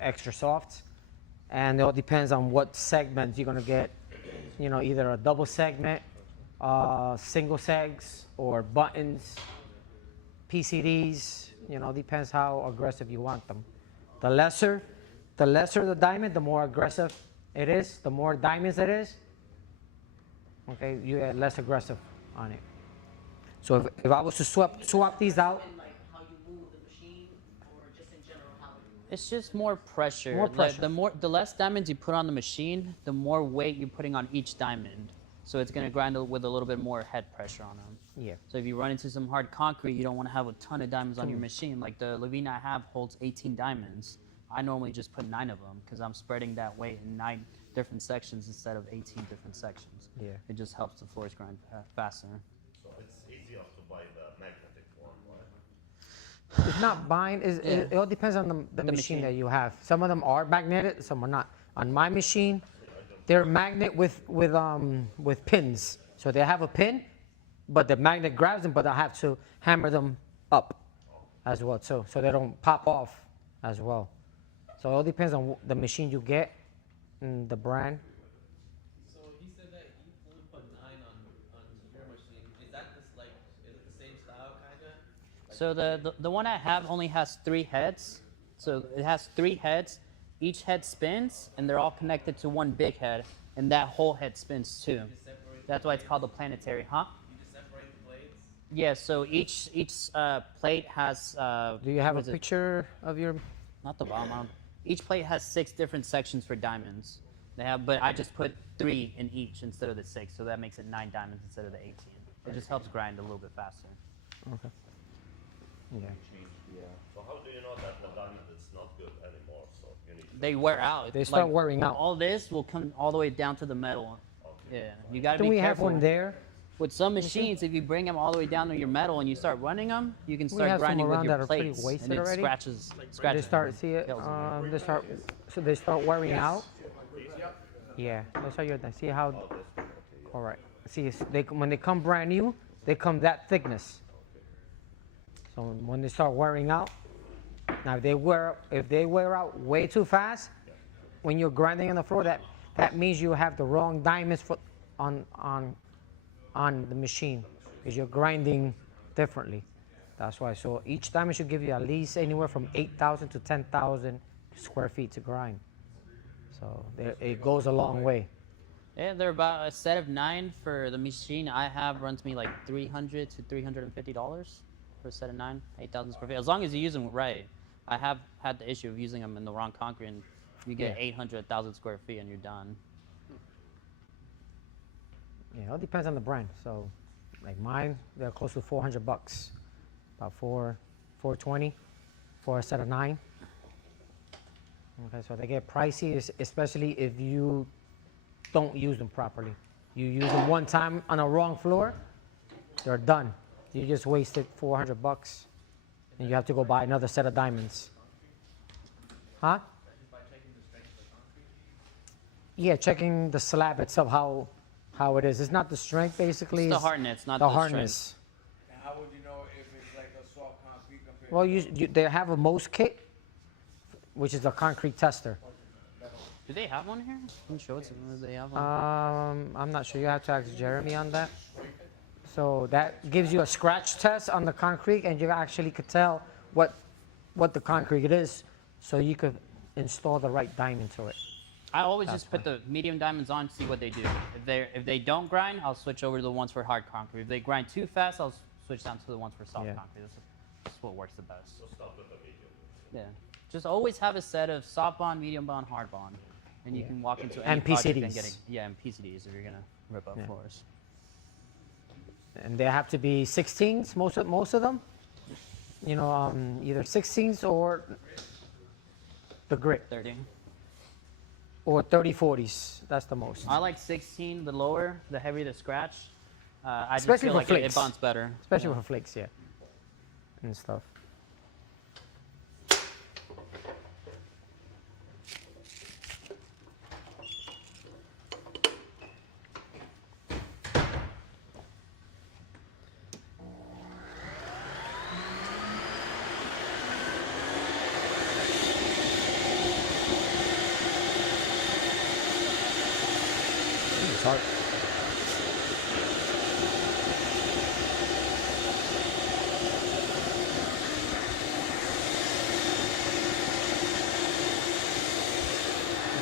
extra soft. And it all depends on what segment you're gonna get. You know, either a double segment, single segs, or buttons, PCDs. You know, depends how aggressive you want them. The lesser the diamond, the more aggressive it is. The more diamonds it is, okay, you get less aggressive on it. So if I was to swap these out. And like how you move the machine, or just in general how It's just more pressure. More pressure. The less diamonds you put on the machine, the more weight you're putting on each diamond. So it's going to grind with a little bit more head pressure on them. Yeah. So if you run into some hard concrete, you don't want to have a ton of diamonds on your machine. Like the Lavina I have holds 18 diamonds. I normally just put 9 of them because I'm spreading that weight in 9 different sections instead of 18 different sections. Yeah. It just helps the floors grind faster. So it's easier to buy the magnetic one, right? It's not buying. It all depends on the machine that you have. Some of them are magnetic, some are not. On my machine, they're magnet with pins. So they have a pin, but the magnet grabs them. But I have to hammer them up as well, so they don't pop off as well. So it all depends on the machine you get and the brand. So he said that you only put 9 on your machine. Is that this like? Is it the same style kinda? So the one I have only has 3 heads. So it has 3 heads. Each head spins, and they're all connected to one big head, and that whole head spins too. That's why it's called the planetary, huh? You just separate the blades. Yeah. So each plate has. Do you have a what is it? picture of your? Not the bottom. Each plate has 6 different sections for diamonds. They have, but I just put 3 in each instead of the 6, so that makes it 9 diamonds instead of the 18. It just helps grind a little bit faster. Okay. Yeah. So how do you know that the diamond is not good anymore? So you need to They wear out. They start wearing out. All this will come all the way down to the metal. Yeah, you got to Don't be we have careful. one there? With some machines, if you bring them all the way down to your metal and you start running them, you can We start have some grinding with around your that are pretty plates, wasted and it already. scratches. They start see it. kills them. They start wearing out. Yeah, that's how you're done. See how? All right. See, when they come brand new, they come that thickness. So when they start wearing out, now if they wear out way too fast, when you're grinding on the floor, that means you have the wrong diamonds on the machine because you're grinding differently. That's why. So each diamond should give you at least anywhere from 8,000 to 10,000 square feet to grind. So it goes a long way. Yeah, they're about a set of 9 for the machine I have runs me like $300 to $350 for a set of 9, 8,000 square feet. As long as you use them right. I have had the issue of using them in the wrong concrete, and you get 800, 1,000 square feet, and you're done. Yeah, it all depends on the brand. So, like mine, they're close to $400, about $420 for a set of 9. Okay, so they get pricey, especially if you don't use them properly. You use them one time on a wrong floor, they're done. You just wasted $400, and you have to go buy another set of diamonds. Huh? Yeah, checking the slab itself, how it is. It's not the strength, basically. It's the hardness, not the the hardness. strength. And how would you know if it's like a soft concrete compared Well, they have a most kit, which is a concrete tester. Do they have one here? Can you show it to me? Do they have one? I'm not sure. You have to ask Jeremy on that. So that gives you a scratch test on the concrete, and you actually could tell what the concrete is, so you could install the right diamond to it. I always just put the medium diamonds on, see what they do. If they don't grind, I'll switch over to the ones for hard concrete. If they grind too fast, I'll switch down to the ones for soft concrete. That's what works the best. So start with the medium. Yeah. Just always have a set of soft bond, medium bond, hard bond. And you can walk into any And project PCDs. and getting, and PCDs if you're going to rip up floors. And they have to be 16s, most of them. You know, either 16s or the grit, 30. or 30-40s. That's the most. I like 16, the lower, the heavier the scratch. I just Especially feel for like flakes. it bonds better. Especially for flakes, yeah, and stuff. It's hard.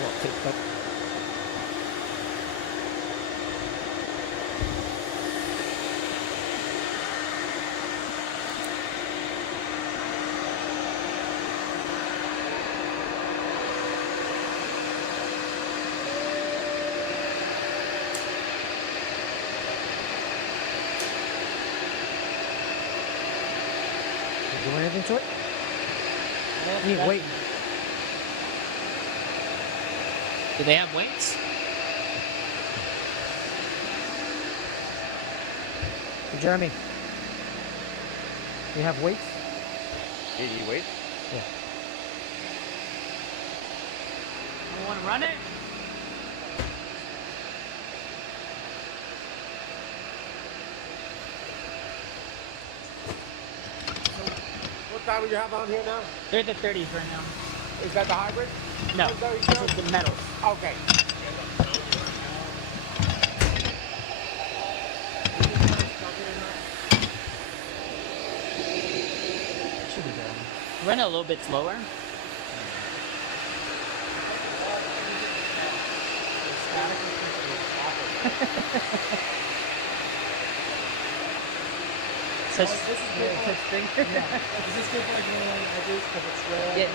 Well, taped up. Do anything to it? Need weight. Do they have weights? Hey, Jeremy, you have weights? You wait? Yeah. You want to run it? What tire do you have on here now? They're the 30s right now. Is that the hybrid? No, Oh, this is the metals. Okay. Should be good. Run it a little bit slower. This is good for like, is this good for like rolling edges because it's raw? Yeah.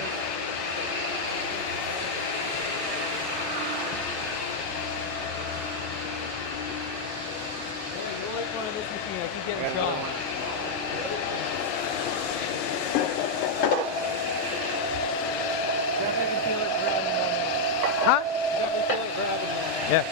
You like one of this machine, like you get a job. Definitely feel it grabbing on it. Huh? Definitely feel it grabbing on it. Yeah.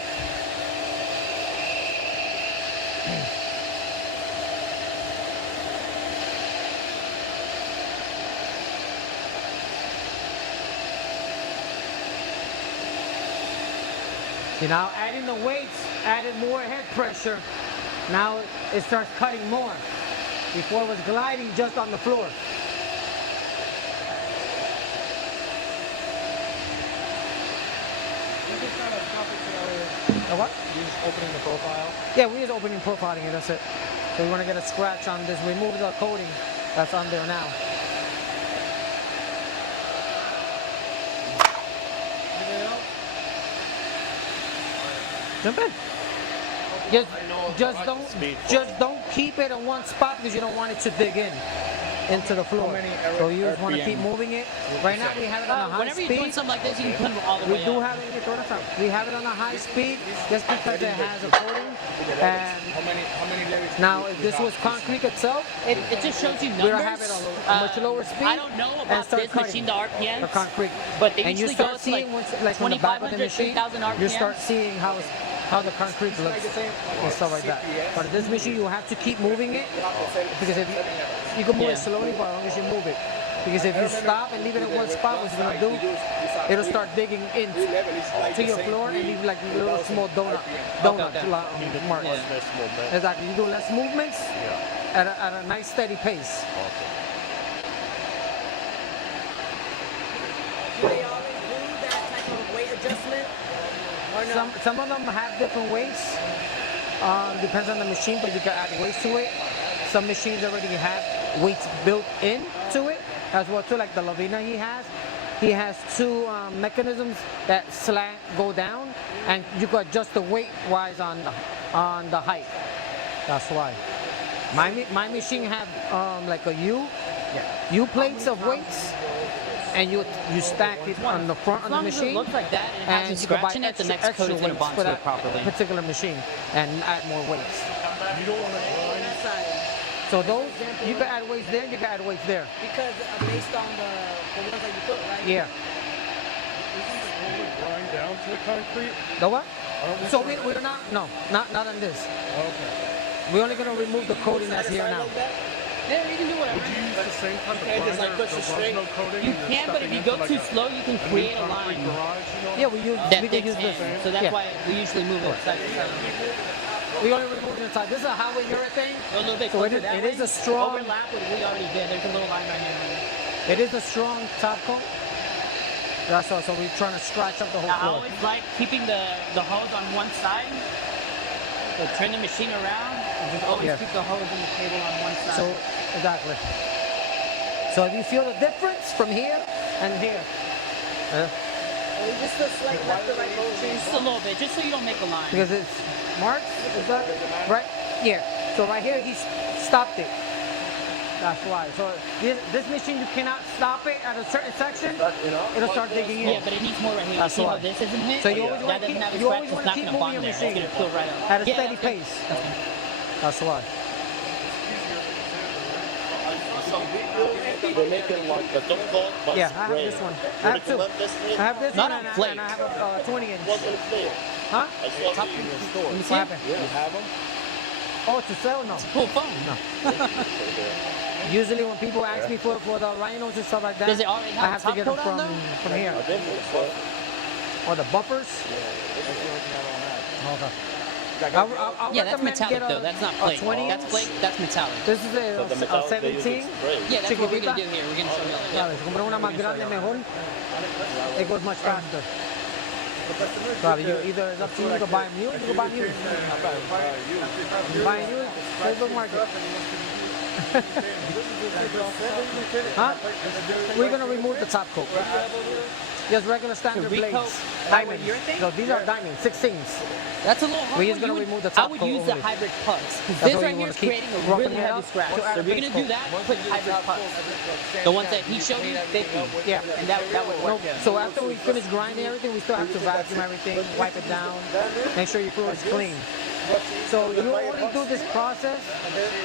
See, now adding the weights added more head pressure. Now it starts cutting more. Before it was gliding just on the floor. You just kind of drop it to A what? you're just opening the profile. Yeah, we just opening profiling it, that's it. So we want to get a scratch on this, remove the coating that's on there now. Jump in. Just don't keep it in one spot because you don't want it to dig in into the floor. So you just want to keep moving it. Right now we have it on a high Whenever you're doing speed. something like this, you can put it all the We way do up. have it. We have it on a high speed just because it has a coating. And How many layers? now if this was concrete itself, It just shows you numbers. we don't have it on a much lower speed. I don't know and about start this cutting machine, the RPMs, the concrete. but they And you usually go start to like seeing once, like on the back of the 2,500, machine, 3,000 RPMs. you start seeing how the concrete looks and stuff like that. But this machine, you have to keep moving it because if you can move it slowly, but as long as you move it. Because if you stop and leave it in one spot, what's it gonna do? It'll start digging into your floor and leave like little small donut marks. Exactly. You do less movements at a nice steady pace. Do they all include that type of weight adjustment? Or no? Some of them have different weights. Depends on the machine, but you can add weights to it. Some machines already have weights built into it as well too, like the Lavina he has. He has two mechanisms that go down, and you can adjust the weight wise on the height. That's why. My machine have like a U plates of weights, and you stack it on the front As of the long as it machine. looks like that and it has a you can buy scratch in it, the next extra coat is going to weights bond for to that it properly. particular machine and add more weights. You don't want to grind. That side. So those, you can add weights there, you can add weights there. Because based on the ones that you put, right? Yeah. Grind down to the concrete. The what? So we're not, no, not on this. Okay. We're only gonna remove the coating that's here now. Yeah, you can do whatever. Would you use the same type of can't grinder? just, like, push it there was straight. no coating? You and then can, but if stepping you go into, too like, slow, you can a new create a concrete line garage, you know? that Yeah, we use digs this. in. So that's Yeah. why we usually move it side to side. We only remove the inside. This is a highway urethane. Go a little bit So closer it that is way. a strong, Overlap with what we already did. There's a little line right here. it is a strong top coat. That's all. So we're trying to scratch up the whole Now, I floor. always like keeping the hose on one side So turn the machine around and just always Yeah. keep the hose in the cable on one side. So, exactly. So if you feel the difference from here and here. And you just a slight left or right motion. just a little bit, just so you don't make a line. Because it's marks, is that right? Yeah. So right here, he stopped it. That's why. So this machine, you cannot stop it at a certain section. It'll start digging in. Yeah, but it needs more right here. That's You see how why. this isn't hit? So you always that wanna doesn't keep- have a you scratch, always it's wanna not keep gonna bond moving your there. It's machine. gonna peel right up. At a Yeah, steady that's good. pace. That's good. That's why. They're making like the don't call it, but Yeah, I have spray. this one. You I have two. recommend this one? I have this Not one on and flake. and I have a 20 inch. What's on flare? Huh? I saw it in your store. Let me What see it. happened? You have them? Oh, to sell? No. Cool phone. No. Usually when people ask me for the rhinos and stuff like that, Does it already have I have to top get them coat on from here. I did for Or the buffers. Okay. I'll Yeah, that's recommend metallic get though. That's not plate. 20 That's inch. plate. That's metallic. This is So the a metallic they use 17. is spray. Yeah, that's what we're Chiquitita. gonna do here. We're gonna show you all Claro, that. si compras una más grande mejor, it goes much faster. Claro, either it's up to you to buy new, you can buy new. Buy new, Facebook Market. Huh? We're gonna remove the top coat. Just regular standard To recoat blades. highway Diamonds. urethane? No, these are diamonds, 16s. That's a little hard. We're just one. gonna You would- remove the I top would coat use the only. hybrid putts. That's This what right you here wanna is keep creating a roughing really it heavy up. scratch. To add So a if you're base gonna do coat. that, put hybrid putts. The ones that he showed you, 50. Yeah. And that would No, work. so after we finish grinding everything, we still have to vacuum everything, wipe it down, make sure your floor is clean. So you only do this process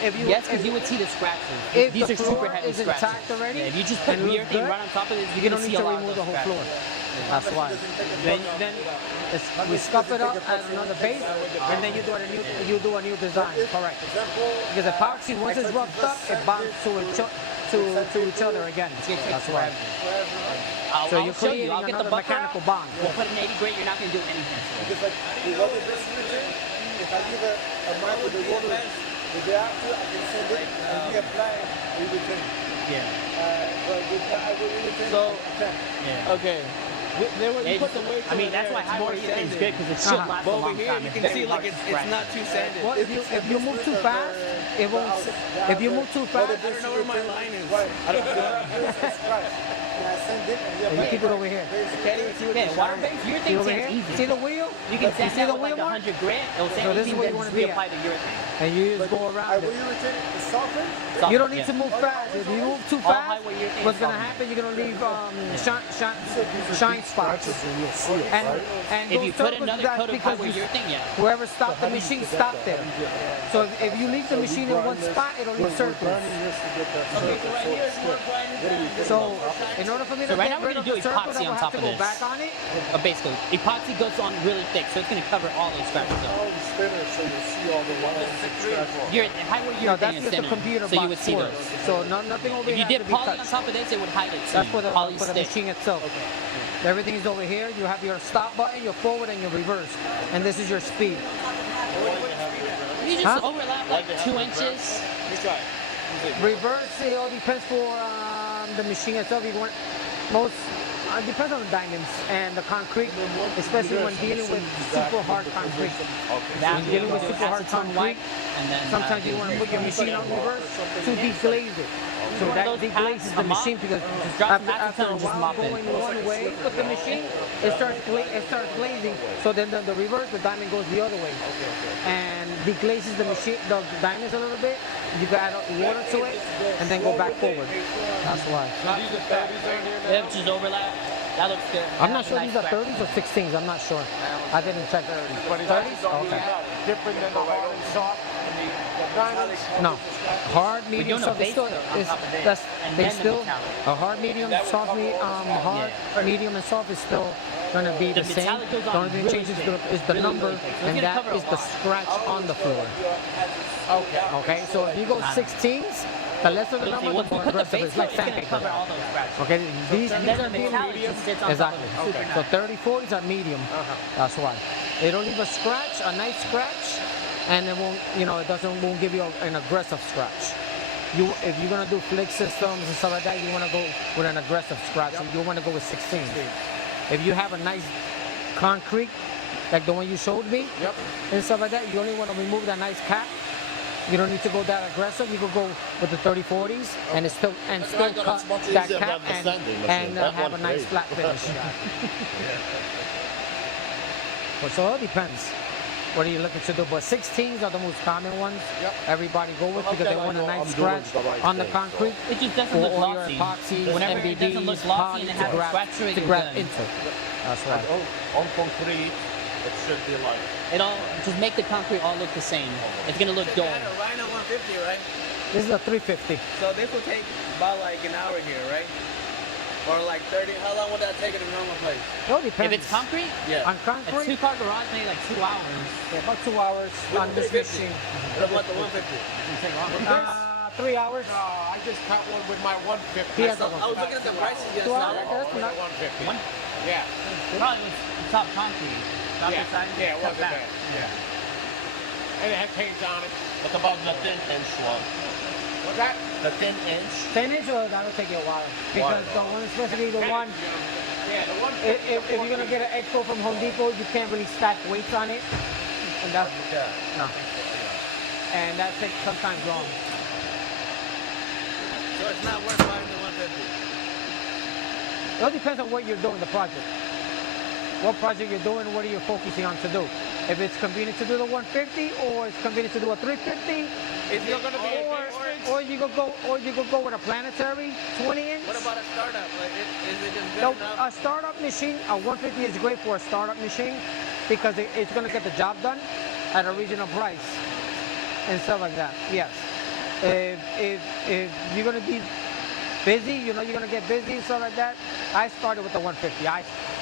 if you Yes, because you would see the scratches. if These the are super floor heavy is scratches. intact already Yeah, if you just put and looks urethane good, right on top of this, you you're don't gonna need see a to lot of remove the those whole floor. scratches. That's why. Then we scuff it up at another base, and then you do a new design. Correct. Because epoxy, once it's roughed up, it bonds to each other again. That's why. I'll So you're show creating you. I'll get the another buffer mechanical out. bond. We'll put an 80 grade. You're not gonna do anything. Because like the other distributor, if I give a mark with the roller, the day after I can send it and reapply and return. Yeah. But with I will return. So, I can. Okay. There were, you put the weight I mean, that's why high urethane is good because it should last But a over long here, time. you It's can very see hard like to it's scratch. not too sanded. Well, if you move too fast, it won't. If you move too fast, I don't know where my line is. Right. I don't know. And I send it and you keep it over here. Can't even see what Yeah, the water shine based See urethane over sand's here? easy. See the wheel? You can You sand see that the with like wheel mark? 100 grit. It'll sand So this is anything, where then you wanna just be at. reapply the urethane. And you just go I around will it. return it. The soften. Soft, You don't need yeah. to move fast. If you move too All fast, highway urethane what's is gonna soft. happen? You're gonna leave shine spots. And If those you put circles, another that's coat of because highway you, urethane, yeah. whoever stopped the machine stopped there. So if you leave the machine in one spot, it'll leave circles. Okay, so right here is more grinding. So in order for me to So right get now we're rid gonna of do the circles, epoxy I on will top have to of go this. back on it. Basically, epoxy goes on really thick, so it's gonna cover all those scratches up. All the spinners so you see all the lines and scratch. Highway No, urethane that's is just a thinner, computer so you box would see for those. it. So nothing over If here you has did to be poly on touched. top of this, it would hide it. That's for poly the stick. machine itself. Everything is over here. You have your stop button, your forward, and your reverse. And this is your speed. You just Huh? overlap like 2 inches. Reverse, it all depends for the machine itself. You want most. It depends on the diamonds and the concrete, especially when dealing with super hard concrete. That When dealing with do super hard acetone white, concrete, and then sometimes you want to put your machine on reverse to deglaze it. So One of that those deglazes packs, the a mop, machine because just drop some after acetone a and just while mop it. going one way with the machine, it starts glazing. So then the reverse, the diamond goes the other way, and deglazes the machine, the diamonds a little bit. You can add water to it, and then go back forward. That's why. Yep, just overlap. That looks good. I'm not sure Nice these are scratch. 30s or 16s. I'm not sure. I didn't check. 30s? Okay. Different than the hard and soft. The diamonds. No. Hard, medium, doing a soft. base Still, coat on top of this, that's and they then the still metallic. a hard, medium, soft, hard, medium, and soft is still gonna be The the same. metallic goes The on only thing that really changes thick, is the really, number, really thick. So it's and gonna that cover a is the lot. scratch on the floor. Okay. So if you go 16s, the lesser the But number, once the we more put the aggressive. base It's like coat, it's gonna sandpaper. cover all those scratches. Okay, these And then are the being metallic medium. just sits on top Exactly. of it. Super So nice. 30-40s are medium. That's why. It'll leave a scratch, a nice scratch, and it won't, won't give you an aggressive scratch. If you're gonna do flick systems and stuff like that, you wanna go with an aggressive scratch. You wanna go with 16. If you have a nice concrete like the one you showed me, Yep. and stuff like that, you only want to remove that nice cap. You don't need to go that aggressive. You could go with the 30-40s and it's still Right, cut that's much that easier cap than the sanding machine. and That have a one's nice great. flat finish. But so it depends. What are you looking to do? But 16s are the most common ones. Yep. Everybody go with because Okay, they I want a know nice I'm doing scratch the right on the thing, concrete. It just doesn't look or your glossy. epoxy, Whenever it doesn't look MBDs, glossy and it poly has to a grab, scratch through it, to you're grab good. into. That's right. On concrete, it should be like It all just make the concrete all look the same. It's gonna look You dull. had a Rhino 150, right? This is a 350. So this will take about like an hour here, right? Or like 30. How long would that take in a normal place? It all depends. If it's concrete, Yeah. On a concrete, 2-car garage maybe like 2 hours. yeah, about 2 hours on this 350. machine. What about the 150? 3 hours. No, I just cut one with my 150. He has So a I was looking at the prices 2 hours. yesterday. That's Only not. 150. One? Yeah. Probably was top concrete. Top Yeah. side, Yeah, it top wasn't back. bad. Yeah. And it had paint on it. what about the 10-inch one? What's that? The 10-inch. 10 inch, that'll take you a while. Because the one, especially the one, Yeah, the one. if you're gonna get an expo from Home Depot, you can't really stack weights on it. And that's, Yeah. no. And that takes sometimes long. So it's not worth buying the 150. It all depends on what you're doing, the project. What project you're doing, what are you focusing on to do? If it's convenient to do the 150 or it's convenient to do a 350, If you're gonna be or you could go with a planetary 20 inch. What about a startup? Like, is it just good No, enough? a startup machine, a 150 is great for a startup machine because it's going to get the job done at a reasonable price and stuff like that. Yes. If you're going to be busy, you know you're going to get busy and stuff like that, I started with the 150.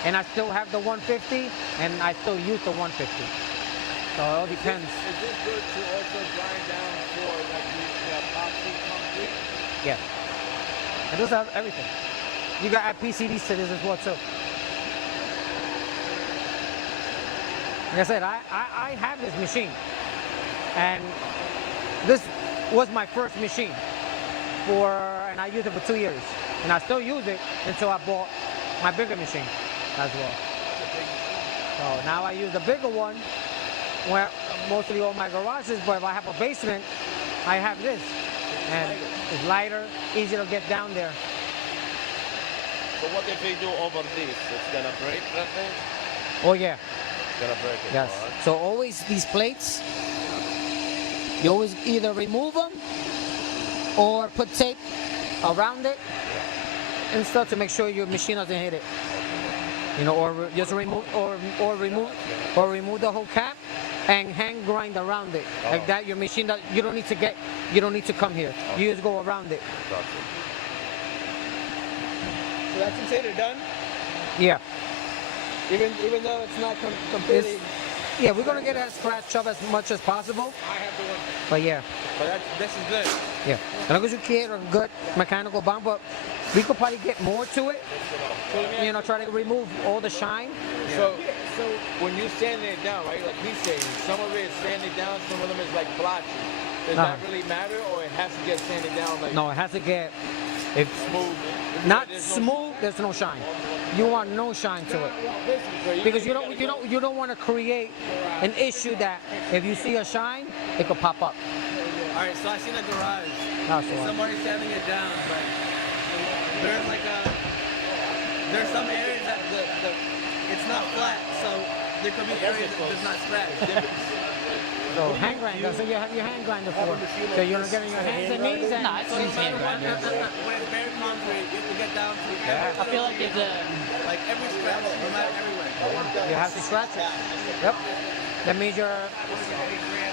And I still have the 150 and I still use the 150. So it all depends. Is this good to also grind down for like the epoxy concrete? Yeah. It does have everything. You got PCDs to this as well too. Like I said, I have this machine. And this was my first machine. And I used it for 2 years. And I still use it until I bought my bigger machine as well. So now I use the bigger one where mostly all my garages, but if I have a basement, I have this. And it's lighter, easier to get down there. So what if we do over this? It's gonna break that thing? Oh yeah, It's gonna break it. yes. Right? So always these plates, you always either remove them or put tape around it and stuff to make sure your machine doesn't hit it. You know, or just remove remove the whole cap and hand grind around it. Like that, your machine you don't need to come here. You just go around it. Gotcha. So that's considered done? Yeah. Even though it's not completely... Yeah, we're gonna get that scratch up as much as possible. I have the one. But yeah. But this is good. Yeah, as long as you get a good mechanical bond, but we could probably get more to it. You know, try to remove all the shine. So when you sand it down, right? Like he's saying, some of it is sanded down, some of them is like blotchy. Does that really matter, or it has to get sanded down like No, it has to get, if smooth? not There's no- smooth, there's no shine. You want no shine to it. Because you don't want to create an issue that if you see a shine, it could pop up. All right, so I seen a garage. That's the one. Somebody's sanding it down, but there's like there's some areas that it's not flat, so there could be areas that does not scratch. So hand grinder, so you have your hand grinder for. So you're gonna get on your hands and knees and Nah, it's So no just matter hand what, grinder. when it's bare concrete, you can get down to I feel like it's like every scratch, no matter everywhere. you have to scratch it. Yep. That means you're.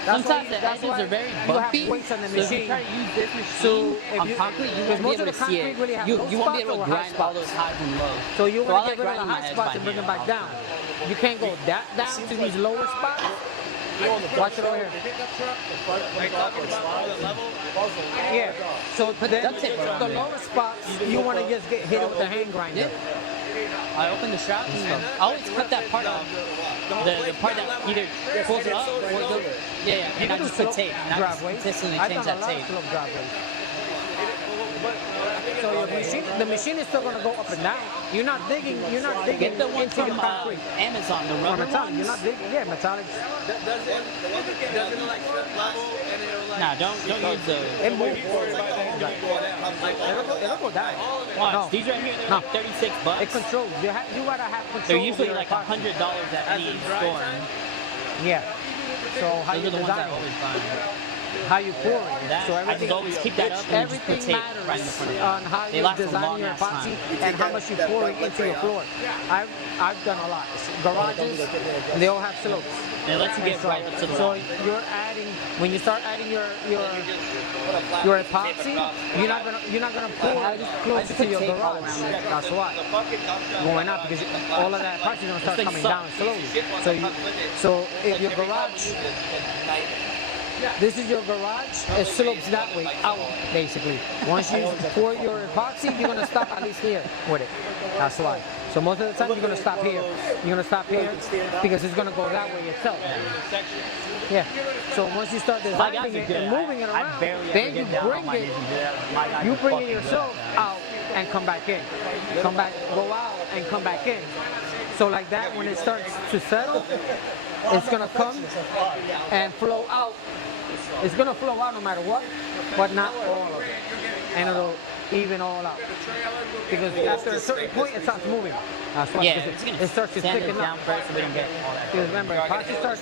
sometimes the edges are very bumpy. You have weights on the So if you machine. try to use this machine So if on you- concrete, you because won't most be of able the to see concrete really it. have You low won't be spots able or to high grind all spots. those highs and lows. So you I want to like get rid of the grinding my high edge spots by and bring them hand. back down. You can't go that down to these lower spots. Watch it over here. Are you talking about all the level? Yeah. So then Duct tape around the there. lower spots, you want to just hit it with the hand grinder. I open the strap and I always cut that part off. The part that either pulls it up or the yeah. And I just put tape. And I just driveways. consistently I've change done a that lot of tape. slope driveways. So your the machine is still gonna go up and down. You're not digging Get the one into your from concrete. Amazon, the Or rubber metallic. ones. You're not digging. Yeah, metallic. Does it like strip level and it'll like? Nah, don't use those. It moves. It'll go down. Watch, No. these right here, they're No. like 36 bucks. It controls. You gotta have control. They're of usually your like epoxy. $100 at As any in dry store. time? Yeah. So how Those you are the ones I design it, always find. how you pour it. That, So I everything, just always keep that up and just everything put tape right in the matters front of it. on how They you last a design long your ass epoxy time. and how much you pour it into your floor. I've done a lot. Garages, they all have slopes. They let you get So- right up to the So wall. you're adding when you start adding your epoxy, you're not gonna pour it close to your garage. That's why going up because all of that epoxy is gonna start thing coming sucks. down slowly. So if your garage, this is your garage, it slopes that way out basically. Once you pour your epoxy, you're gonna stop at least here with it. That's why. So most of the time you're gonna stop here. You're gonna stop here because it's gonna go that way itself. Yeah. So once you start My guys designing are it good and at moving it I around, barely then ever you get down on bring my it. knees and do that. My guys You are bring it fucking good yourself at that. out and come back in. Come back, go out and come back in. So like that, when it starts to settle, it's gonna come and flow out. It's gonna flow out no matter what, but not all of it. And it'll even all out. Because after a certain point, it starts moving. That's why, Yeah, because it's gonna it starts to sand it thicken down up. first so we don't get all that. Because remember, epoxy starts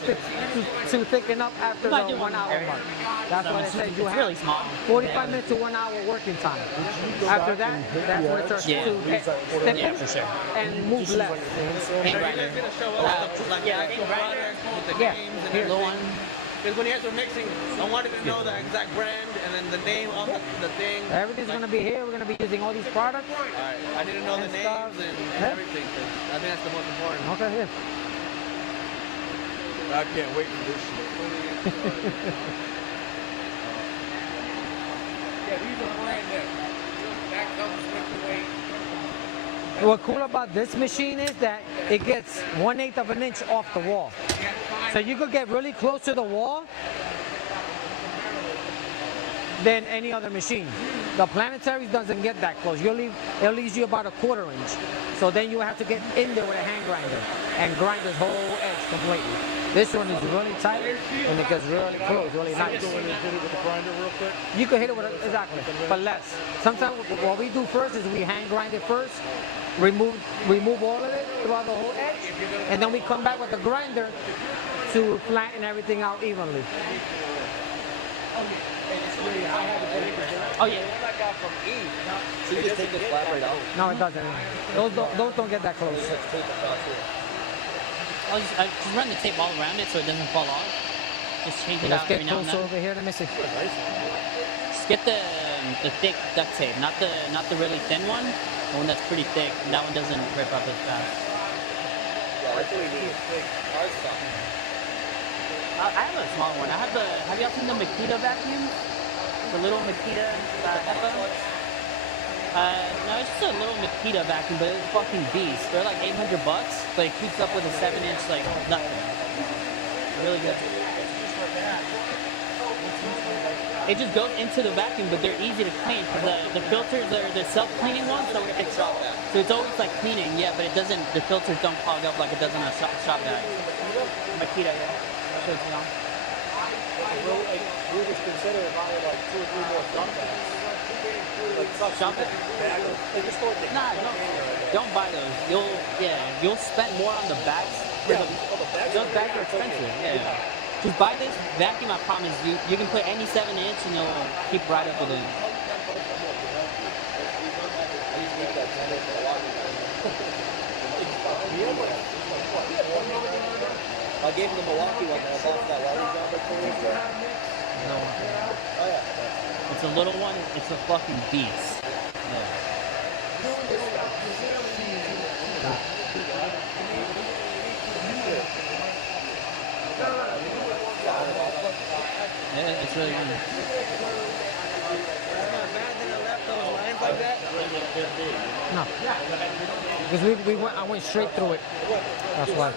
to thicken up after might the do 1 hour area. mark. That's So why they it's- said you it's have really small. 45 minutes to 1 hour working time. After that, that's when it starts Yeah. to thicken Yeah, for sure. and move left. Paint grinder. Gonna show us the, like, yeah, the actual paint grinder. product with the Yeah, names and here. Little everything. one. Because when you guys were mixing, I wanted to know the exact brand and then the name of the thing. Everything's gonna be here. We're gonna be using all these products. Alright, I need to know the And names stuff. and Yeah. everything. 'Cause I think that's the most important. Okay, here. I can't wait for this shit. What cool about this machine is that it gets 1/8 of an inch off the wall. So you could get really close to the wall than any other machine. The Planetaries doesn't get that close. It leaves you about 1/4 inch. So then you have to get in there with a hand grinder and grind this whole edge completely. This one is really tight and it gets really close, really nice. You could hit it with exactly, but less. Sometimes what we do first is we hand grind it first, remove all of it throughout the whole edge, and then we come back with the grinder to flatten everything out evenly. Oh yeah. So you just take this flap right out. No, it doesn't. Those don't get that close. I just run the tape all around it so it doesn't fall off. Just change it Let's out get every now and closer then. over here. Let me see. Just get the thick duct tape, not the really thin one. The one that's pretty thick. That one doesn't rip up as fast. Yeah, that's what we need. Hard stuff. I have a small one. Have y'all seen the Makita vacuum? The little Makita Epo? No, it's just a little Makita vacuum, but it's a fucking beast. They're like $800, but it keeps up with a 7-inch like nothing. Really good. It just goes into the vacuum, but they're easy to clean because the filters are the self-cleaning ones, so it's always like cleaning, yeah, but it doesn't. The filters don't clog up like it does in a shop vac. Makita, yeah. I'll show it to y'all. We just consider buying like 2 or 3 more shop bags. Like Shop vac. Nah, don't buy those. You'll spend more on the bags. Those bags are expensive. Yeah. Just buy this vacuum. I promise you can put any 7-inch and you'll keep right up with it. I gave him the Milwaukee one that I bought that welding job like 4 years ago. No. Oh yeah. It's a little one. It's a fucking beast. Yeah. Yeah, it's really good. No, because I went straight through it. That's why.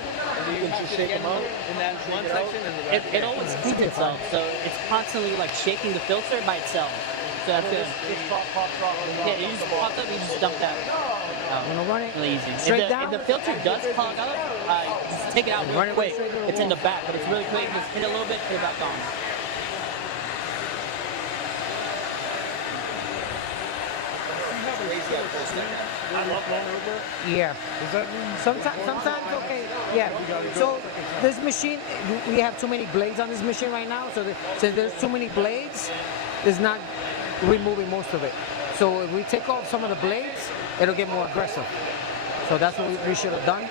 You can just shake them out. In that one section and the It always cleans itself, so it's constantly like shaking the filter by itself. so that's good. It's pops off. Yeah, you just pop up, you just dump that. I'm gonna run it Really easy. straight If down. the filter does clog up, just take it out Run real it quick. straight to the It's in the wall. back, but it's really quick. Just hit it a little bit, put it back on. Yeah. Does that mean Sometimes okay. Yeah. So this machine, we have too many blades on this machine right now. So since there's too many blades, it's not removing most of it. So if we take off some of the blades, it'll get more aggressive. So that's what we should have done.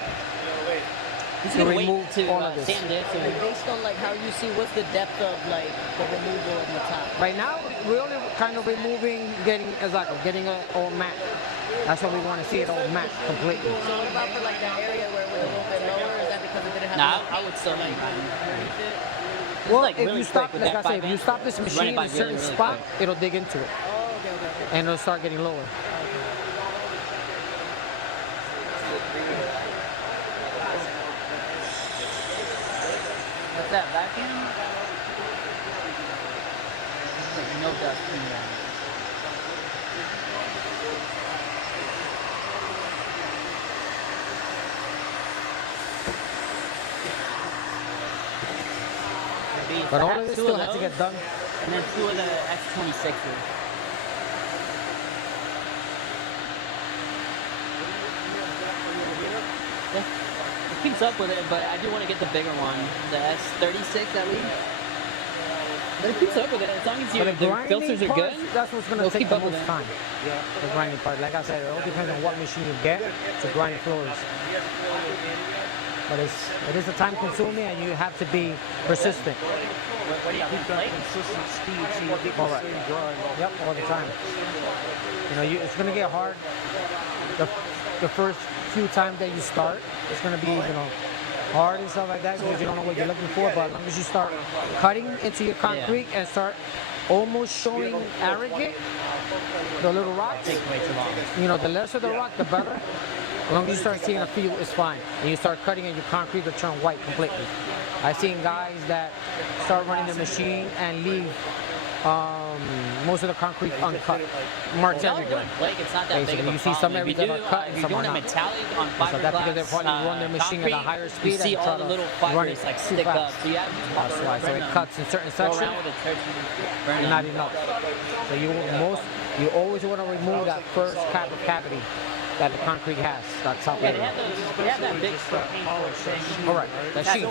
Just To gonna remove wait to all of this. sand it. So And based on like how you see, what's the depth of like the removal of the top? Right now, we're only kind of removing, getting it all matte. That's what we want to see, it all matte completely. So what about for like that area where it was a little bit lower? Is that because it didn't have? nah, enough I would still like Well, like if really you stop, quick with like I that said, if you 5 stop this inch, run it machine by in a certain really, really spot, quick. it'll dig into it, Oh, okay. and it'll start getting lower. What's that vacuum? Like no dust coming down. But all of this still has to get done. And then 2 of the X26s. Yeah. It keeps up with it, but I do want to get the bigger one, the S36 at least. But it keeps up with it as long as But your the grinding filters are good. parts, that's what's going to they'll take keep the up with most it. time. The grinding part. Like I said, it all depends on what machine you get to grind floors. But it is a time consuming, and you have to be persistent. What do you have, plate? consistent speed so you get the All right. same grind? Yep, all the time. You know, it's going to get hard the first few times that you start. It's going to be, hard and stuff like that because you don't know what you're looking for. But as long as you start cutting into your concrete and start almost showing arrogant, the little rocks, Takes way too long. the lesser the rock, the better. As long as you start seeing a feel, it's fine. And you start cutting and your concrete will turn white completely. I've seen guys that start running the machine and leave most of the concrete uncut. Marks No, everywhere. Blake, it's not that big Basically, of a you see some problem. areas If you that do, are cut if and you're some are doing a not. metallic on So that's because they fiberglass probably run their machine at a concrete, higher speed you see and all try the to little run fibers it like too stick fast. up. So you have to That's why. So it cuts in certain Go sections. around with a torch and burn Not them. enough. So you always want to remove that first cavity that the concrete has. That's how Yeah, they have that big thing. Correct. That sheet.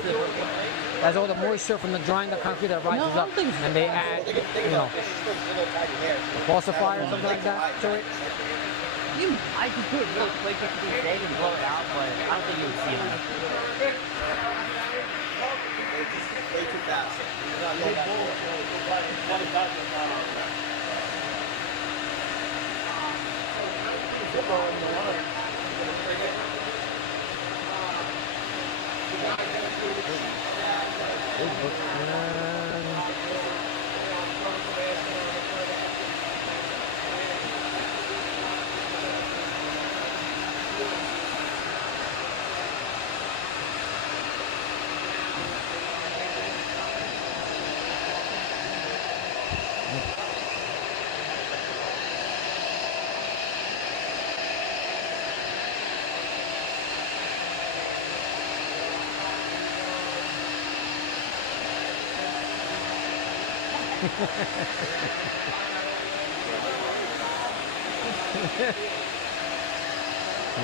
That's all the moisture from the drying the concrete that rises No, I don't up, think so. and they add, a falsifier or something like that to it. I could do it real quick just to be safe and blow it out, but I don't think you would see them. Way too fast.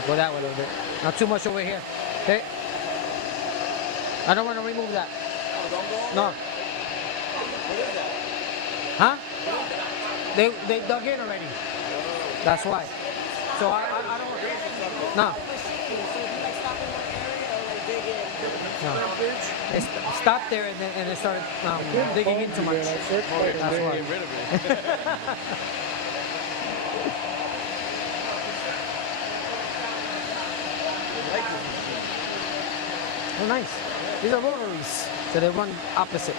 Go that way a little bit. Not too much over here. Okay. I don't want to remove that. No. Huh? They dug in already. That's why. So I don't. No. No. They stopped there and they started digging in too much. That's why. Get rid of it. Oh, nice. These are rotaries, so they run opposite.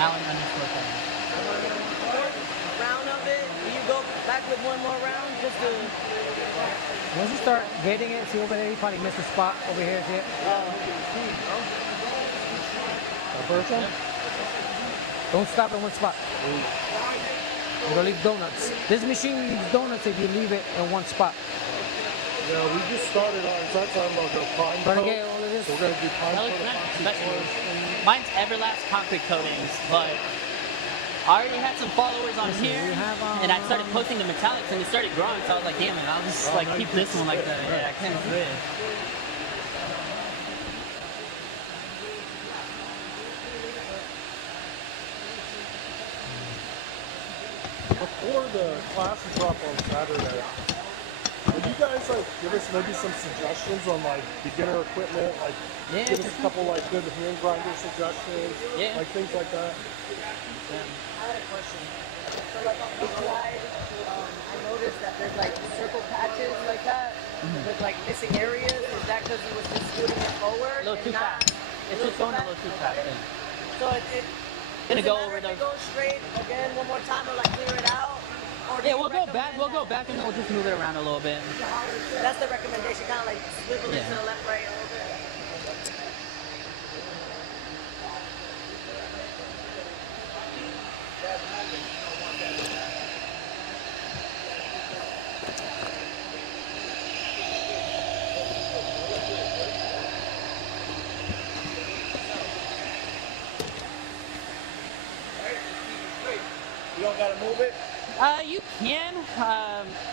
Alan underscore Cadena. Round of it. Do you go back with one more round just to? Once you start getting it, see over there, you probably missed a spot over here. See it? The first one? Don't stop at one spot. It'll leave donuts. This machine leaves donuts if you leave it in one spot. Yeah, we just started on that time logo pine Gonna coat. get all of this. We're gonna do pine That coat looks nice, epoxy especially. floors. Mine's Everlast concrete coatings, but I already had some followers on here, we have, and I started posting the metallics, and it started growing. So I was like, damn it, I'll just like keep this one like that. Yeah, I can't do it. Before the classes drop on Saturday, would you guys like give us maybe some suggestions on like beginner equipment, like Yeah, give us for a couple like good hand grinder suggestions, Yeah. like things like that? I had a question. So like on the slide, I noticed that there's like circle patches like that with like missing areas. Is that because it was just scooting it forward? A little and too not- fast. It's just going a little too fast. Yeah. So it Gonna does it go matter over if it those. goes straight again one more time or like clear it out? Or do Yeah, you we'll go back. recommend We'll go that- back, and we'll just move it around a little bit. That's the recommendation, kind of like swivel it Yeah. to the left, right, a little bit. You don't gotta move it. You can.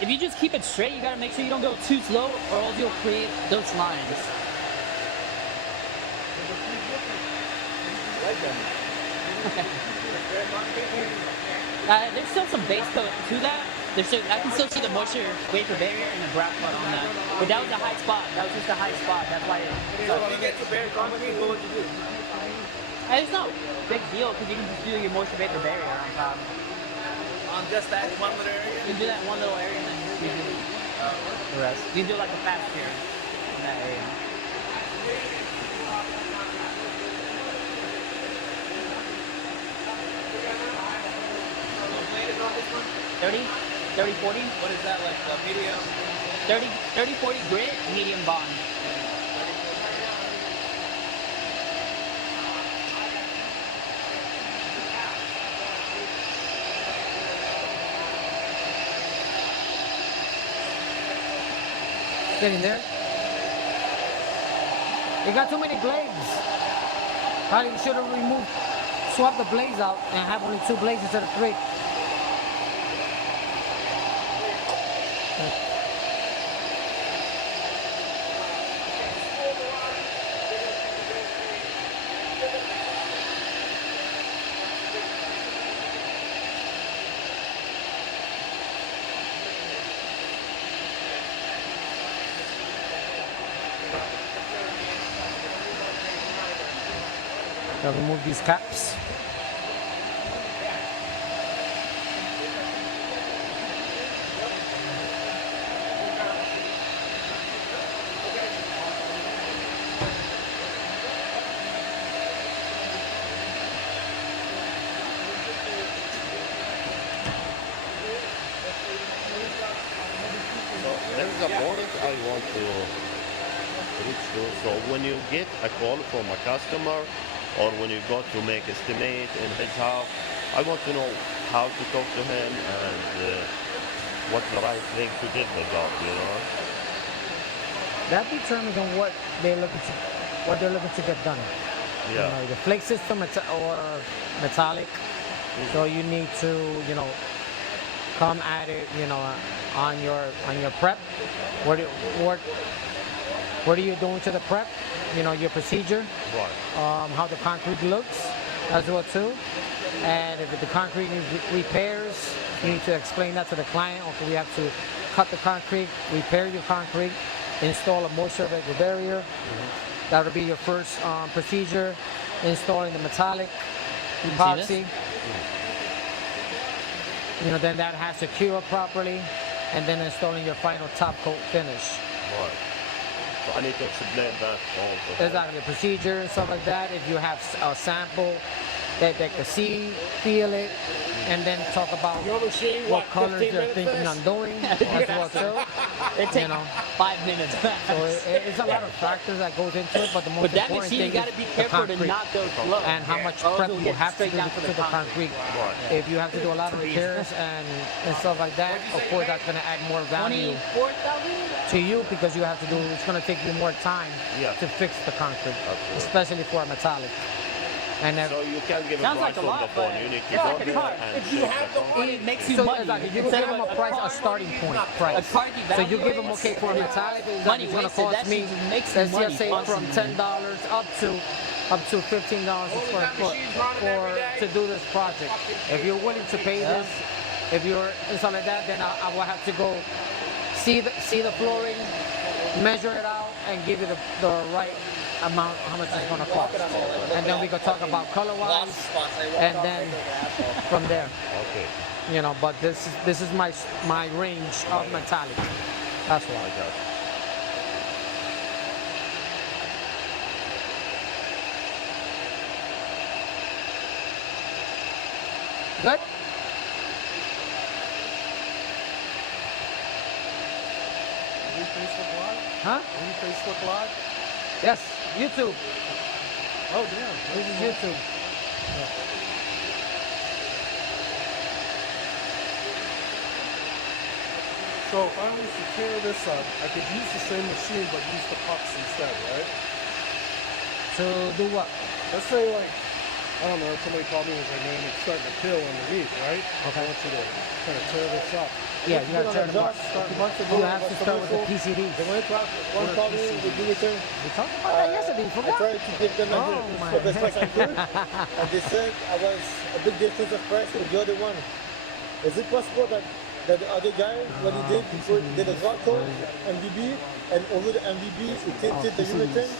If you just keep it straight, you gotta make sure you don't go too slow, or else you'll create those lines. Like them. There's still some base coat to that. I can still see the moisture vapor barrier and the brown spot on that. But that was a high spot. That was just a high spot. That's why So if you get to bare concrete, what would you do? it's no big deal because you can just do your moisture vapor barrier on top. On just that one little area. You can do that in one little area and then you can do the rest. You can do like a fast tier in that area. What blade is on this one? 30, 30, 40, What is that like? The medium? 30, 40 grit, medium bond. Getting there. You got too many blades. Probably should have removed, swapped the blades out and have only 2 blades instead of 3. I'll remove these caps. There is a point I want to reach to. So when you get a call from a customer or when you go to make estimate in his house, I want to know how to talk to him and what's the right thing to get the job, you know? That determines on what they're looking to get done. You Yeah. know, the flake system or metallic. So you need to, come at it, on your prep. What are you doing to the prep? Your procedure, Right. how the concrete looks as well too. And if the concrete needs repairs, you need to explain that to the client. Okay, we have to cut the concrete, repair your concrete, install a moisture vapor barrier. That'll be your first procedure. Installing the metallic epoxy. Then that has to cure properly, and then installing your final top coat finish. Right. So I need to explain that also. Exactly, the procedure and stuff like that. If you have a sample that they can see, feel it, and then talk about Your machine, what what, colors 15 they're minutes thinking this? on doing as well too. It takes You know. 5 minutes. So it's a lot of factors that goes into it, but the most But that important machine, you thing got to be is the careful to concrete not go slow. and how much Or prep it'll you get have to straight do down to to the the concrete. Right. If you have to do a lot of repairs and stuff like that, of course that's going to add more value 24,000? to you because you have to do. It's going to take you more time Yeah. to fix the concrete, Absolutely. especially for a metallic. And then, So you can't give a Sounds price like a on the lot, phone. but You need to it's go like a there car. and If you check have the the phone. money, It makes you so money. exactly, you Instead give them of a price, a starting point price. A car So you give them evaluates okay for a metallic. money It's going to wasted. cost That me. shit makes you Let's money just say from constantly. $10 up to $15 a square foot to do this project. If you're willing to pay this, if you're and something like that, then I will have to go see the flooring, measure it out, and give you the right amount, how much it's going to cost. And then we can talk about color-wise, and then from there, Okay. you know. But this is my range of metallic. That's why. I got it. Good. Are we Facebook Live? Huh? Are we Facebook Live? Yes. YouTube. Oh, damn. This is YouTube. So if I was to tear this up, I could use the same machine but use the pucks instead, right? To do what? Let's say like, I don't know, somebody called me and was like, man, it's starting to peel underneath, right? Okay. I want you to kind of tear this up. Yeah, you gotta tear them up. You have to start with the PCD. The one called me with do anything. We talked about that yesterday. You I forgot? tried to give them Oh, the best price I could, and they said I was a big difference of price with the other one. Is it possible that the other guy, what he did, did a drop code, MVB, and over the MVB, he tinted the urethane?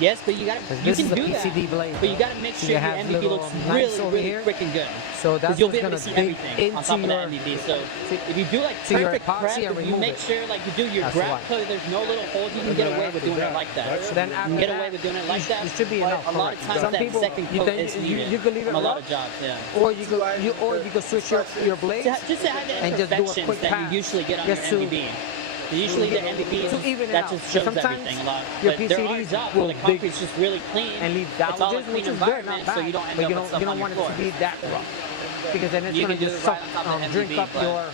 Yes, but you gotta. You This can is a do that. PCD blade. But you gotta make So sure you your have MVP little looks knives really, over really here. freaking good. So that's Because you'll what's be able gonna to see dig everything on top of into that your. MVP. So if you do like to your perfect epoxy prep, and if you remove make it. sure like you do your That's grab why. so there's no little holes, you can get away with doing it like that. Then after Get that, away with doing it like that. it should be but enough. a lot of correct. times Some that people, second you coat can- is needed you can leave it on a lot rough, of jobs. Yeah. or you can switch your blades Just to have the and just do a imperfections quick that pass. you usually get on your Just to- MVP. Usually the MVP to even it that out. just shows Sometimes everything a lot. your But there are PCDs jobs will where the dig concrete's just really clean. and leave It's all a gouges, clean which is good, environment, not so bad. you don't end But up you with stuff don't on your want it floor. to be that rough because then it's You going can to do just it right on top of the drink MDB, up but, your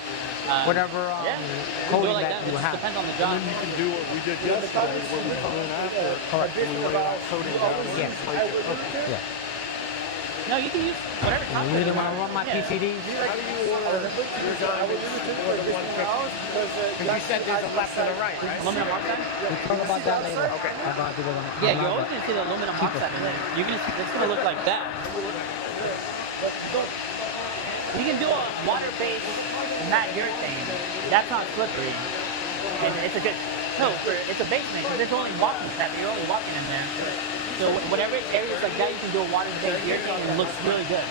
whatever Yeah, you can do it coating like that that. It you just have. depends on the job. You can do what we did yesterday, what we were doing after, when we laid out coating down. Yeah. Yeah. No, you can use whatever You concrete really you want to want. run my Yeah. PCDs? Because you said there's a left and a right, right? Aluminum oxide? We'll talk about that later. Okay. Yeah, you're always gonna see the aluminum oxide in there. You're gonna, it's gonna look like that. You can do a water-based matte urethane. That's not slippery, and it's a good coat. It's a basement because it's only walking step. You're only walking in there. So whatever areas like that, you can do a water-based urethane and it looks really good.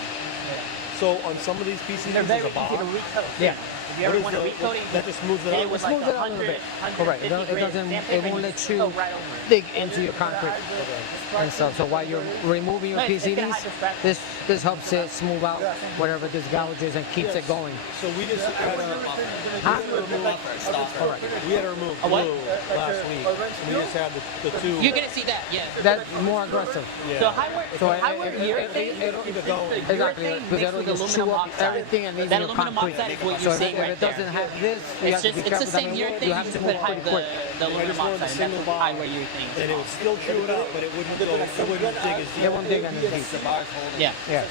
So on some of these PCDs, They're very there's a easy to bar. recoat. Yeah. If you ever want to recoat it, That just smooths it hit out. it with Smooth like it out a little 100, bit. Correct. It 150 doesn't. grit It won't sandpaper, let you go right over it. dig into your concrete and stuff. So while you're removing your No, it's gonna PCDs, hide the scratches. this helps it smooth out whatever this gouges and keeps it going. So we just had to Huh? correct. We had to remove A what? glue last week. We just had the two. You're gonna see that, yeah. That's more aggressive. So So high-wear urethane, Exactly, because it'll just chew up everything and leave That your aluminum concrete. oxide is what So you're if seeing it right there. doesn't have this, you have to be It's careful. the same that urethane, you have you to just move put pretty quick. the aluminum wanted the oxide. That's single what bar. high-wear urethane And it would still chew it out, but it wouldn't dig as deep. It won't dig in the deep. Yeah. Yeah.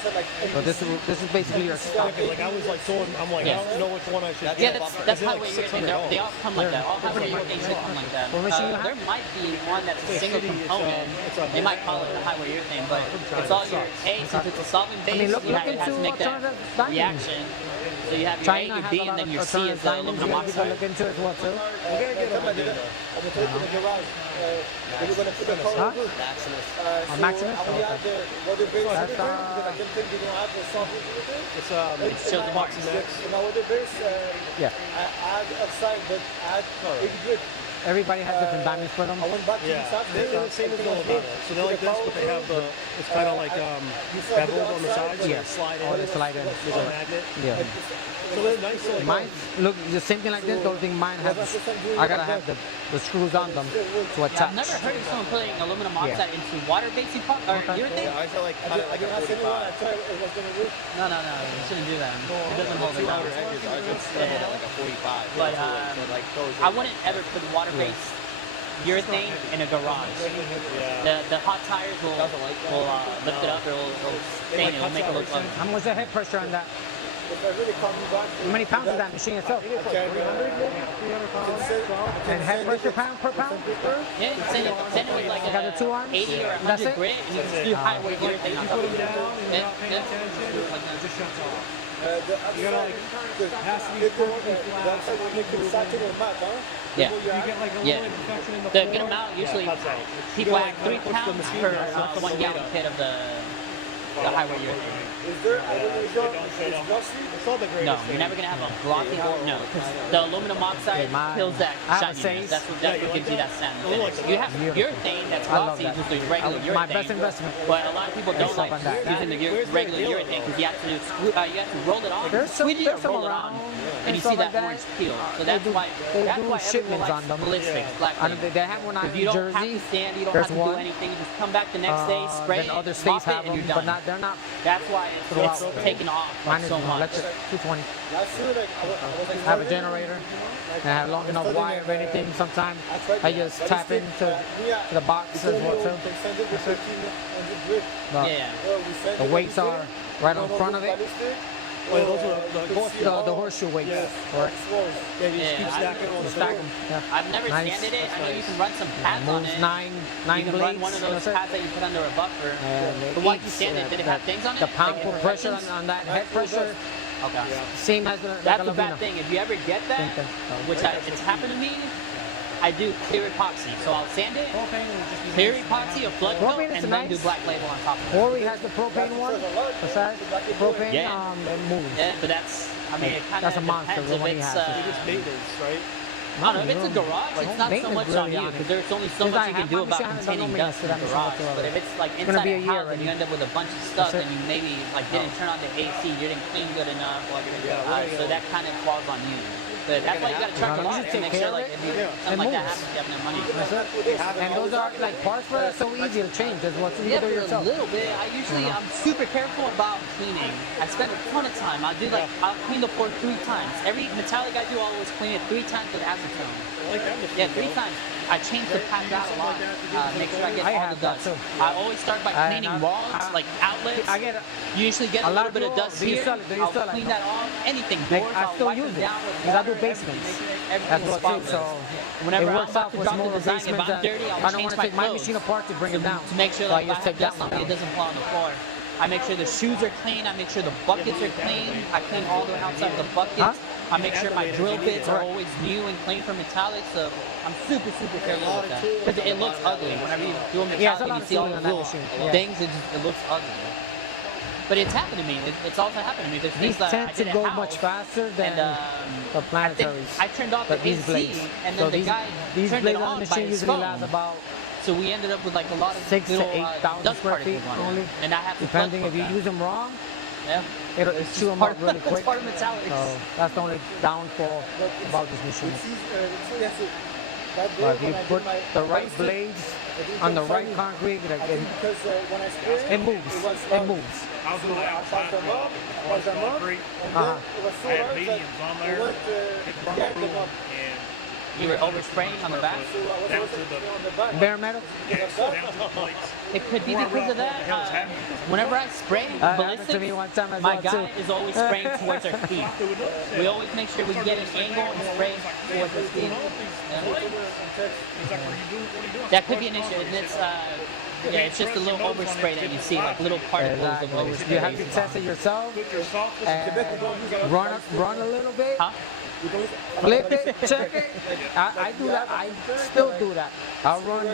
So this is basically your stock. Like I was like told, I'm like, Yeah. I don't know which one I should Yeah, get. that's Is it high-wear like urethane. $600? They all come like that. All high-wear urethane should come like that. What machine you have? There might be one that's a single component. They might call it a high-wear urethane, but it's all your A. Since it's a solvent base, look you have, it has into to make that alternative dining. reaction. So you have your A, China your has B, a and lot then of your C is the alternative aluminum dining. You can oxide. look into it as well too. I'm gonna take it in the garage. We're gonna put the color Huh? over. Maximus? I only have the water base That's, because I don't think they don't have the soft urethane. It's shows the marks. In my water base, Yeah. I had outside, but I had 80 grit. everybody has different diamonds for them. I went back to Yeah, the South they're the same as those. So they're like this, but they have the, it's kind of like beveled on the sides. So Yeah. they slide in. Oh, they slide in. There's a magnet. Yeah. So they're nice. So like, Mine look the same thing like this. The only thing mine has, I gotta have the screws on them to Yeah, attach. I've never heard of someone putting aluminum oxide into water-based or urethane. I feel like cut it like a I said, 45. I tried it was gonna work. No, you shouldn't do that. It doesn't hold it Two outer down. edges, I just hit it like a 45. But So like those. I wouldn't ever put water-based urethane in a garage. The hot tires will lift it up. It'll stain it. It'll make it look ugly. How much is the head pressure on that? If I really come back, How many pounds is that machine itself? I can, And head pressure pound per pound? Yeah, send it with like got the two arms? 80 or That's 100 it? grit, and you can do high weight urethane on top of it. Yeah. just shuts off. you gotta like, it has to be that's how you make it satin or matte, huh? Yeah. You get like a Yeah. little infection in the The floor. good amount usually cuts out. people add 3 pounds per 1 gallon kit of the high weight urethane. Is there, I don't know, it's glossy? It's not the greatest. No, you're never gonna have a glossy no, because the aluminum oxide kills that I have a shininess. Saints. That's what gives you that satin finish. You have urethane that's I love glossy, that. just the regular urethane. My best investment. But a lot of people don't stuff like like that. using the regular urethane because you have to you have to roll it on, There's some- squeegee or there's some roll it on, around and and you stuff see that like that. orange peel. So They that's do- why they that's do why everyone shipments likes on them. ballistics, black I label. know they have one out Because in you don't have Jersey. to stand, you don't There's have to do one. anything. You just come back the next day, spray Then other it, states mop it, have and them, you're but done. they're not. That's why it's Throughout. taken off Mine is so much. electric, 220. Last year, like, I have a generator. And I have long enough wire or anything. Sometimes I just tap into the box as well too. Yeah. The weights are right on front of it. Wait, those are The horseshoe weights. Yes. Right. Yeah, you just keep Yeah, stacking on the Stack stack. them. Yeah. I've never Nice. sanded it. I know you can run some pads on Moves it. nine You can blades. run one of those that's it. pads that you put under a buffer. And it But why you eats, sand it? Did it have things on it? The pound Like per pressure imperfections? on that head pressure, Okay. same as the That's like the bad thing. If you ever get that, Same thing. which it's happened to me, I do clear epoxy. So I'll sand it, clear epoxy, a flood coat, Propane is and then do nice. black label on top of it. Corey has the propane one. Besides propane, Yeah. it moves. Yeah, but that's, I mean, it kind That's a of monster, depends the if one he it's, has. Just maintenance, right? I don't know, if it's a garage, it's not so maintenance much on really you, on it. because there's only so Since much I you can have do my about machine, I haven't done containing no dust in the maintenance garage. whatsoever. But if it's like gonna inside be a a year house and already. you end up with a bunch of stuff That's it. and you maybe like didn't turn on the AC, you didn't clean good enough, so that kind of falls on you. But that's why you gotta charge a You lot just to take make care sure of like it. if you, It something like that moves. happens, you have no money. And those are like parts for that, so easy to change. That's what you Yeah, do for a yourself. little bit. I'm super careful about cleaning. I spend a ton of time. I'll clean the floor 3 times. Every metallic I do, I always clean it 3 times with acetone. Yeah, 3 times. I change the pads out a lot. Make sure I get I all have the that dust. too. I always start by And cleaning I- walls, I- like outlets. I get You usually get a a lot little of bit of people- dust do you here. sell it? Do you I'll sell it? clean that off. Anything, Like, doors, I I'll still wipe use them it, down with because I do water, basements. everything, That's everything's what too. spotless. So Whenever it I'm works about out to with drop more the design, if basements. I'm dirty, I'll I don't change want to my take my clothes machine apart to bring it down. to make sure So I that just if I take have that dust one on it, down. it doesn't fall on the floor. I make sure the shoes are clean. I make sure the buckets are clean. I clean all the outside of the buckets. Huh? I make sure my drill bits are Right. always new and clean from metallic. So I'm super careful with that because it looks ugly whenever you do a Yeah, it's a metallic lot and you of see all feeling the on that little machine. Yeah. things. It looks ugly. But it's happened to me. It's also happened to me. There's These things that I tend to did at go house, much faster than and the I think planetaries. I turned off But the these AC, blades. and So then the these guy these turned blades it on on the by machine his usually phone. last about So we ended up with like a lot of 6,000 to little 8,000 dust square feet particles on only. it, and I have to depending plug if you that. use them wrong, Yeah. it'll chew them up really It's quick. part of metallics. So that's the only downfall about this machine. But But if you put the right blades on the right concrete, because when I sprayed it moves. It moves. I'll do that. I passed them up, and then Uh-huh. it was so I have hard that mediums on it there. went get them up. And You were overspraying on the back. So I was also on the back. Bare metal? yeah, so down to the plates. It could be because of that. Whenever I spray Happened to me ballistics, one time as my well guy too. is always spraying towards our feet. We always make sure we get an angle and spray towards our feet. That could be an issue. And it's just a little overspray that you see, like little particles of Exactly. overspray. You have to test it yourself and run a little bit. Huh? Flip it, check it. I do that. I still do that. I'll run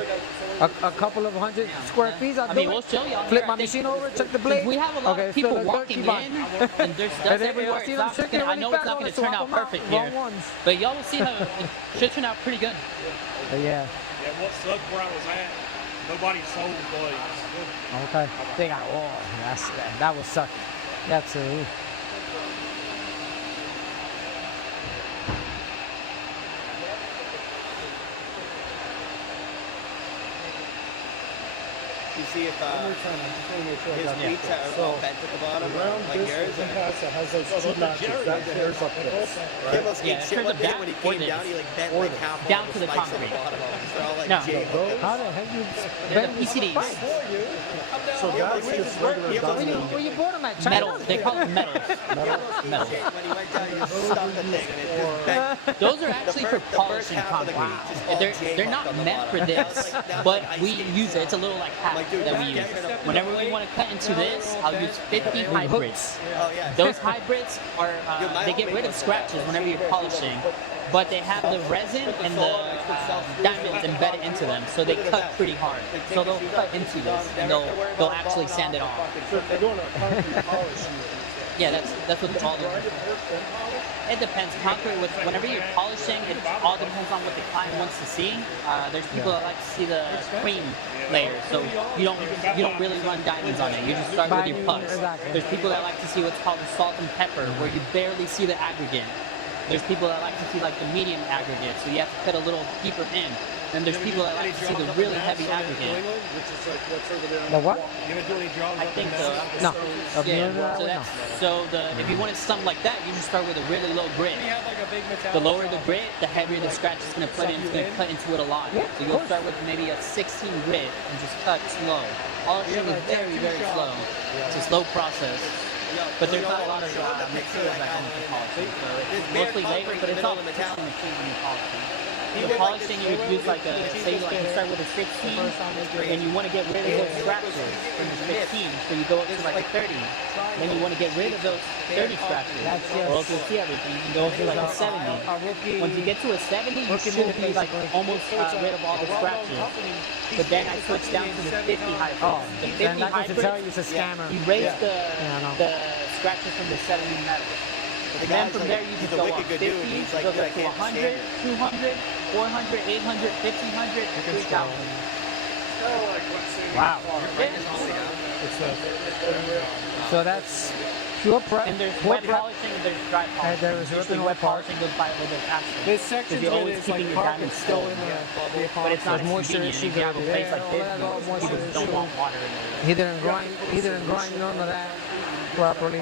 a couple of 100 square feet. I'll I do mean, it. we'll show y'all. Flip here, my I think, machine over, check the blade. We have a lot Okay, of people still look good, walking keep on. in, and there's dust And then everywhere. we see It's them not shaking gonna- I really know it's fast, not going to so turn swap out them out, perfect wrong here, ones. but y'all will see how it should turn out pretty good. Yeah. Yeah, what sucked where I was at, nobody sold the blades. Okay. They got that was suck. That's You see if his beats are all bent at the bottom, Around like this yours. impasse, it has those two notches. That there's like this. Kimbo Yeah, shit turns one it day back when he or came this. down, he like bent like half Down all to the spikes at concrete. bottom of them. They're all like No. J-hook. how the heck you They're bend the these PCDs. spikes? So that's just regular diamond. Where you bought them at? China? Metal. They call them metals. Metal. When he went down, he just stuck the thing and it just bent. Those are actually for The first polishing half of the concrete. beat just all They're not J-hook on the meant for bottom. this, but we use it. It's a little like hat Like, dude, that we that's use. getting it up. Whenever we want to cut into this, I'll use 50 hybrids. Oh yeah. Those hybrids are, they get rid of scratches whenever you're polishing, but they have the resin and the diamonds embedded into them, so they cut pretty hard. So they'll cut into this, and they'll actually sand it off. So if they're doing a concrete polish, Yeah, that's what all the. It depends. Concrete, whenever you're polishing, it all depends on what the client wants to see. There's people that like to see the cream layer, so you don't really run diamonds on it. You just start with your pucks. Exactly. There's people that like to see what's called the salt and pepper, where you barely see the aggregate. There's people that like to see like the medium aggregate, so you have to cut a little deeper in. And there's people that like to see the really heavy aggregate. which is like what's over there. The what? You ever do any drawings I up in think that? so. No. Of Yeah. near So no. that's if you wanted something like that, you just start with a really low grit. The lower the grit, the heavier the scratch is going to put in. It's going to cut into it a lot. Yeah, So you'll start with maybe a 16 grit and just cut slow. Polishing is very, very slow. It's a slow process. But there's not a lot of materials that come into polishing. So it's mostly labor, but it's all machine when you're polishing. The polishing, you would use like say you start with a 16, and you want to get rid of those scratches from the 16, so you go up to like a 30. Then you want to get rid of those 30 scratches, or else you'll see everything. You go to like a 70. Once you get to a 70, you should be like almost rid of all the scratches. But then I switched down to the 50 hybrid. Oh, The 50 then that goes to tell hybrid, you it's a scammer. you raise the I know. scratches from the 70 metal. The And then guy's from like, there you he's just a go up wicked 50, good dude. He's like, goes dude, I up to can't 100, stand it. 200, 400, 800, 1500, 3000. Wow. So that's pure prep. And there's pure wet prep. polishing and there's dry polishing. there is Usually really wet wet polishing goes by a little bit faster. This section Because you're always keeping your diamonds still in the But it's not There's moisture convenient. issues If you have a over place there. like this, All that, all moisture people don't issues. want water in there. He didn't grind none of that properly.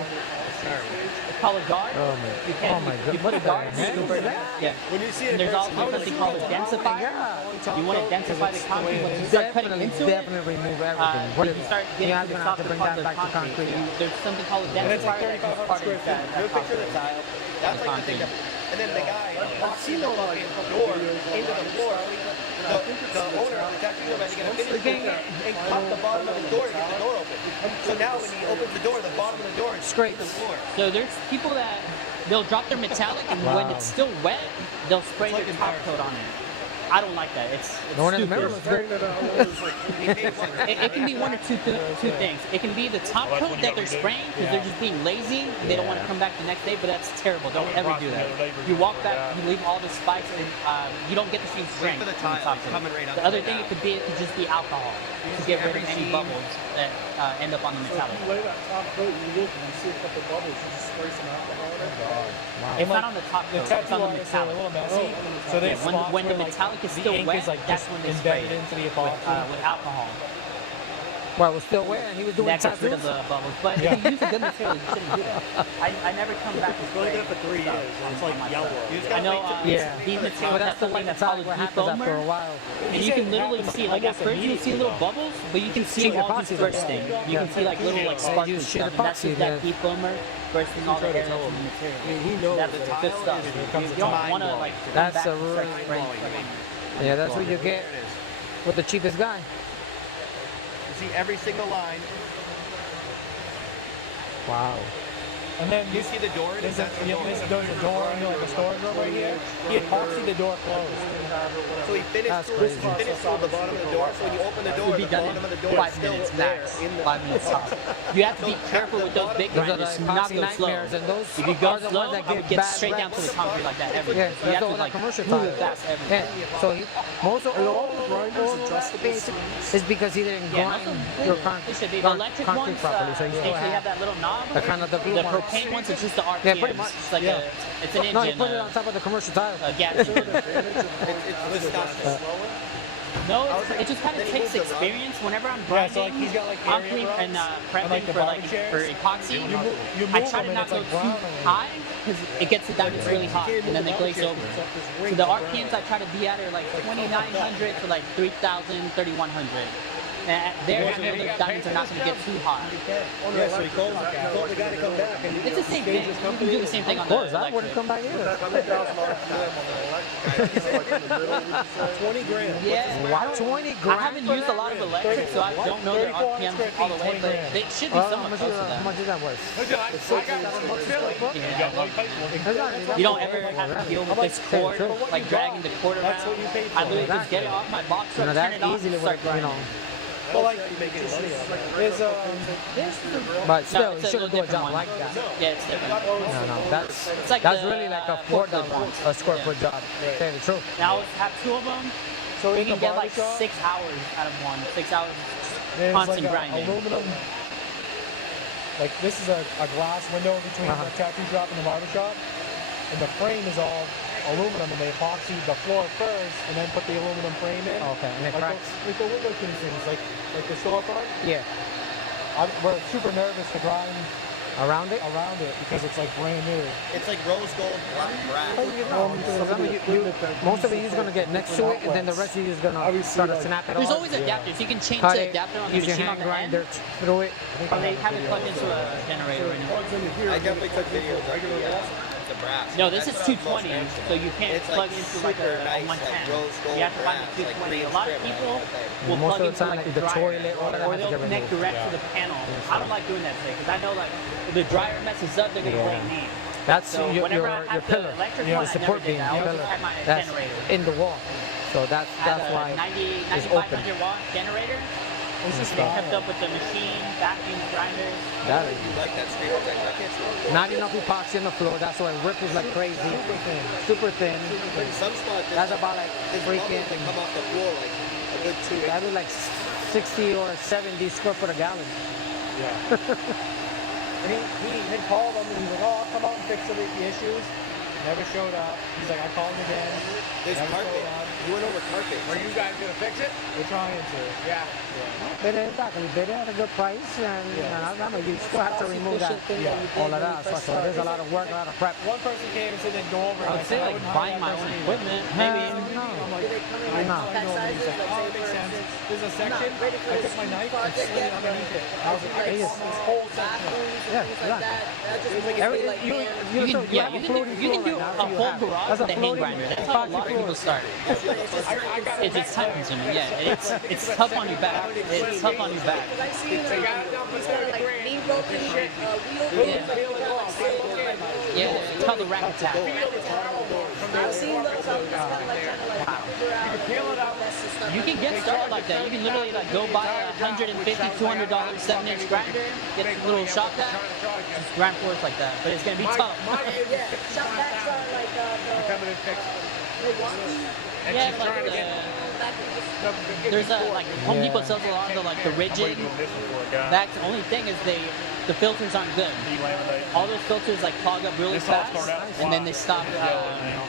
It's called a guard. Oh my, You can't, oh my you put a guard God. in it. Yeah. When you see And it in there's also person, something called a densifier. You want to densify the concrete. When you start cutting into it, Definitely remove everything. you can start getting Yeah, to the you're gonna have to softer bring part that of the back to concrete. concrete. There's something called a densifier that's part of that no picture of the concrete. tile. That's like the thing that, and then the guy epoxied the fucking door into the floor. The owner was actually about to get a finish and cut the bottom of the door to get the door open. So now when he opens the door, the bottom of the door is Scrapes. the floor. So there's people that they'll drop their metallic and when it's still wet, they'll spray their top coat on it. I don't like that. It's The one in the stupid. middle is good. It can be one or two things. It can be the top coat that they're spraying because they're just being lazy and they don't want to come back the next day, but that's terrible. Don't ever do that. You walk back, you leave all the spikes, and you don't get the same strength for the from the tile, top it's coat. coming right up The other and thing down. it could just be alcohol to get rid of any bubbles that end up on the metallic. You lay that top coat, you look and you see a couple bubbles, you just spray some alcohol in it. It's not on the top coat, it's on the metallic. So they Yeah, when the metallic is still wet, that's when they spray it into the with alcohol. Well, it was still wet, and he was doing That gets rid of tattoos. the bubbles. But if you use a good material, you shouldn't do that. I never come back to spray Good for 3 years. It's like yellow. I know Yeah. these Well, materials have that's the something thing that's that's called a what happens after a defoamer. while. And you can literally see, like at first you see little bubbles, but you can see See them all epoxy just bursting. You can see like little like sparks and use shit stuff. And that's epoxy, just that yeah. defoamer bursting all the air that's in the material. He knows That's the good stuff. You don't want to like come That's back a and start real- spraying stuff on it. Yeah, that's what you get with the cheapest guy. You see every single line. Wow. And then You see the door? there's a, That's the yeah, door. there's a door into like a storage room right here. He epoxied the door closed. So he finished with the bottom of the door. So when you open the door, Be the done bottom of in the door is 5 still minutes there. max. In the, 5 minutes tops. You have to be careful with those big Those are grinders. the Not epoxy go slow. nightmares, and those If you go are the slow, ones that I would get get bad straight down to the reps. concrete like that. Every Yeah, you that's have all to that like commercial move tire. fast every Yeah. So most of all grinders that adjustable basic is because he didn't Yeah, grind most of your them, they should be. The electric concrete ones, properly. So you still actually have have that little knob. the kind of the glue The marks. propane ones, it's just the RPMs. Yeah, pretty much. It's like Yeah. it's an No, he engine. put it on top of the commercial tire. Gas engine. it's Wisconsin. No, it just kind of takes experience. Whenever I'm Yeah, so, grinding, like, he's got, like, I'm area prepping runs, like the for like barbie chairs. for epoxy. You I move try them to and not it's go like too brown and- high because it gets it down. It's really hot, and then they glaze over. So the RPMs I try to be at are like 2,900 to like 3,000, 3,100. And there, I know the diamonds are not going to get too hot. Yeah, so he told the guy to come back. And, It's the same thing. You can do the same thing on Of course, the that wouldn't electric. come back either. 20 grand. Yeah. Wow, 20 I grand. haven't for used a that? lot of electric, so I don't know their 34 RPMs square all the feet, way, 20 but grand. they should be How somewhat much close is to that? How that. much is that worth? Yeah. That's not that You don't much. ever have to deal with this cord, like dragging the cord around. I literally just get it off my box, You know, turn that it on, easily and would, start grinding. But like, Making money on that. there's But still, No, you it's a shouldn't little do a job different like one. that. Yeah, it's different. No, that's It's like that's the, really like a Ford $4 one. a square Yeah. foot job. To tell you the truth. Now I have 2 of them, so you in can the get like barbershop, 6 hours out of one. 6 hours there's constant like a grinding. aluminum. Like this is a glass window between the tattoo shop and the barbershop, and the frame is all aluminum, and they epoxy the floor first, and then put the aluminum frame in. Okay, and it like cracks. like the window casings, like the storefront. Yeah, We're super nervous to grind around it. around it because it's like brand new. It's like rose gold brass. Most of it you're gonna get next to it, and then the rest of you is gonna start to snap it There's off. always adapters. You can change Cut the it, adapter on the use your machine on hand the end, grinder through it. or they have it plugged into a generator right now. I definitely took videos of the brass. No, this is That's what I was 220, most so you can't It's plug like into like super a nice, 110. like rose gold You have to find the brass, like 220. A green lot of strip people around the will Most plug of the into time, like like the the dryer, toilet, all that or has to they'll get connect removed. direct to the panel. I don't like doing that today because I know like if the dryer messes up, they're gonna blame me. That's So whenever I your have pillar, the electric your one, I never support did beam, that. I always pillar. had my That's generator. in the wall. So that's I had why a 90, it's open. 9500 watt generator. It's just They kept up with the machine, vacuum grinders. That is You like that screen protector? I can't smoke. not enough epoxy on the floor. That's why it ripples like crazy. Super thin. But in some spots, That's about like there's freaking. bubbles that come off the floor like a good 2 That'd be like 60 or 70 square foot a gallon. And he had called him and he was like, oh, I'll come out and fix the issues. Never showed up. He's like, I called him again. There's Never carpet. showed up. You went over carpet. Are you guys gonna fix it? We're trying to. Yeah. But it's not gonna be better at a good price, and you still have to remove that, all of that. So there's a lot of work, a lot of prep. One person came and said they'd go over. I would say like buying my own equipment, maybe. No. Do they come in No. like pack sizes? Like Oh, say it makes for sense. instance, There's a section. ready for I this took my knife and project slid it yet, but underneath it. I was like, I like can Yes. see this whole section. bathrooms and Yeah, things like that. That just makes Every, me like, you, man, you, You can, you have a floating you can floor do right a now, so you whole have- garage that's with a hand floating grinder. That's how a lot of people start. It's just time consuming, yeah. It's tough on your back. It's tough on your back. Cause I seen They got it down for these kind of 30 like grand. knee roping shit, wheel ropes, Yeah, it's called the rack attack. I've seen those. I was just kind of like trying to like figure out. You can get started like that. You can literally like go buy a $150, $200 7-inch grinder, get a little shop vac, just grind floors like that. But it's gonna be tough. Yeah, shop backs are like Coming and fix it. Yeah, like there's a like Home Depot sells a lot of the like the rigid. That's the only thing is the filters aren't good. All those filters like clog up really fast, and then they stop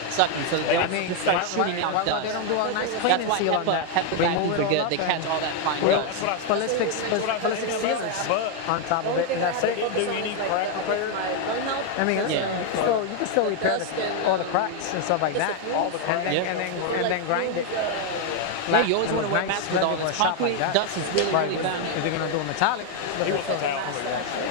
sucking. So they just start shooting out why dust. they don't do a nice That's cleaning why seal on that? HEPA Remove vacuums it are all good. up They catch and all that fine put dust. ballistic sealers on top of it, and that's it. Do you need crack repair? I mean, Yeah. you can still repair all the cracks and stuff like that, and then grind it. flat. you always and want to wear nice, masks with all regular this shop concrete. that. Dust is really, Right, really bad. if you're gonna do a metallic, He wants metallic.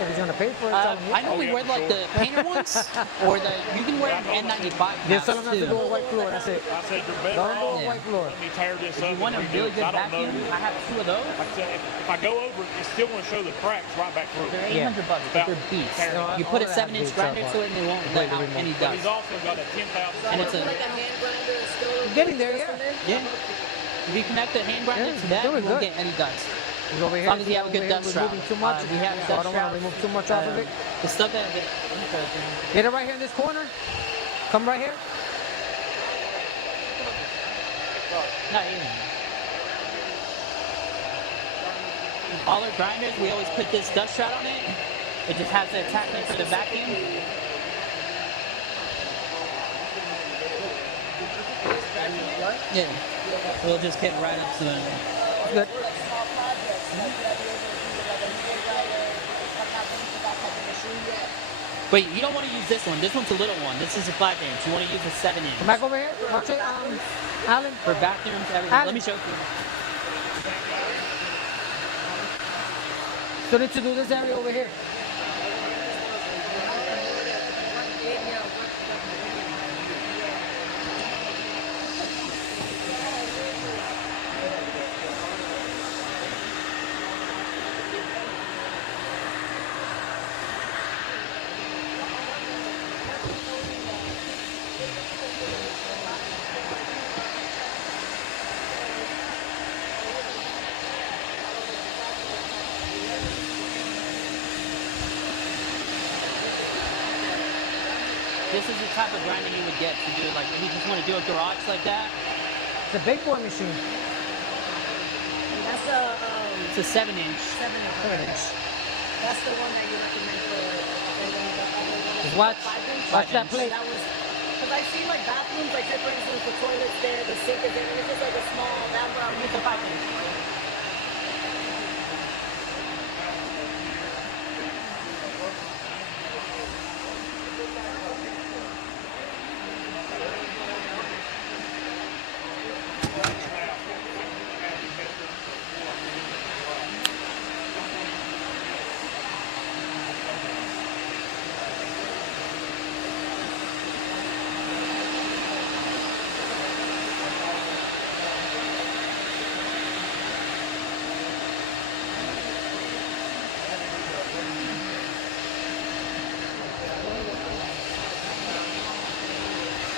if he's gonna pay for it, tell him, I know we wear like the painter ones, or the you can wear N95 just tell him masks not to go too. with white floor. That's it. I said, you're better Don't go off. with Yeah. white floor. Let me tear this If up you want a and redo really it, 'cause good I don't vacuum, know. I have 2 of those. Like I said, if I go over it, it's still going to show the cracks right back through. They're Yeah. $800, but they're beasts. No, You put a all that 7-inch beats grinder up, to it, and they won't let out any But he's dust. also got a 10,000. And it's a Like a hand grinder is still Getting there, yeah. yeah. If you connect the hand grinder Yeah, to that, you doing won't good. get any dust. He's over As here. long as you have a over good here dust trap. removing too much. We have so I dust don't want to traps. remove too much off of it. The stuff that Get it right here in this corner. Come right here. not even. All our grinders, we always put this dust trap on it. It just has the attachment to the vacuum. Yeah. We'll just get right up to the. Good. Wait, you don't want to use this one. This one's a little one. This is a 5-inch. You want to use a 7-inch. Come back over here. Watch it, Alan. For bathrooms, everything. Alan. Let me show you. Still need to do this area over here. This is the type of grinding you would get to do like if you just want to do a garage like that. It's a big boy machine. That's a It's a 7-inch. 7-inch. That's the one that you recommend for Just watch that plate. Because I see like bathrooms, like say for instance the toilet's there, the sink is there, and it's just like a small, that's what I'm It's a 5-inch.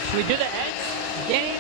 Should we do the edge game?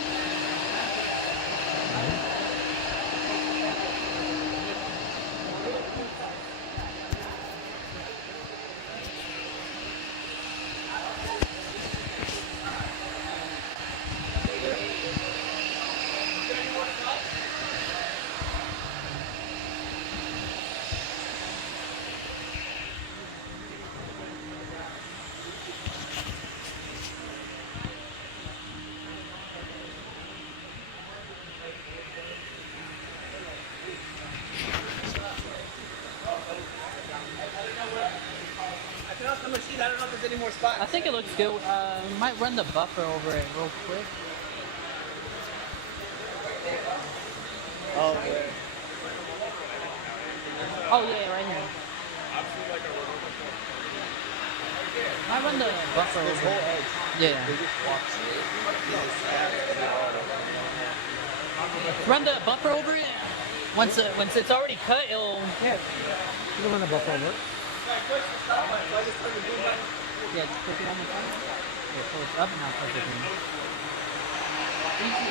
I can off the machine. I don't know if there's any more spots. I think it looks good. We might run the buffer over it real quick. Oh, yeah. Oh yeah, right here. Might run the buffer This over whole it. edge. Yeah. They just walk straight. Run the buffer over it. Once it's already cut, it'll Yeah. You don't want to buff over it. yeah. Just click it on the front. Yeah, pull it up now. Click it in.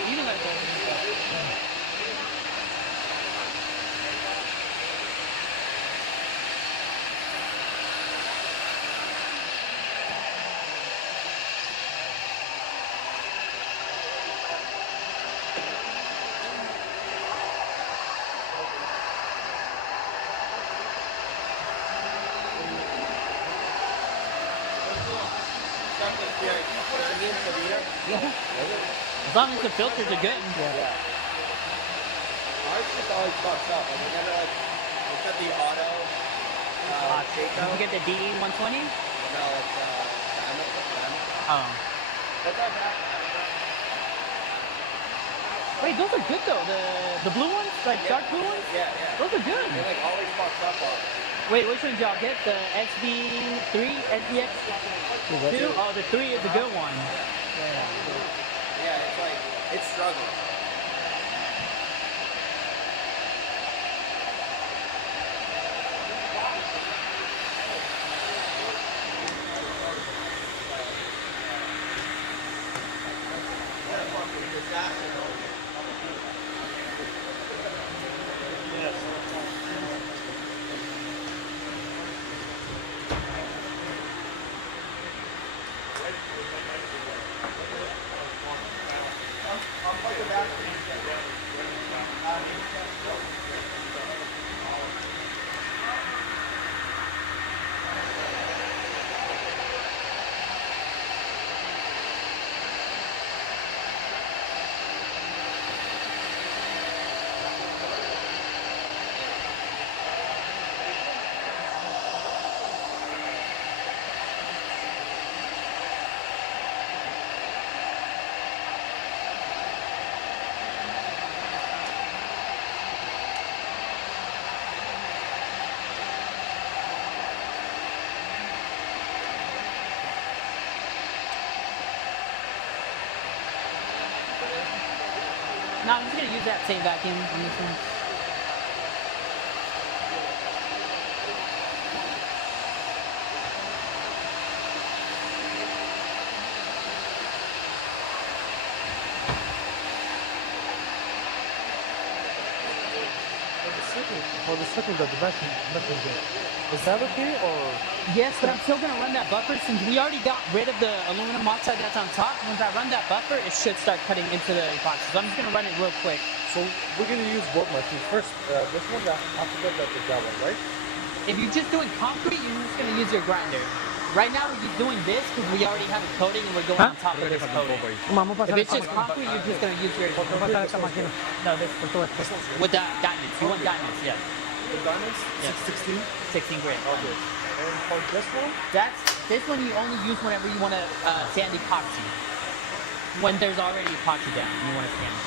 You can let it go. Yeah. As long as the filters are good. Yeah. Ours just always fucks up. I mean, never like, it's got the auto, Did you get the DE 120? no, it's, Oh. That's our back. Wait, those are good though. The blue ones, like dark blue ones. Yeah, yeah. Those are good. They like always box up on. Wait, which ones y'all get? The SB3, SBX2? Oh, the 3 is the good one. Yeah, it's like, it's struggling. No, I'm just gonna use that same vacuum on this one. For the second, the vacuum good. Is that okay, or? Yes, but I'm still gonna run that buffer since we already got rid of the aluminum oxide that's on top. Once I run that buffer, it should start cutting into the epoxy. So I'm just gonna run it real quick. So we're gonna use both machines. First, this one, after that one, right? If you're just doing concrete, you're just gonna use your grinder. Right now we're just doing this because we already have a coating and we're going on top of this coating. Vamos a If pasar it's just concrete, you're just gonna use your esta máquina. no this with the diamonds. You want diamonds, yeah. The diamonds, Yeah. 16. 16 grit. Okay. And for this one, This one you only use whenever you want to sand epoxy. When there's already epoxy down, and you want to sand it.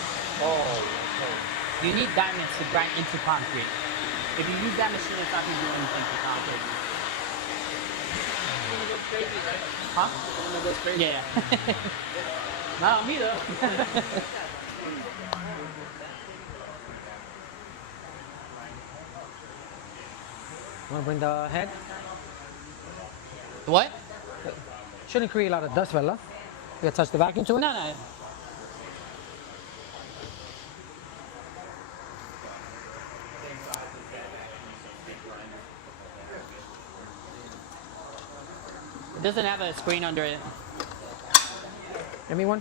okay. You need diamonds to grind into concrete. If you use that machine, it's not going to do anything to concrete. Huh? Yeah. Not on me though. Want to bring the head? What? Shouldn't create a lot of dust, fella. You touch the vacuum to it? No. It doesn't have a screen under it. Give me one.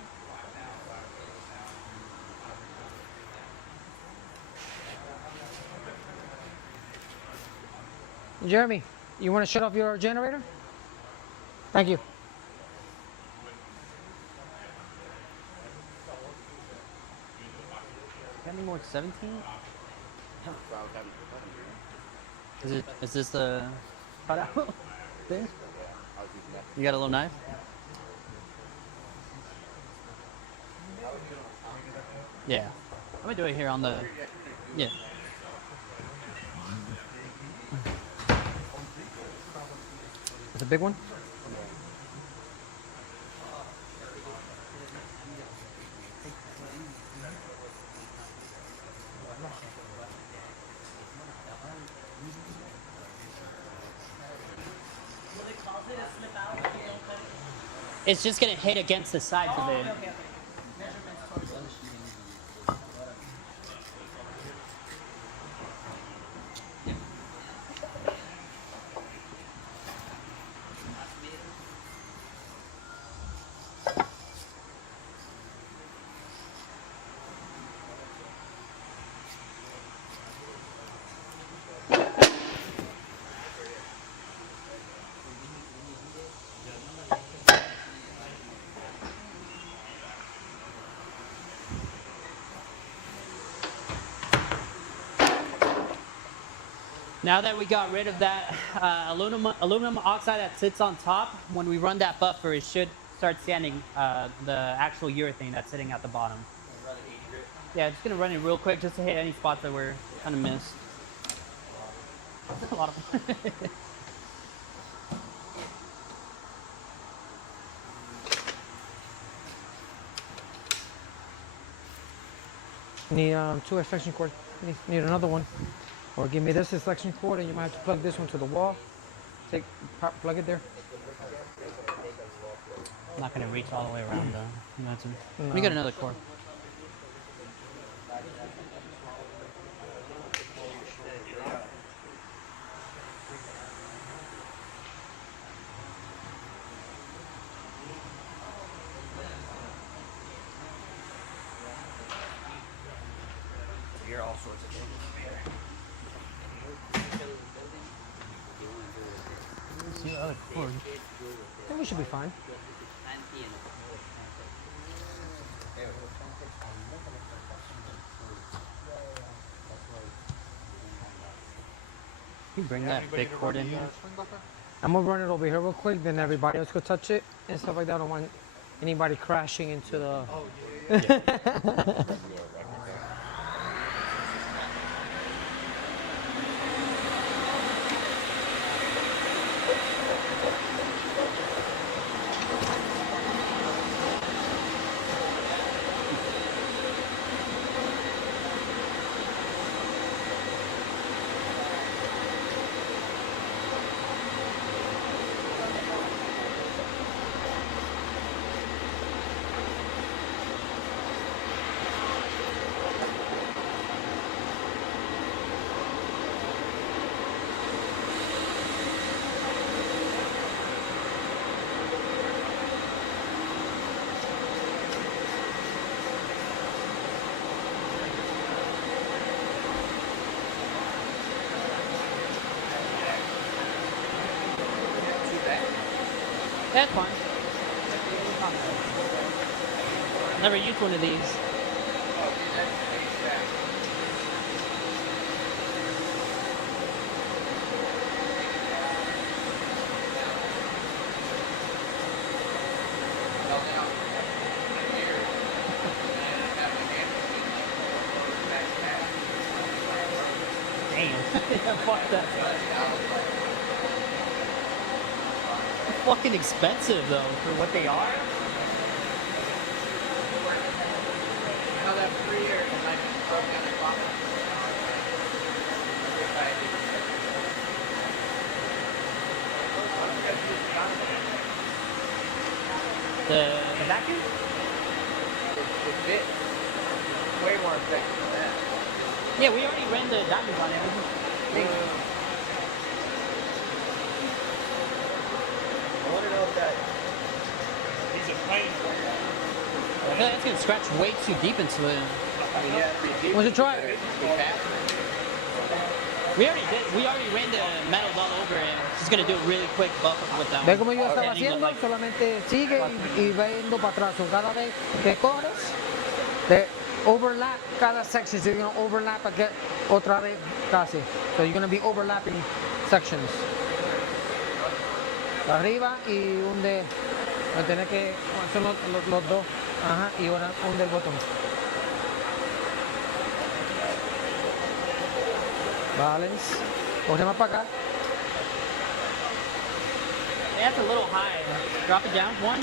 Jeremy, you want to shut off your generator? Thank you. Got any more 17? Is this the cutout thing? You got a little knife? Yeah. I'm gonna do it here on the, yeah. It's a big one. It's just gonna hit against the sides of it. Now that we got rid of that aluminum oxide that sits on top, when we run that buffer, it should start sanding the actual urethane that's sitting at the bottom. Yeah, just gonna run it real quick just to hit any spots that were kind of missed. That's a lot of. Need 2 extension cords. Need another one. Or give me this extension cord and you might have to plug this one to the wall. Plug it there. I'm not gonna reach all the way around though. You have to. No. Let me get another cord. You're all sorts of things here. See the other cord. I think we should be fine. Can you bring that big cord in here? I'm gonna run it over here real quick, then everybody else could touch it and stuff like that. I don't want anybody crashing into the. That's fine. Never used one of these. Damn. Fuck that. Fucking expensive though for what they are. How that 3 years and I broke down the clock. The vacuum? It fits way more effective than that. Yeah, we already ran the diamonds on it. I want to know if that. He's a pain. I feel like it's gonna scratch way too deep into it. Yeah, pretty deep. Want to try it? We already ran the metals all over it. Just gonna do a really quick buff with that. Ve como yo estaba And you go haciendo, like- solamente sigue y va yendo para atrás. So cada vez que corres, te overlap cada section. So you're going to overlap again otra vez casi. So you're going to be overlapping sections. Arriba y hunde. Tienes que, son los dos. Ajá, y ahora hunde el botón. Balance. Coge más para acá. That's a little high. Drop it down one.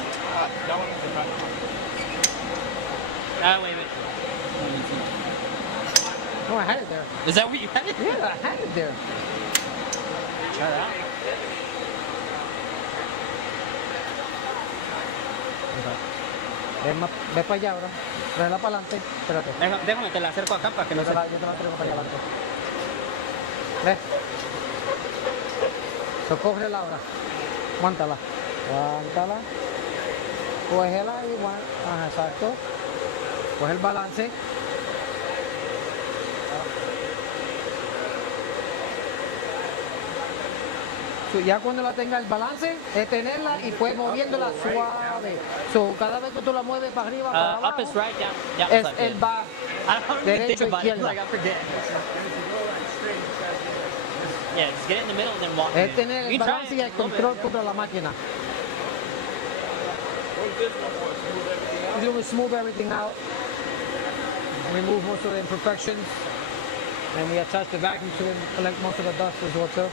Wait. No, I had it there. Is that where you had it? Yeah, I had it there. Try it out. Ve para allá ahora. Tráela para adelante. Espérate. Déjame, te la acerco acá para que no Yo se... te la traigo para allá adelante. Ve. So, cógela ahora. Aguántala. Aguántala. Cógela igual. Ajá, exacto. Coge el balance. So, ya cuando la tenga el balance, es tenerla y pues moviéndola suave. So, cada vez que tú la mueves para arriba, para Up abajo, is right, down es is left. el va. I don't even think derecho, about it. izquierda. Like I forget. Yeah, just get it in the middle and then walk. Es in. tener You el can try balance it y el a little bit. control contra la máquina. What's this one for? Smooth everything out? You're going to smooth everything out. remove most of the imperfections. And we attach the vacuum to it and collect most of the dust as well too.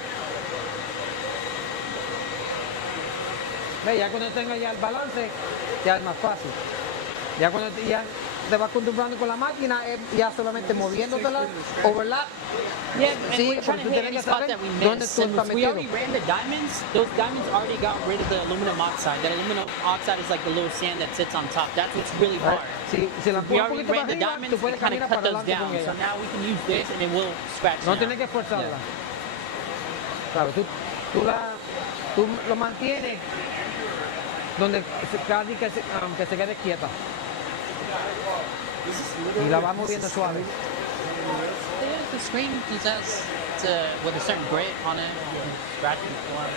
Ve, ya cuando tenga ya el balance, ya es más fácil. Ya cuando ya te vas acostumbrando con la máquina, ya solamente moviéndotela, overlap. Yeah, and Sí, we're trying porque to tú hit tienes any que spot saber that we dónde miss. tú And estás we already metido. ran the diamonds. Those diamonds already got rid of the aluminum oxide. That aluminum oxide is like the little sand that sits on top. That's what's really hard. Si la We empujas un already poquito para ran the arriba, diamonds tú puedes and kind of caminar cut para those adelante con down. So ella. now we can use this and it will scratch No down. tienes que forzarla. Claro, tú lo mantienes donde casi que se quede quieta. Y la vas moviendo suave. Yeah, the screen has with a certain grit on it, scratching for it.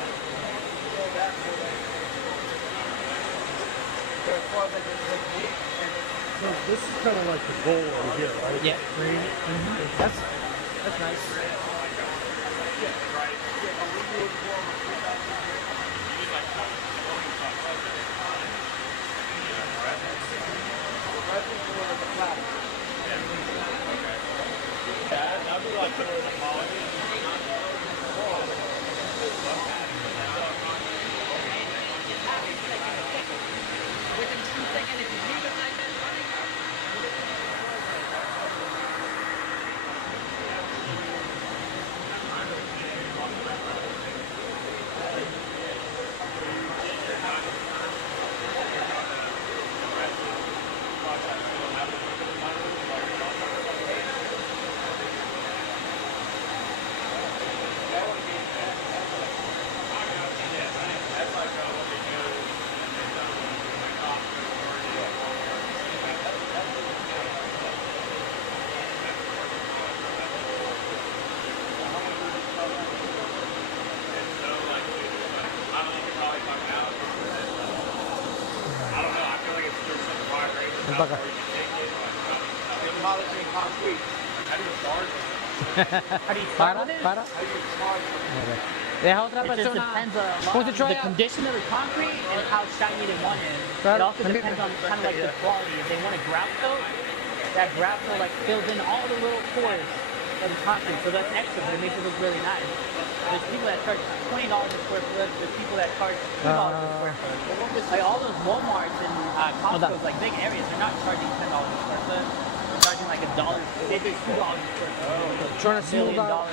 So this is kind of like the goal over here, right? Yeah. Green. That's nice. Ven para acá. Para. Okay. Deja a otra It just persona. depends a lot Wants to on try the out? condition of the concrete and how shiny they want it. Claro. It also depends on kind of like the quality. If they want a grout coat, that grout coat like fills in all the little pores of the concrete, so that's extra, but it makes it look really nice. There's people that charge $20 a square foot. There's people that charge $2 a square foot. Like all those Walmarts and Costco's, like big areas, they're not charging $10 a square foot. They're charging like $1, maybe $2 a square foot. Trying to smooth $1 million out.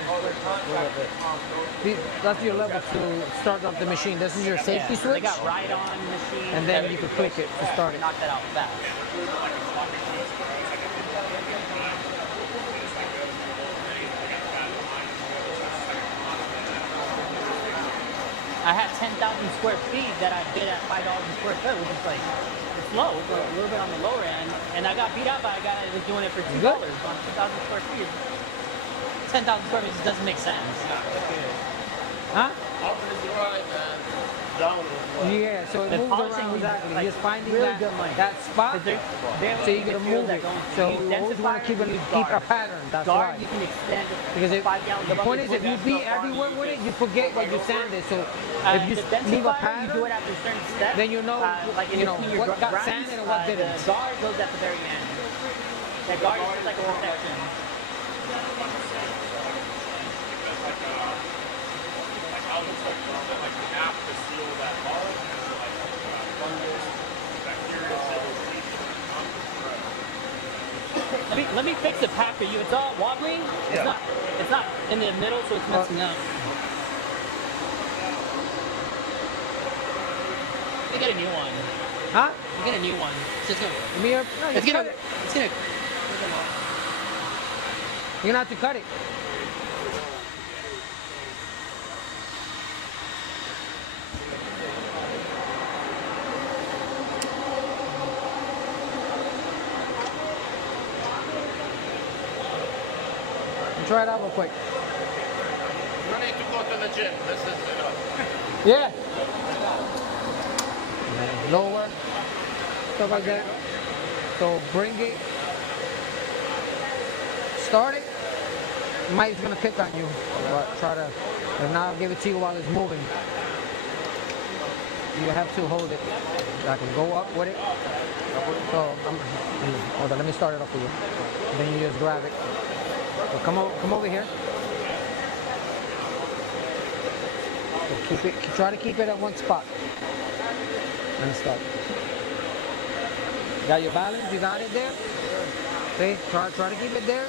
That's your level to start up the machine. This is your safety They switch. got ride-on machines. And then you can click it to start it. Knock that out fast. I had 10,000 square feet that I bid at $5 a square foot, which is like, it's low, it's a little bit on the lower end. And I got beat out by a guy that was doing it for $2 Good. on 2,000 square feet. 10,000 square feet just doesn't make sense. Huh? Up is right and down is left. Yeah, so it The moves polishing around is, exactly. like, Just finding really that, good line. that spot But there's so you can move it. So you always want to keep a pattern. That's Guard, why. you can extend it. Because 5 gallons the of point bucket is, if you full. be everywhere with it, you forget what you sanded. So if you The leave a densifier, you do it pattern, after a certain step. then you know, like in you know between your what got grinds, sanded and what didn't. The guard goes at the very end. That guard is just like a protection. Let me fix the pack for you. It's all wobbly. It's not in the middle, so it's messing up. You get a new one. Huh? You get a new one. It's just gonna. No, It's you gonna. cut it. It's gonna. You're gonna have to cut it. Try it out real quick. You don't need to go to the gym. This is enough. Yeah. Lower. Stuff like that. So bring it. Start it. Mike's gonna pick on you. But try to, if not, I'll give it to you while it's moving. you have to hold it. I can go up with it. So hold on, let me start it off for you. Then you just grab it. So come over here. So try to keep it at one spot. And start. Got your balance? You got it there? See? Try to keep it there.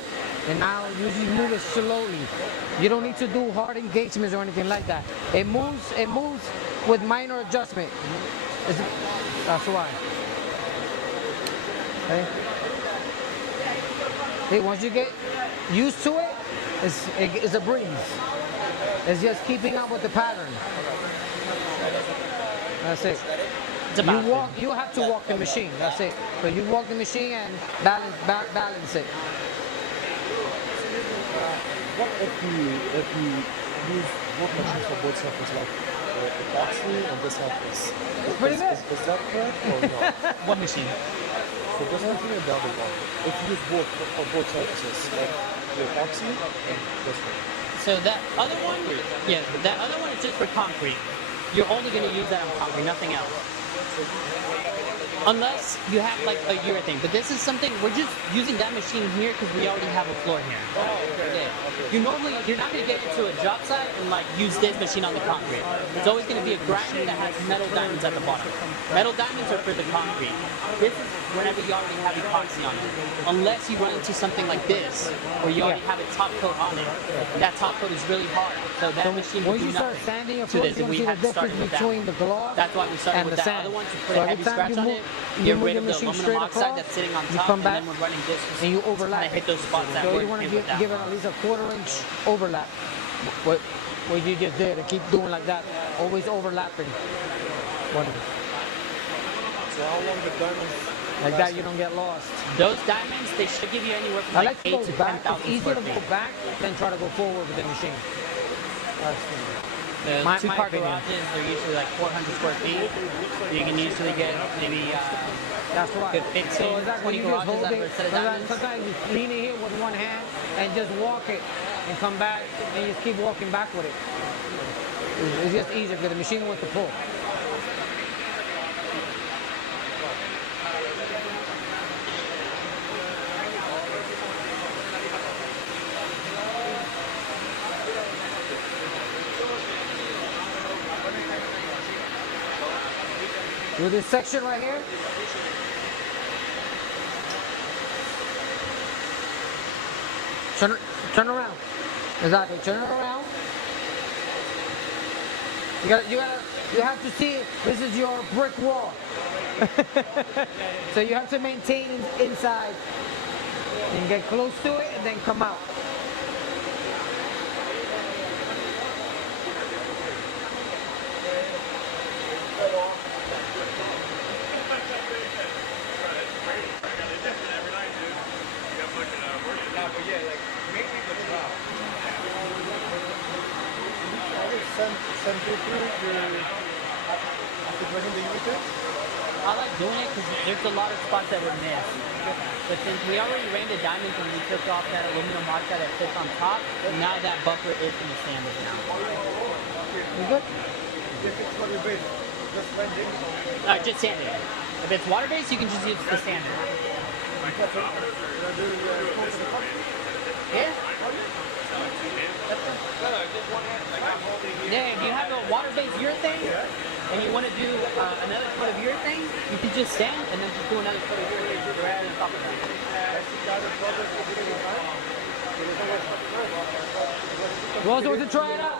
And now you just move it slowly. You don't need to do hard engagements or anything like that. It moves with minor adjustment. That's why. Okay? See, once you get used to it, it's a breeze. It's just keeping up with the pattern. That's it. You have to walk the machine. That's it. So you walk the machine and balance it. What if you use both machines for both surfaces, like epoxy and this surface? Pretty good. Is that correct or no? What machine? So this machine and the other one. If you use both for both surfaces, like the epoxy and this one. So that other one, yeah, that other one is just for concrete. You're only going to use that on concrete, nothing else. Unless you have like a urethane, but this is something we're just using that machine here because we already have a floor here. Yeah. You're not going to get into a job site and like use this machine on the concrete. It's always going to be a grinder that has metal diamonds at the bottom. Metal diamonds are for the concrete. This is whenever you already have epoxy on it. Unless you run into something like this, where you already have a top coat on it. That top coat is really hard, so that machine will Once do you start nothing sanding your to floor, this. you're And going we to see have the started difference with that between one. the gloss That's why we started and with the that sand. other one to put So a every heavy time scratch you on move- it. you Get move rid your of the machine aluminum straight oxide across, that's sitting on you top, come and back, then we're running this. and you to overlap kinda hit those spots that So we're you want to with that give it one. at least a 1/4 inch overlap. What you just did, and keep doing like that. Always overlapping. So how long the diamonds? Like that, you don't get lost. Those diamonds, they should give you anywhere from I like like to 8 go to back. 10,000 It's easier to square go feet. back than try to go forward with the machine. The My two-car opinion. garages, they're usually like 400 square feet. You can usually get maybe That's right. Good 15, So exactly, 20 you just garages hold out of it. a set of Sometimes diamonds. sometimes you lean it here with one hand and just walk it and come back and you just keep walking back with it. It's just easier because the machine wants to pull. With this section right here, turn around. Exactly, turn it around. You have to see this is your brick wall. So you have to maintain inside and get close to it and then come out. Send people after drinking the urethane? I like doing it because there's a lot of spots that were missed. But since we already ran the diamonds and we took off that aluminum oxide that sits on top, now that buffer is in the sanders now. You good? If it's water based, just bending. Just sand it. If it's water-based, you can just use the sander. Yeah. Yeah, if you have a water-based urethane and you want to do another coat of urethane, you can just sand and then just do another coat of urethane right on top of that. You also want to try it out?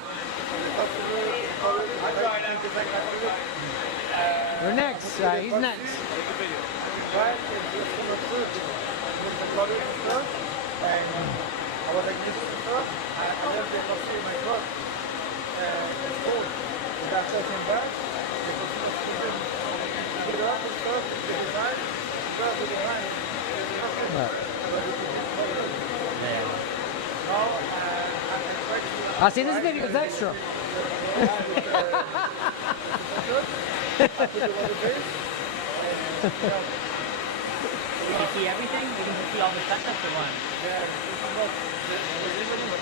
You're next. He's next. I was like, this is the first. I left the coffee in my truck. It's cold. And after I came back, the coffee was freezing. Put it up and stuff, the design, grab the design. I see this video is extra. You see everything? You can just see all the touch-ups or one?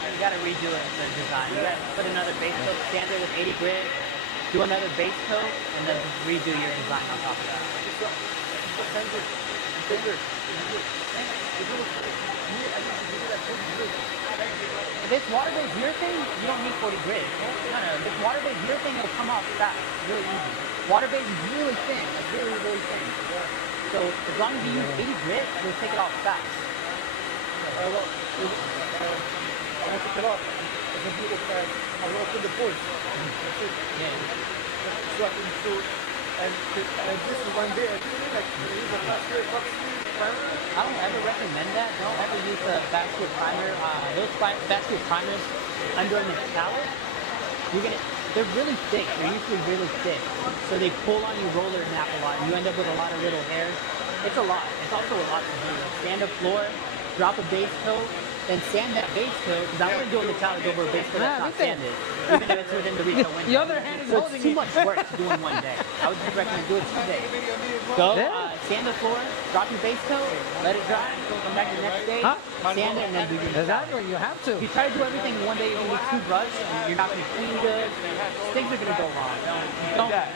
You gotta redo it, the design. You gotta put another base coat, sander with 80 grit, do another base coat, and then just redo your design on top of that. If it's water-based urethane, you don't need 40 grit. No. If it's water-based urethane, it'll come off fast, really easy. Water-based is really thin, like really, really thin. So as long as you use 80 grit, you'll take it off fast. I want to cut off. I will open the pores. That's it. Yeah. So I can show. And this is one day, I think like use a plaster epoxy primer. I don't ever recommend that. Don't ever use the vascular primer. Those vascular primers under a metallic, they're really thick. They're usually really thick. So they pull on your roller nap a lot. You end up with a lot of little hairs. It's a lot. It's also a lot to do. Like stand up floor, drop a base coat, then sand that base coat. Because I wouldn't do a metallic over a base coat that's not sanded, even if it's within the retail window. The other hand is So holding it's too it. much work to do in one day. I would just recommend do it 2 days. Go, sand the floor, drop your base coat, let it dry, come back the next day, sand it, and then do your metallic. Exactly, you have to. If you try to do everything in one day, you're gonna get too rushed, and you're not gonna clean good. Things are gonna go wrong.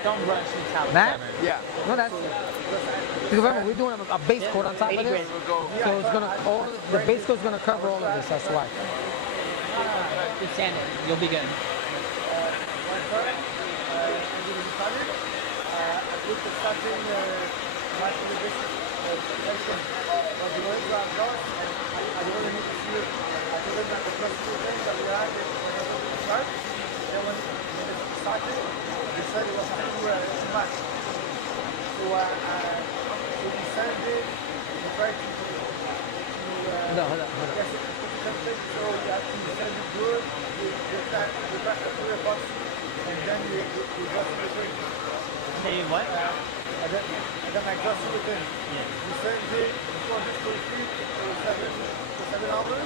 Don't rush metallic. Matt? ever. Yeah. No, that's because remember we're doing a base coat on top of 80 this, grit. so it's gonna the base coat's gonna cover all of this. That's why. Just sand it. You'll be good. No, hold on. Say what? I got my glass within. You send it, you want this for free for 7 hours.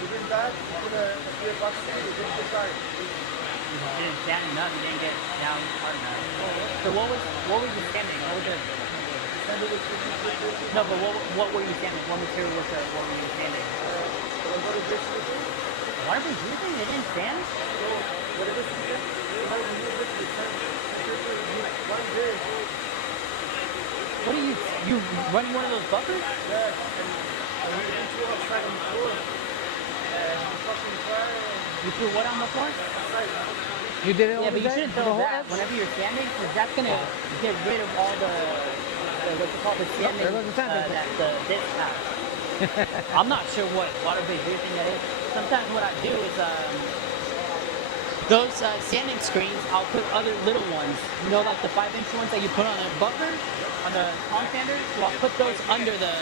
You bring back, you put a clear box in, you get the card. You didn't sand enough. You didn't get down hard enough. So what was you sanding? What was it? No, but what were you sanding? What material was it? What were you sanding? Water-based urethane? They didn't sand? What are you running one of those buffers? You threw what on the floor? You did it Yeah, over but you there? shouldn't The throw whole that edge? whenever you're sanding, because that's gonna get rid of all the what's it called, the sanding there goes the sanding. that the disc has. I'm not sure what water-based urethane that is. Sometimes what I do is those sanding screens, I'll put other little ones, you know, like the 5-inch ones that you put on a buffer, on the palm sander. So I'll put those under the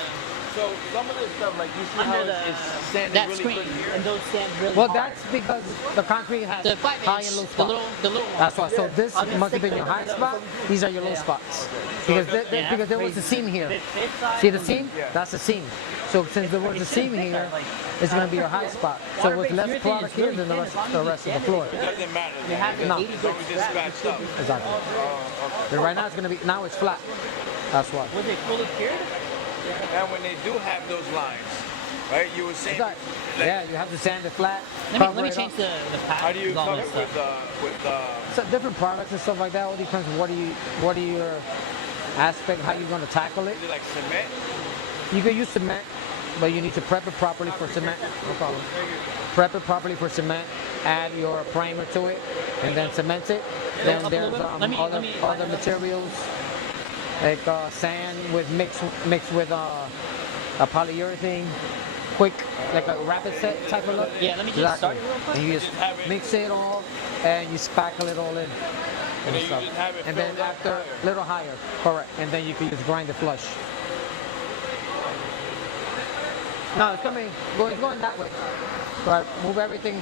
So some of this stuff, like you see how it's sanding that really screen, good here. and those sand really Well, hard. that's because the concrete has The high 5-inch, and low the spots. little ones. That's why. So this I'll just must have stick been your them high in spot. These are your low Yeah. spots. Because Yeah, because there was a crazy. seam here. This side See the and- seam? Yeah. That's the seam. So since there was a seam here, it's going to be your high spot. So with Water-based less urethane product is here really than the thin, rest, as long the as you rest of the sand it, floor. It doesn't matter. You have No. 80 As good long as it's scratch. scratched up. Exactly. But right now it's going to be, now it's flat. That's why. Was it fully cured? And when they do have those lines, right? You were saying, Exactly. like, Yeah, you have to sand it flat. Let cover me it change up. the pattern. how do you all cover that it stuff. with So different products and stuff like that. All depends what are your aspect, how you're going to tackle it. is it like cement? You can use cement, but you need to prep it properly for cement. No problem. Prep it properly for cement. Add your primer to it, and then cement it. Then Up a there's little bit. Let me- other materials like sand with mixed with a polyurethane, quick like a rapid set type of look. Yeah, let me just start it real quick. And you just mix it all, and you spackle it all in. And then you stuff. just have it And then filled up after higher. a little higher, correct. And then you can just grind it flush. No, it's coming. It's going that way. Right, move everything.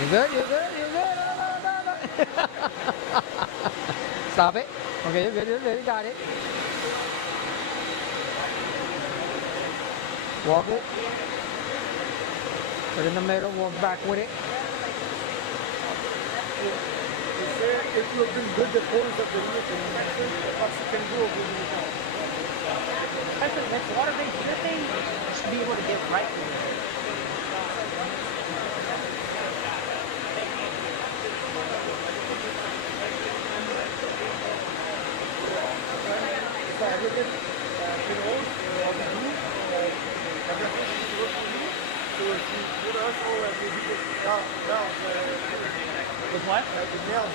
You good? You good? You good? No. Stop it. Okay, you're good. You're good. You got it. Walk it. Put it in the middle. Walk back with it. if you have been good decorators of the year, Epoxy can go over the account. That's water-based dripping. You should be able to get right through it. So everything, so if you put us all at With what? the nails,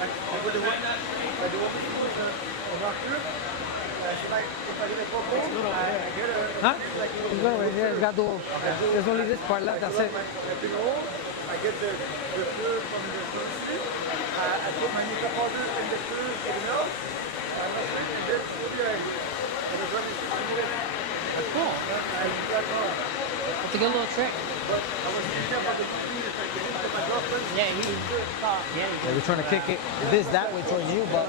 like with the one, like the one on our curve, so like if I get a couple, I get a, Huh? like a It's going right there. It's got the, there's only this part left. That's it. I get the curve from the curve strip, I put my makeup powder in the curve for the nails, and then That's cool. That's a good little trick. Yeah, Yeah, we're trying to kick it that way towards you, but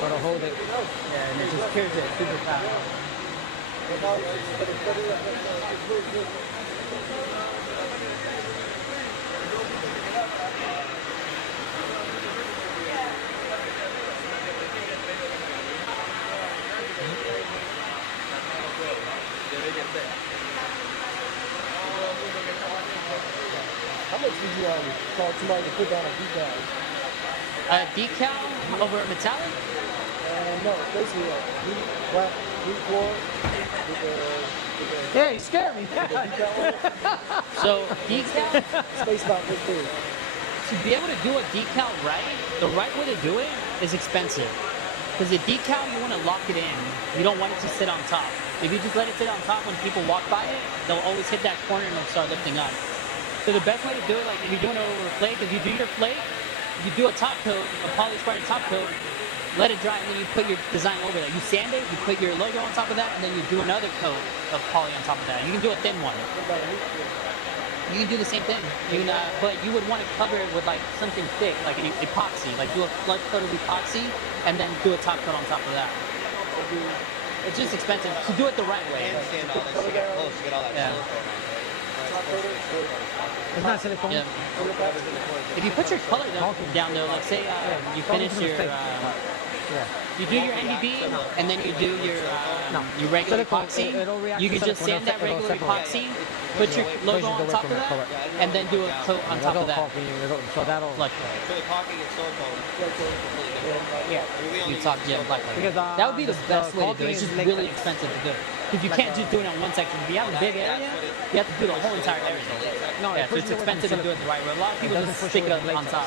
gotta hold it. Yeah, and it just cures it super fast. How much did you call somebody to put down a decal? A decal over metallic? No, basically black floor with the Yeah, you scared me. decal on it. So decal, Space about this big. to be able to do a decal right, the right way to do it is expensive. Because the decal, you want to lock it in. You don't want it to sit on top. If you just let it sit on top when people walk by it, they'll always hit that corner and it'll start lifting up. So the best way to do it, like if you're doing it over a flake, if you do your flake, you do a top coat, a poly-spartan top coat, let it dry, and then you put your design over that. You sand it, you put your logo on top of that, and then you do another coat of poly on top of that. You can do a thin one. You can do the same thing. You can, but you would want to cover it with like something thick, like an epoxy. Like do a flood coat of epoxy, and then do a top coat on top of that. It's just expensive to do it the right way. And stand all this to get close to get all that Yeah. It's not silicone. Yeah. If you put your color down though, like say you finish your, you do your NDB and then you do your regular Silicone, epoxy, it'll react you to can just silicone, sand that it'll regular separate. epoxy, put your logo on top of that, Correct. and then do a coat on top of that. So that'll. Like So the caulking and silicone, completely different. Yeah. I mean, we you only talk, use yeah, silicone. like Because, that would be the best way to do caulking it. It's is just like really expensive to do. Because you can't just do it on one section. If you have a big area, you have to do the whole entire area. No, Yeah, so it's expensive to do it the right way. A lot of people just stick it on top,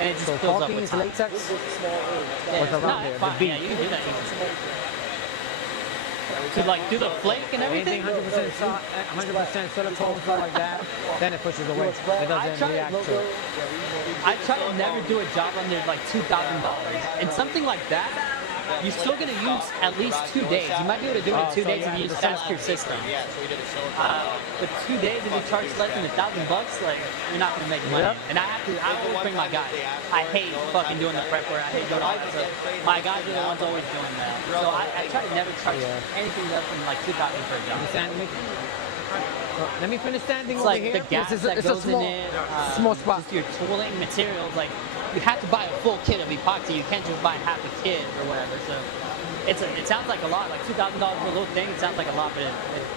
and it just So fills up caulking with is time. latex. Yeah, what's it's around not there, the fine. bead. Yeah, you can do that easily. To like do the flake and Anything everything. 100% silicone, stuff like that, then it pushes away. It doesn't react to it. I try to never do a job under like $2,000, and something like that, you're still gonna use at least 2 days. You might be able to do it in 2 days if you use faster system. Yeah, so we did a silicone. But 2 days, if you charge less than $1,000, like you're not gonna make money. And I always bring my guys. I hate fucking doing the prep work. I hate doing all that stuff. My guys are the ones always doing that. So I try to never charge anything less than like $2,000 for a job. Let me finish standing It's over like here. the gas It's that a goes small, in it, small spot. just your tooling materials. Like you have to buy a full kit of epoxy. You can't just buy half a kit or whatever. So it sounds like a lot. Like $2,000 for a little thing. It sounds like a lot, but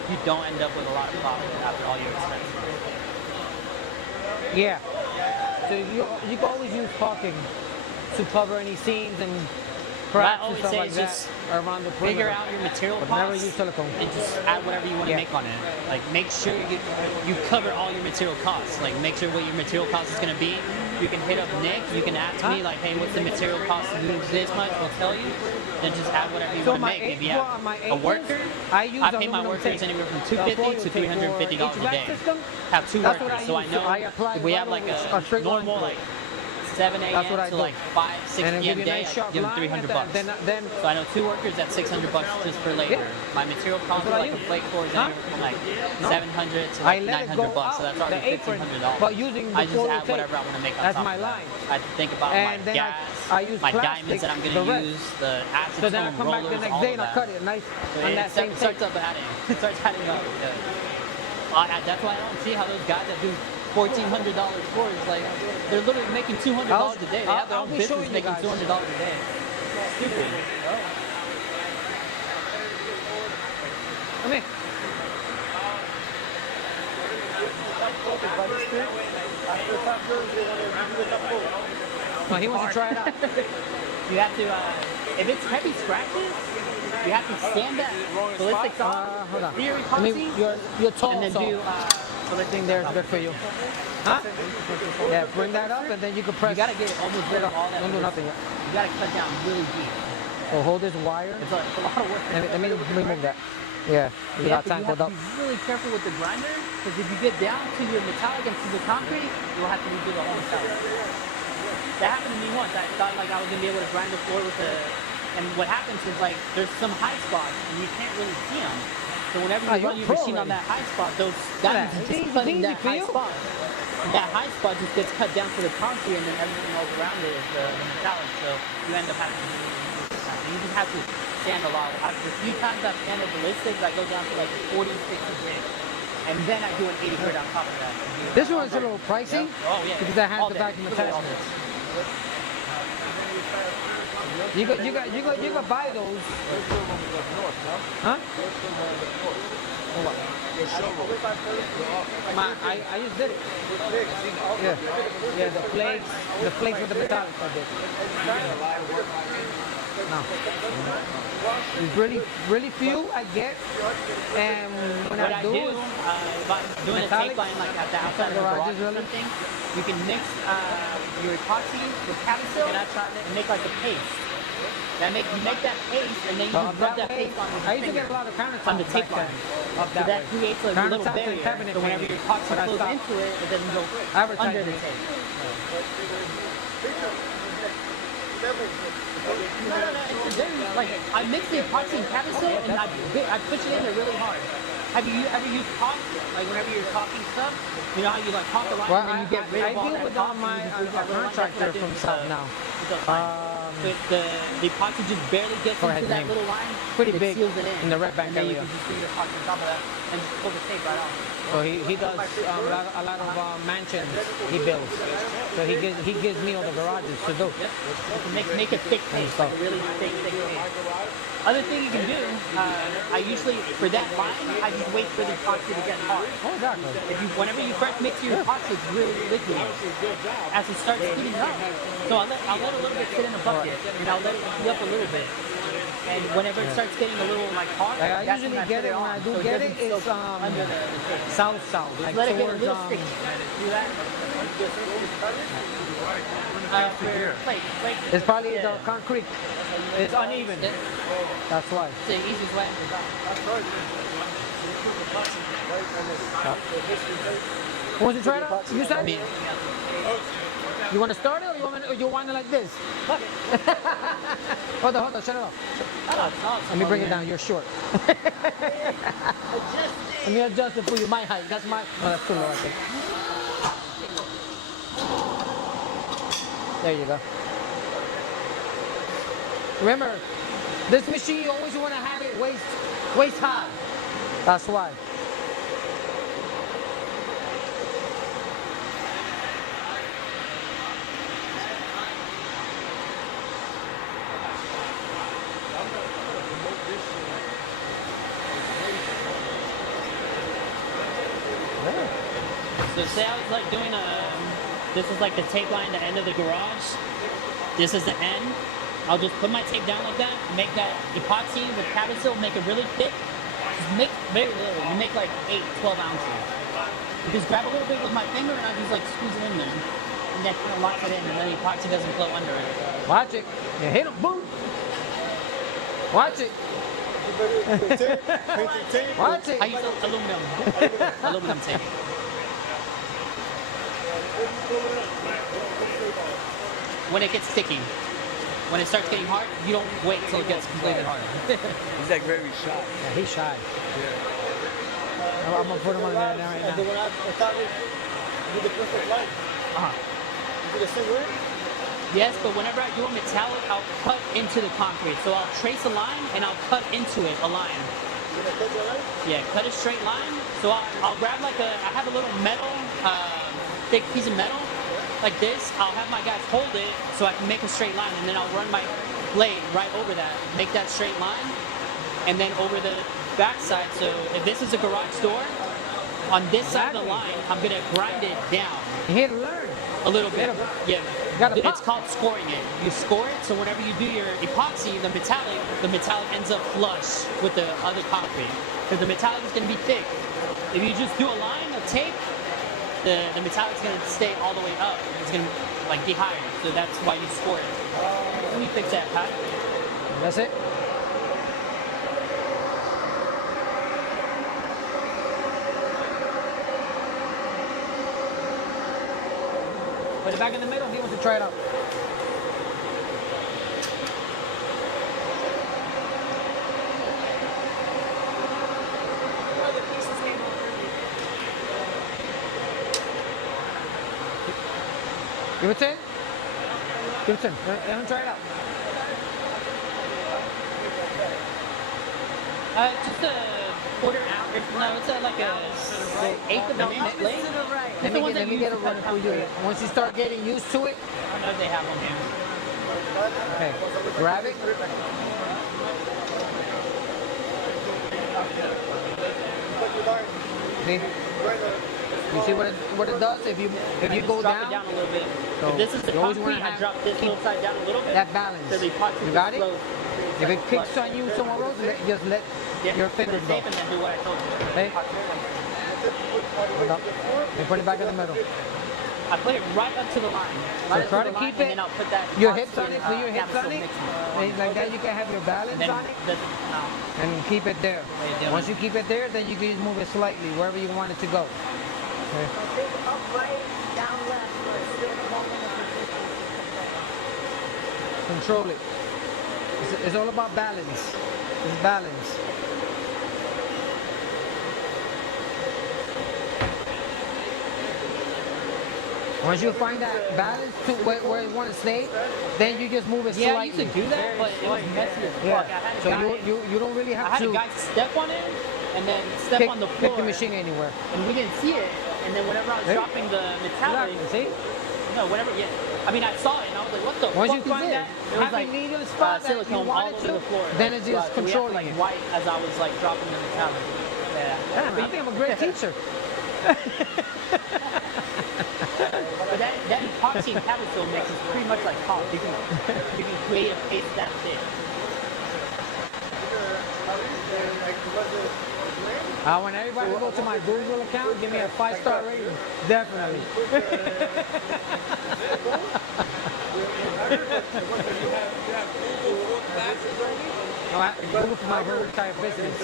you don't end up with a lot of profit after all your expenses. Yeah. So you can always use caulking to cover any seams and What I cracks and always stuff say like is that just around the figure perimeter. out your material But costs never use silicone. and just add whatever you want to Yeah. make on it. Like make sure you cover all your material costs. Like make sure what your material cost is going to be. You can hit up Nick. You can ask me like, hey, what's the material cost to do this much? We'll tell you. Then just add whatever you So want to my make. eight- If you have well, my a worker, I use I pay my aluminum workers tape. anywhere from The $250 foil to tape $350 for a day. HVAC system, Have two that's workers, what I so I use. know I apply if we have like a straight line normal through like it. 7 That's what a.m. I to do. like 5, 6 And it'll p.m. give you a day, nice I sharp give them line, and $300. then So I know 2 workers at $600 just for labor. Yeah. My material cost That's for what I like a use. flake core is Huh? anywhere from like $700 to I like let it $900. go So that's out, already the apron, $1,500. but using the I just foil add tape. whatever I want to make on That's top my of that. line. I have to think about And my then gas, I use my plastic, diamonds that I'm going the to rest. use, the acetone So then I come back rollers, the next all day of and I that. cut it nice on that same It starts tape. up adding. It starts adding up. Yeah. That's why I don't see how those guys that do $1,400 floors. Like they're literally making $200 a day. They have their own business making $200 a day. Stupid. Come here. No, he wants to try it out. You have to, if it's heavy scratches, you have to stand that ballistics on, Hold on. theory I mean, epoxy, you're tall, and then so do, the thing there is good for you. Huh? Yeah, bring that up, and then you can press. you gotta get it almost rid of all that. Don't do nothing yet. You gotta cut down really deep. So hold this wire. It's a lot of work. Let me remove that. Yeah, you got You have tangled to up. be really careful with the grinder, because if you get down to your metallic and to the concrete, you'll have to redo the whole metallic. That happened to me once. I thought like I was gonna be able to grind the floor with the, and what happens is like there's some high spots and you can't really see them. So whenever you run your machine on that high spot, that is just cutting that high spot. And that high spot just gets cut down to the concrete, and then everything else around it is the metallic. So you end up having to do that. You just have to sand a lot. The few times I've sanded ballistics, I go down to like 40, 60 grit. And then I do an 80 grit on top of that. This one's a little pricey. Oh yeah. Because I have All the day. vacuum Literally all attachments. day. You could buy those. Huh? I just did it. Yeah, the flakes with the metallic I did. No. It's really few I get, and when What I I do, do, if I'm doing a tape line like at the outside of the garage or something, you can mix your epoxy with Cavisil and make like a paste. You make that paste, and then you just rub that paste on with I your used to get finger a lot of countertops on the tape line. up So that that way. creates like a little Countertops and barrier. cabinet So whenever painting. your epoxy But I flows stopped into it, it doesn't go advertising under the it. tape. No, it's very, like, I mix the epoxy and Cavisil and I push it in there really hard. Have you ever used caulk? Like whenever you're caulking stuff, you know how you like caulk a lot and then you get rid of all deal that with caulk my and you just use that little line. That's what I contractor did from with South the- now. with the line. So the epoxy just barely gets Go ahead, into that name. little line. Pretty it big seals it in the red bank and then area. you can just do your epoxy on top of that and just pull the tape right off. So he does a lot of mansions he builds. So he gives me all the garages to do. Yep. You can make a thick paste, like a really thick paste. Other thing you can do, I usually, for that line, I just wait for the epoxy to get hard. Oh, exactly. Whenever you first mix your epoxy, it's really liquid. As it starts heating up, so I'll let a little bit sit in a bucket, and I'll let it heat up a little bit. And whenever it starts getting a little like hot, Like I that's usually when I get put it when I on, do so it get it. doesn't It's soak under the tape. south. Like Let it get a towards little sticky. Do that. Flake. it's probably the concrete. It's uneven. That's why. It's the easiest way. Want to try it out? You said? You want to start it, or you want it like this? Hold on, shut it off. Let me bring it down. You're short. Let me adjust it for you. My height. That's my. Oh, that's too low, I think. There you go. Remember, this machine you always want to have it waist high. That's why. So say I was like doing this is like the tape line, the end of the garage. This is the end. I'll just put my tape down like that, make that epoxy with Cavisil, make it really thick. Just make very little. You make like 8, 12 ounces. You just grab a little bit with my finger and I just like squeeze it in there. And that kind of locks it in and then the epoxy doesn't flow under it. Watch it. You hit him. Boom. Watch it. Watch it. I use aluminum. Aluminum tape. When it gets sticky. When it starts getting hard, you don't wait till it gets completely hard. He's like very shy. Yeah, he's shy. I'm gonna put him on there right And then now. when I thought it would be the perfect line. Is it the same way? Yes, but whenever I do a metallic, I'll cut into the concrete. So I'll trace a line and I'll cut into it a line. When I cut the line? Yeah, cut a straight line. So I'll grab like I have a little metal thick piece of metal like this, I'll have my guys hold it so I can make a straight line, and then I'll run my blade right over that, make that straight line, and then over the back side. So if this is a garage door, on this side of the line, I'm gonna grind it down You're here to learn. a little bit. Yeah, gotta it's pop. called scoring it. You score it, so whenever you do your epoxy, the metallic ends up flush with the other concrete, because the metallic is gonna be thick. If you just do a line of tape, the metallic's gonna stay all the way up. It's gonna like be higher, so that's why you score it. Let me fix that, Pat. That's it. Put it back in the middle. He wants to try it out. Give it 10. Give it 10. Let him try it out. Just a quarter ounce. No, it's like a eighth of an inch blade. Let me get a run for you. Once you start getting used to it, I know they have them here. okay, grab it. See? You see what it does if you go Drop down? it down a little bit. So If this is the you always concrete, wanna I have- drop this little side down a little bit. That balance. So the epoxy You got it? flows. If it kicks on you somewhere else, just let your put the fingers go. tape and then do what I told you. Okay? Hold up. And put it back in the middle. I put it right up to the line. Right up try to to the keep line, it- and then I'll put that Your epoxy hips on and, it, put your hips capsule on it. mix And like that you can have your balance And then on it and keep it there. you doing Once it. you keep it there, then you can just move it slightly wherever you want it to go. Okay. Take up right, down left, but still holding the position. Control it. It's all about balance. It's balance. Once you find that balance to where you want to stay, then you just move it Yeah, I used slightly. to do that, but it was messy as fuck. Yeah. I had a So guy, you don't really I have had a to guy step on it and then step on the floor. kick the machine anywhere. And we didn't see it. And then whenever I was Hey. dropping the metallic, Exactly. See? no, whenever, yeah. I mean, I saw it and I was like, what the Once fuck you is find this? that It was happy like medium spot that you silicone want all it over to, the floor. then it's just So we had to, controlling like it. white as I was like dropping the metallic. Yeah. Damn, I think I'm a great teacher. But that epoxy and capsule mix is pretty much like college. You can create a paste that thick. When everybody go to my Google account, give me a 5-star rating. Definitely. Google for my whole entire business.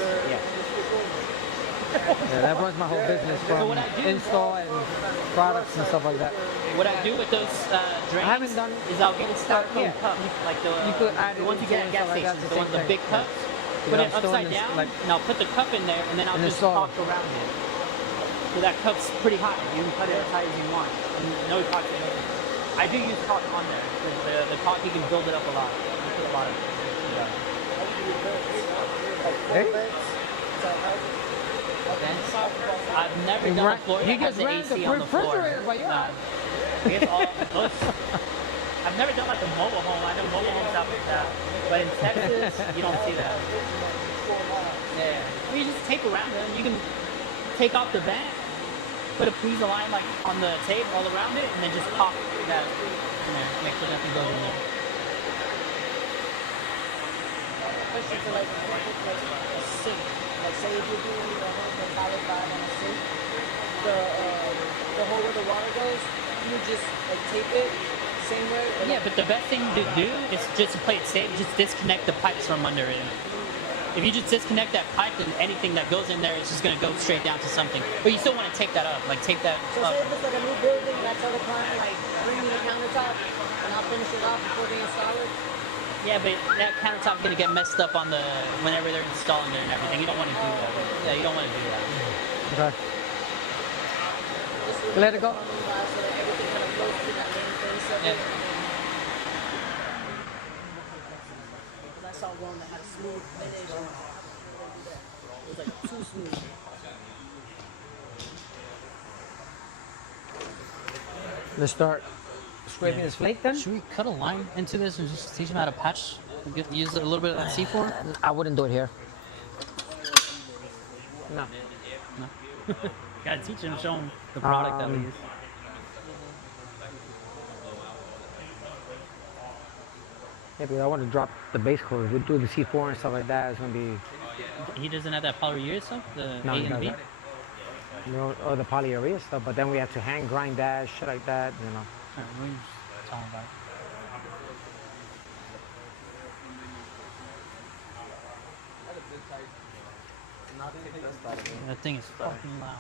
Yeah, that runs my whole business from what I do- install and products and stuff like that. What I do with those drains haven't done- is I'll get a styrofoam yeah. cup, like the You could add the it ones you get at into gas it, so like that's stations, the the ones same the thing. big cups. Put Yeah, it I'm storing upside this, down, like- and I'll put the cup in there, and then I'll And just install caulk it. around it. So that cup's pretty high. You can cut it as high as you want. And no epoxy. I do use caulk on there. The caulk, you can build it up a lot. You put a lot of it. Hey? Vents. I've never done a floor You that has just the ran AC the on the floor. refrigerator by your Nah. house. It's all, I've never done like a mobile home. I know mobile homes have like that. But in Texas, you don't see that. Yeah. Well, you just tape around it. You can take off the vent, put a please line like on the tape all around it, and then just pop that in there. Make sure nothing goes in there. Especially for like a sink. Like say if you're doing a home metallic vibe on a sink, the hole where the water goes, you just like tape it same way. Or Yeah, but the best thing to do is just to play it safe. Just disconnect the pipes from under it. If you just disconnect that pipe, then anything that goes in there is just gonna go straight down to something. But you still want to take that up, like take that So up. say if it's like a new building and I tell the client like bring me the countertop and I'll finish it off before they install it. Yeah, but that countertop's gonna get messed up on the whenever they're installing it and everything. You don't want to do that. Yeah, you don't want to do that. Okay. Let it go. So that everything kind of flows through that main face of Yeah. it. Because I saw one that had a smooth finish. And it was like too smooth. Let's start scraping this flake then. Should we cut a line into this and just teach them how to patch? Use a little bit of that C4? I wouldn't do it here. No. No. Gotta teach them, show them the product that we use. Yeah, because I want to drop the base coat. If we do the C4 and stuff like that, it's gonna be. He doesn't have that polyurethane stuff, the No, A he and B. doesn't. You know, or the polyurea stuff, but then we have to hand grind that, shit like that, you know. Alright, we just talk about it. That thing is fucking loud.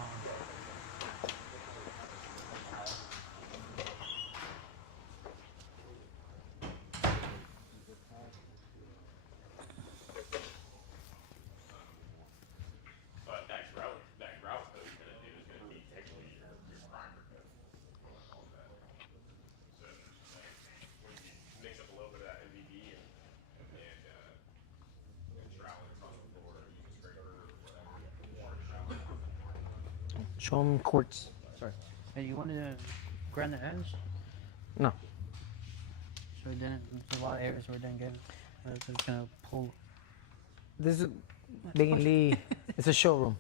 Show them quartz. Sorry. Hey, you wanted to grind the edge? No. So it didn't. There's a lot of areas where it didn't get. It's just gonna pull. This is mainly, it's a showroom.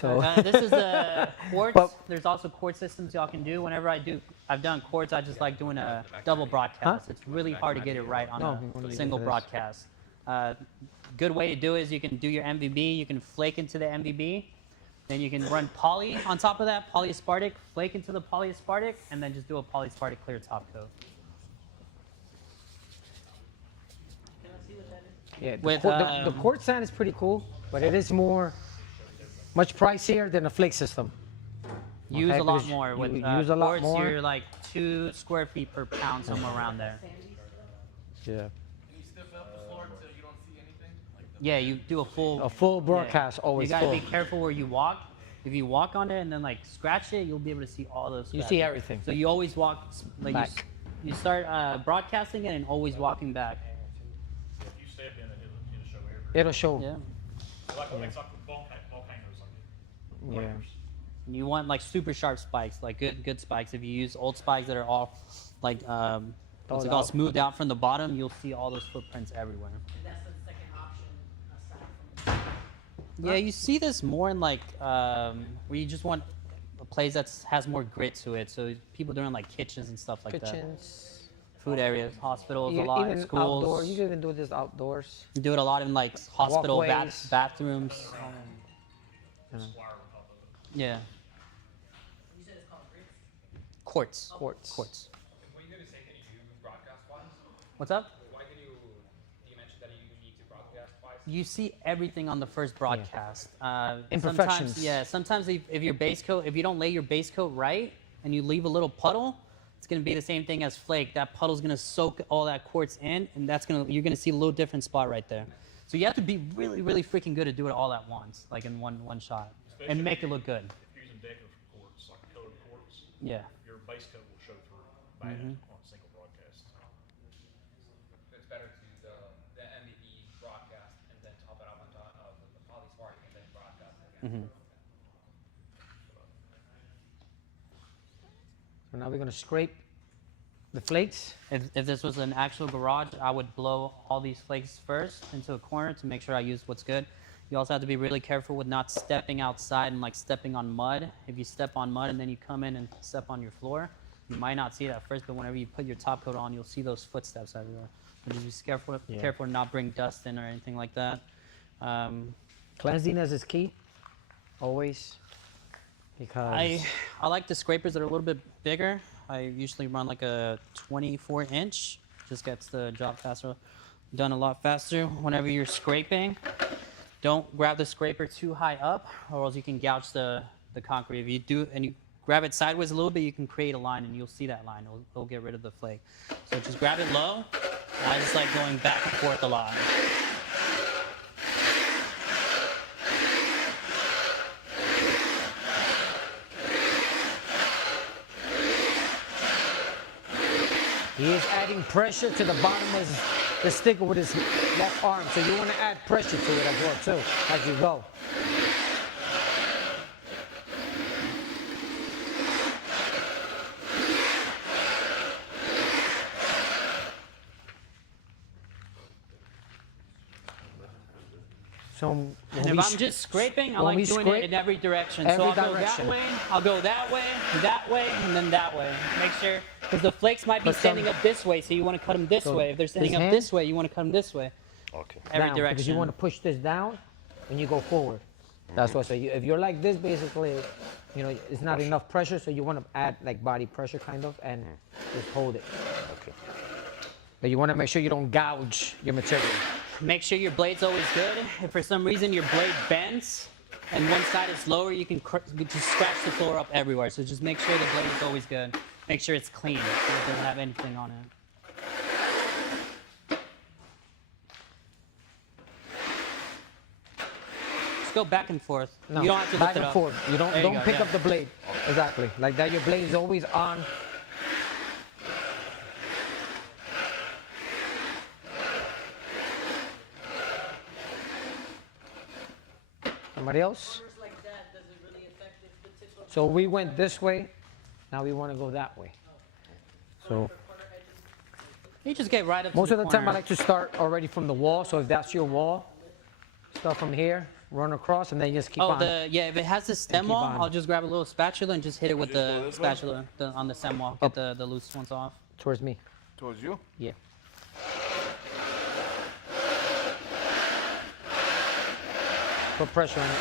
So This is the quartz. But- There's also quartz systems y'all can do. Whenever I've done quartz, I just like doing a double broadcast. Huh? It's really hard to get it right on No, a we wanna single do this. broadcast. Good way to do it is you can do your MVB, you can flake into the MVB, then you can run poly on top of that, polyaspartic, flake into the polyaspartic, and then just do a polyaspartic clear top coat. yeah, With, the quartz sand is pretty cool, but it is much pricier than a flake system. Use Okay, a lot because more. With you use a lot quartz, more. you're like 2 square feet per pound, somewhere around there. Yeah. Yeah, you do a full. A full broadcast, always You gotta full. be careful where you walk. If you walk on it and then like scratch it, you'll be able to see all those. You scratches. see everything. So you always walk like Back. you start broadcasting it and always walking back. If you step in it, it'll show everything. It'll show. Yeah. Like volcanoes, like Yeah. And you want like super sharp spikes, like good spikes. If you use old spikes that are all like what's Thawed it called, out. smoothed out from the bottom, you'll see all those footprints everywhere. That's the second option aside from. Yeah, you see this more in like where you just want a place that has more grit to it. So people doing like kitchens and stuff like that. Kitchens. Food areas, hospitals, a Yeah, lot, even schools. outdoor. You can even do this outdoors. You do it a lot in like hospital Walkways. bathrooms. You know. Yeah. You said it's called grits? Quartz. Quartz. Quartz. What are you going to say that you do broadcast-wise? What's up? Why do you mention that you need to broadcast-wise? You see everything on the first broadcast. Imperfections. Sometimes if your base coat, if you don't lay your base coat right and you leave a little puddle, it's gonna be the same thing as flake. That puddle's gonna soak all that quartz in, and you're gonna see a little different spot right there. So you have to be really, really freaking good to do it all at once, like in one shot, and make it look good. If you're using decorative quartz, like colored quartz, Yeah. your base coat will show through bad on a single broadcast. It's better to do the MVP broadcast and then top it up on top of the polyspartic and then broadcast it again. So now we're gonna scrape the flakes. If this was an actual garage, I would blow all these flakes first into a corner to make sure I use what's good. You also have to be really careful with not stepping outside and like stepping on mud. If you step on mud and then you come in and step on your floor, you might not see it at first, but whenever you put your top coat on, you'll see those footsteps everywhere. So just be careful to not bring dust in or anything like that. Cleanliness is key. Always. Because I like the scrapers that are a little bit bigger. I usually run like a 24-inch. Just gets the job done a lot faster. Whenever you're scraping, don't grab the scraper too high up, or else you can gouge the concrete. If you do and you grab it sideways a little bit, you can create a line, and you'll see that line. It'll get rid of the flake. So just grab it low. I just like going back and forth a lot. he is adding pressure to the bottom of the sticker with his left arm. So you want to add pressure to it as well too, as you go. So when And if we I'm sh- just scraping, I when we like doing scrape, it in every direction. every So I'll direction. go that way, I'll go that way, and then that way. Make sure, because the flakes might be But some- standing up this way, so you want to cut them this So way. If they're standing this up hand- this way, you want to cut them this way. Okay. Every down, direction. because you want to push this down when you go forward. That's why. So if you're like this, basically, you know, it's not enough pressure, so you want to add like body pressure kind of, and just hold it. Okay. But you want to make sure you don't gouge your material. Make sure your blade's always good. If for some reason your blade bends and one side is lower, you can just scratch the floor up everywhere. So just make sure the blade is always good. Make sure it's clean, so it doesn't have anything on it. Just go back and forth. No, You don't have to back lift it and up. forth. You There don't go, pick yeah. up the blade. Exactly. Like that, your blade is always on. Somebody else? Like that, does it really affect the tip of So we went this way. Now we want to go that way. So You just get right up most to of the time I like to start already from the wall. So if that's your wall, start from here, run across, and then you just keep on. If it has the stem keep wall, on. I'll just grab a little spatula and just hit it with Just go the this way? spatula on the stem wall. Get the loose ones off. Towards me. Towards you? Yeah. Put pressure on it.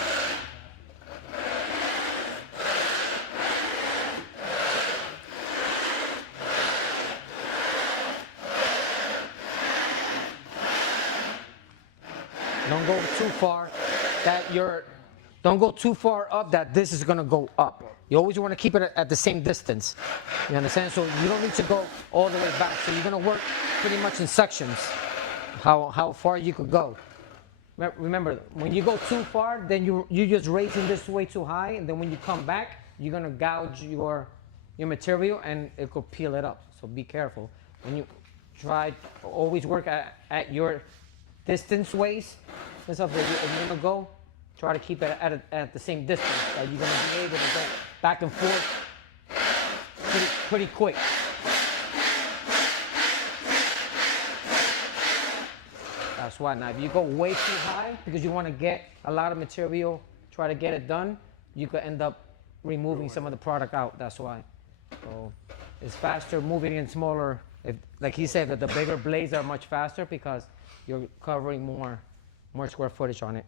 Don't go too far that don't go too far up that this is gonna go up. You always want to keep it at the same distance. You understand? So you don't need to go all the way back. So you're gonna work pretty much in sections. How far you could go. Remember, when you go too far, then you're just raising this way too high, and then when you come back, you're gonna gouge your material and it could peel it up. So be careful. When you try, always work at your distance ways and stuff. If you're gonna go, try to keep it at the same distance. Like you're gonna be able to go back and forth pretty quick. That's why. Now, if you go way too high because you want to get a lot of material, try to get it done, you could end up removing some of the product out. That's why. So it's faster moving in smaller. Like he said, that the bigger blades are much faster because you're covering more square footage on it.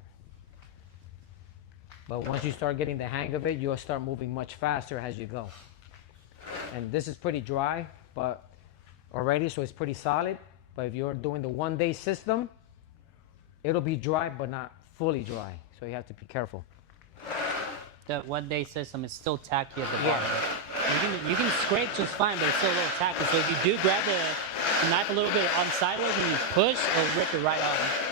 But once you start getting the hang of it, you'll start moving much faster as you go. And this is pretty dry, but already, so it's pretty solid. But if you're doing the one-day system, it'll be dry, but not fully dry. So you have to be careful. The one-day system is still tacky at the bottom. You can scrape just fine, but it's still a little tacky. So if you do grab the knife a little bit on sideways and you push, it'll rip it right off.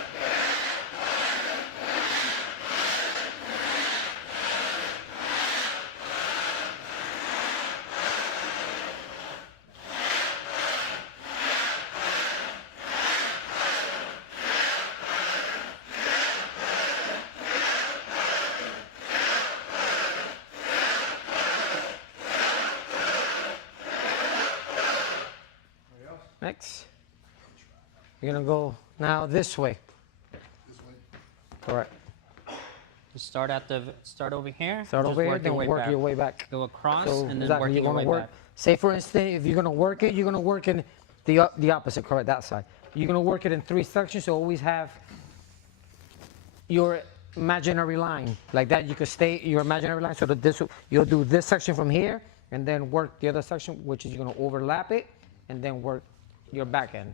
Next. You're gonna go now this way. Correct. Just start over here. Start just over here, work then work back. your way back. Go across So and then exactly, working you're your gonna way work. back. Say for instance, if you're gonna work it, you're gonna work in the opposite, correct, that side. You're gonna work it in 3 sections, so always have your imaginary line. Like that, you could stay your imaginary line, so that you'll do this section from here, and then work the other section, which is you're gonna overlap it, and then work your back end.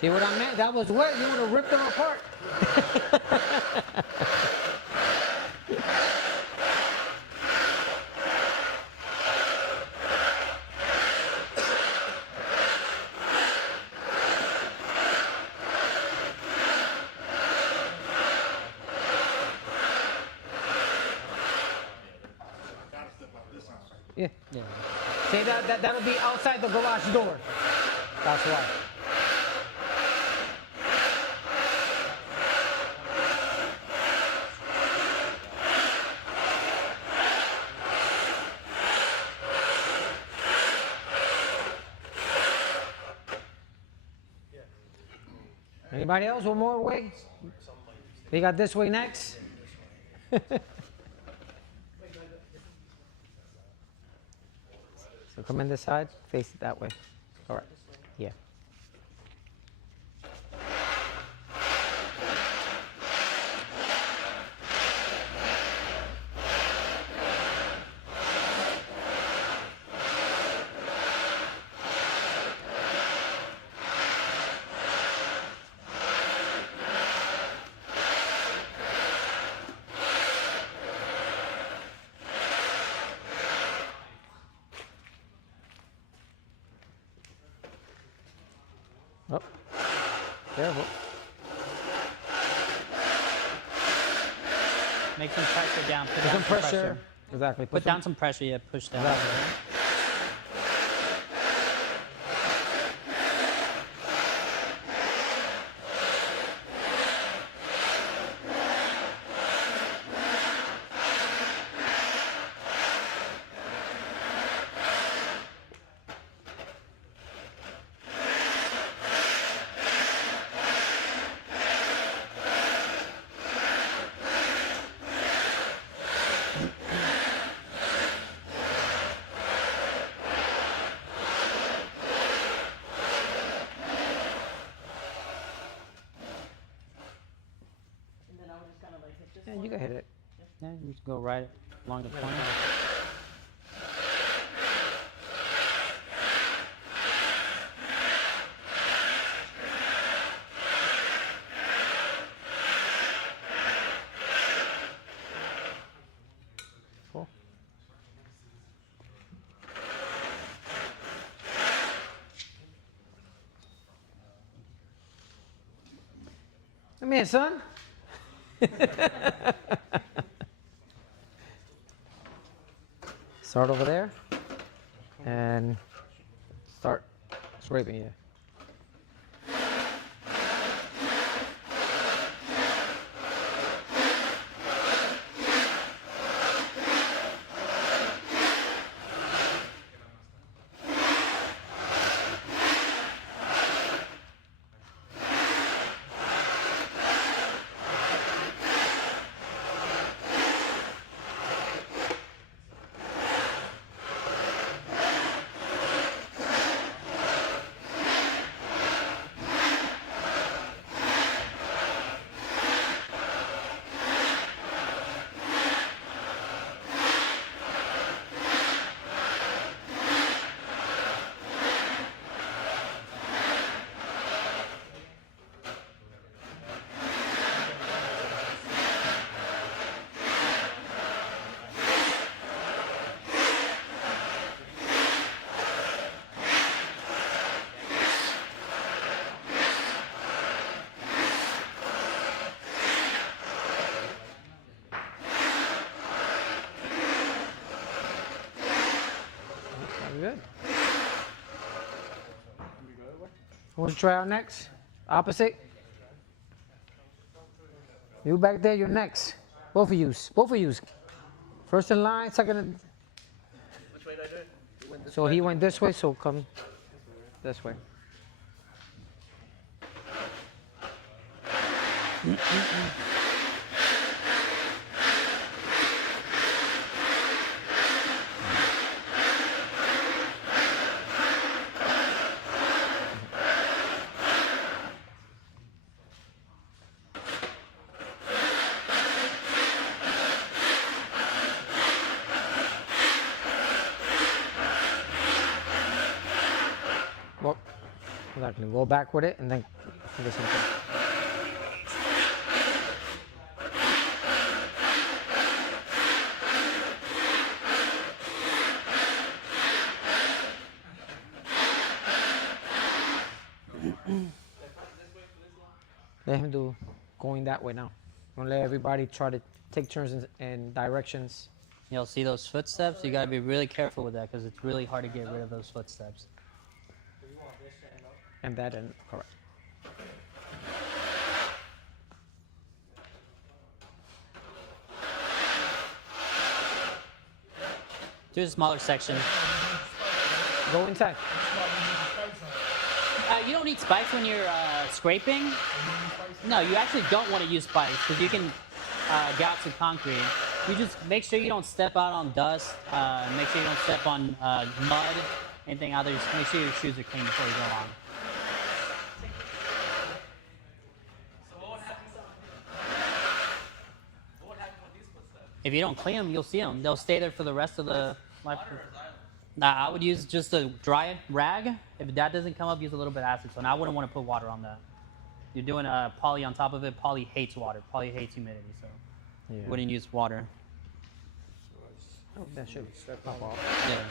See what I meant? That was wet. You would have ripped them apart. Yeah. See, that'll be outside the garage door. That's why. Anybody else? One more way? We got this way next. So come in this side, face it that way. All right. Yeah. Oh, careful. Make some pressure down. Put Put down some some pressure. Exactly. Put down some pressure. Yeah, push down. Exactly. And then I would just kind of like hit this Yeah, one. you can hit it. Yeah, you just go right along the point. Cool. Come here, son. Start over there and start scraping it. Good. Want to try out next? Opposite? You back there, you're next. Both of yous. Both of yous. First in line, second in... Which way did I do it? You went this So way? he went this way, so come this way. Well, exactly. Go back with it and then do the same thing. Let him do going that way now. I'm gonna let everybody try to take turns in directions. You'll see those footsteps. You gotta be really careful with that because it's really hard to get rid of those footsteps. And that end, correct. Do a smaller section. Go inside. You don't need spikes when you're scraping, no, you actually don't want to use spikes because you can gouge the concrete. You just make sure you don't step out on dust. Make sure you don't step on mud, anything out there. Just make sure your shoes are clean before you go on. If you don't clean them, you'll see them. They'll stay there for the rest of the life. Nah, I would use just a dry rag. If that doesn't come up, use a little bit of acetone. I wouldn't want to put water on that. You're doing a poly on top of it. Poly hates water. Poly hates humidity, so wouldn't use water. Oh, that should pop off. Yeah.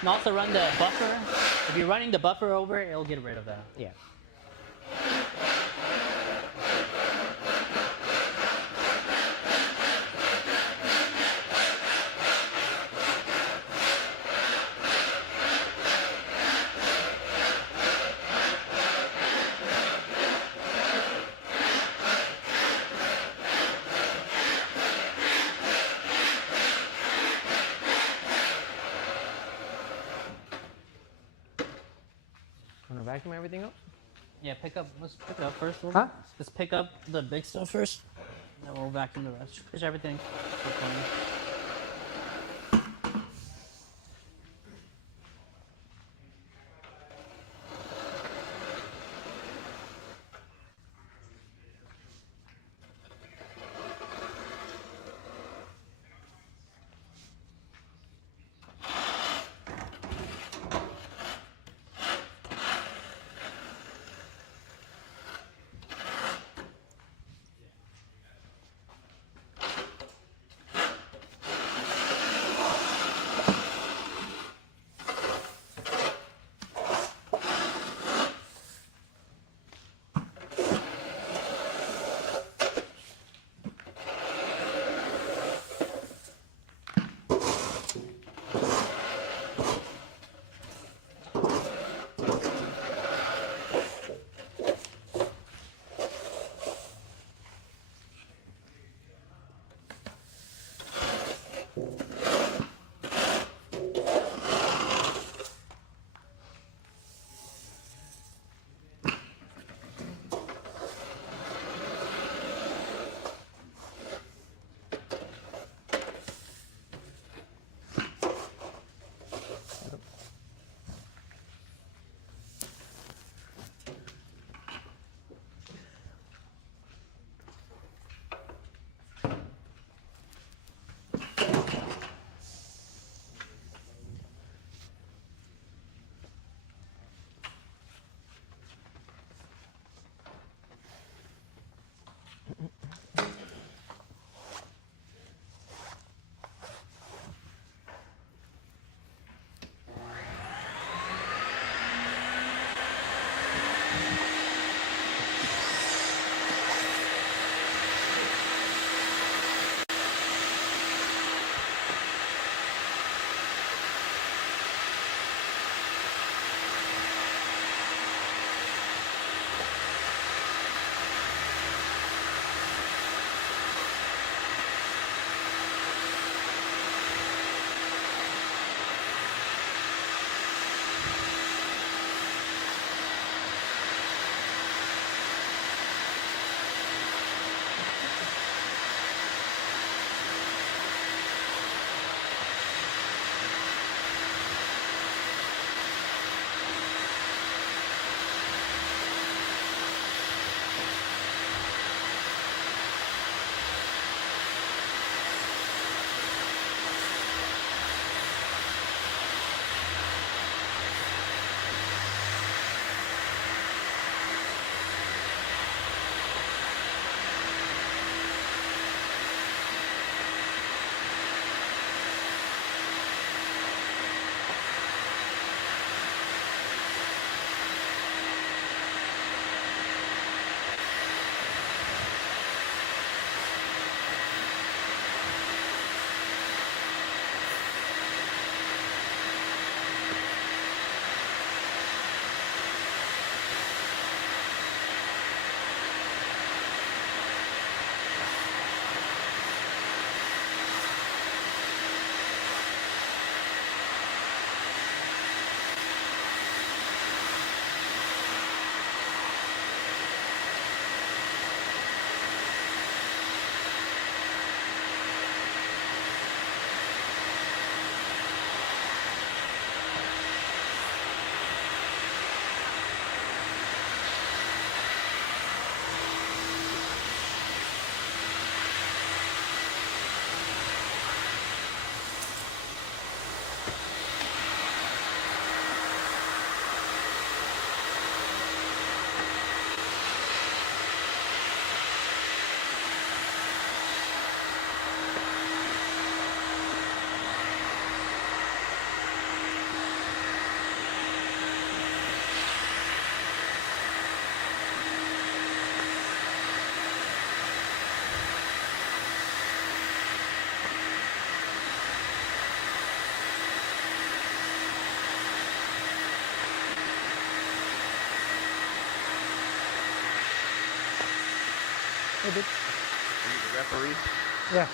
And also run the buffer. If you're running the buffer over, it'll get rid of that. Yeah. Want to vacuum everything up? Yeah, let's pick it up first. Huh? Let's pick up the big stuff first. Then we'll vacuum the rest. Push everything. Hey, dude. The referee. Yeah.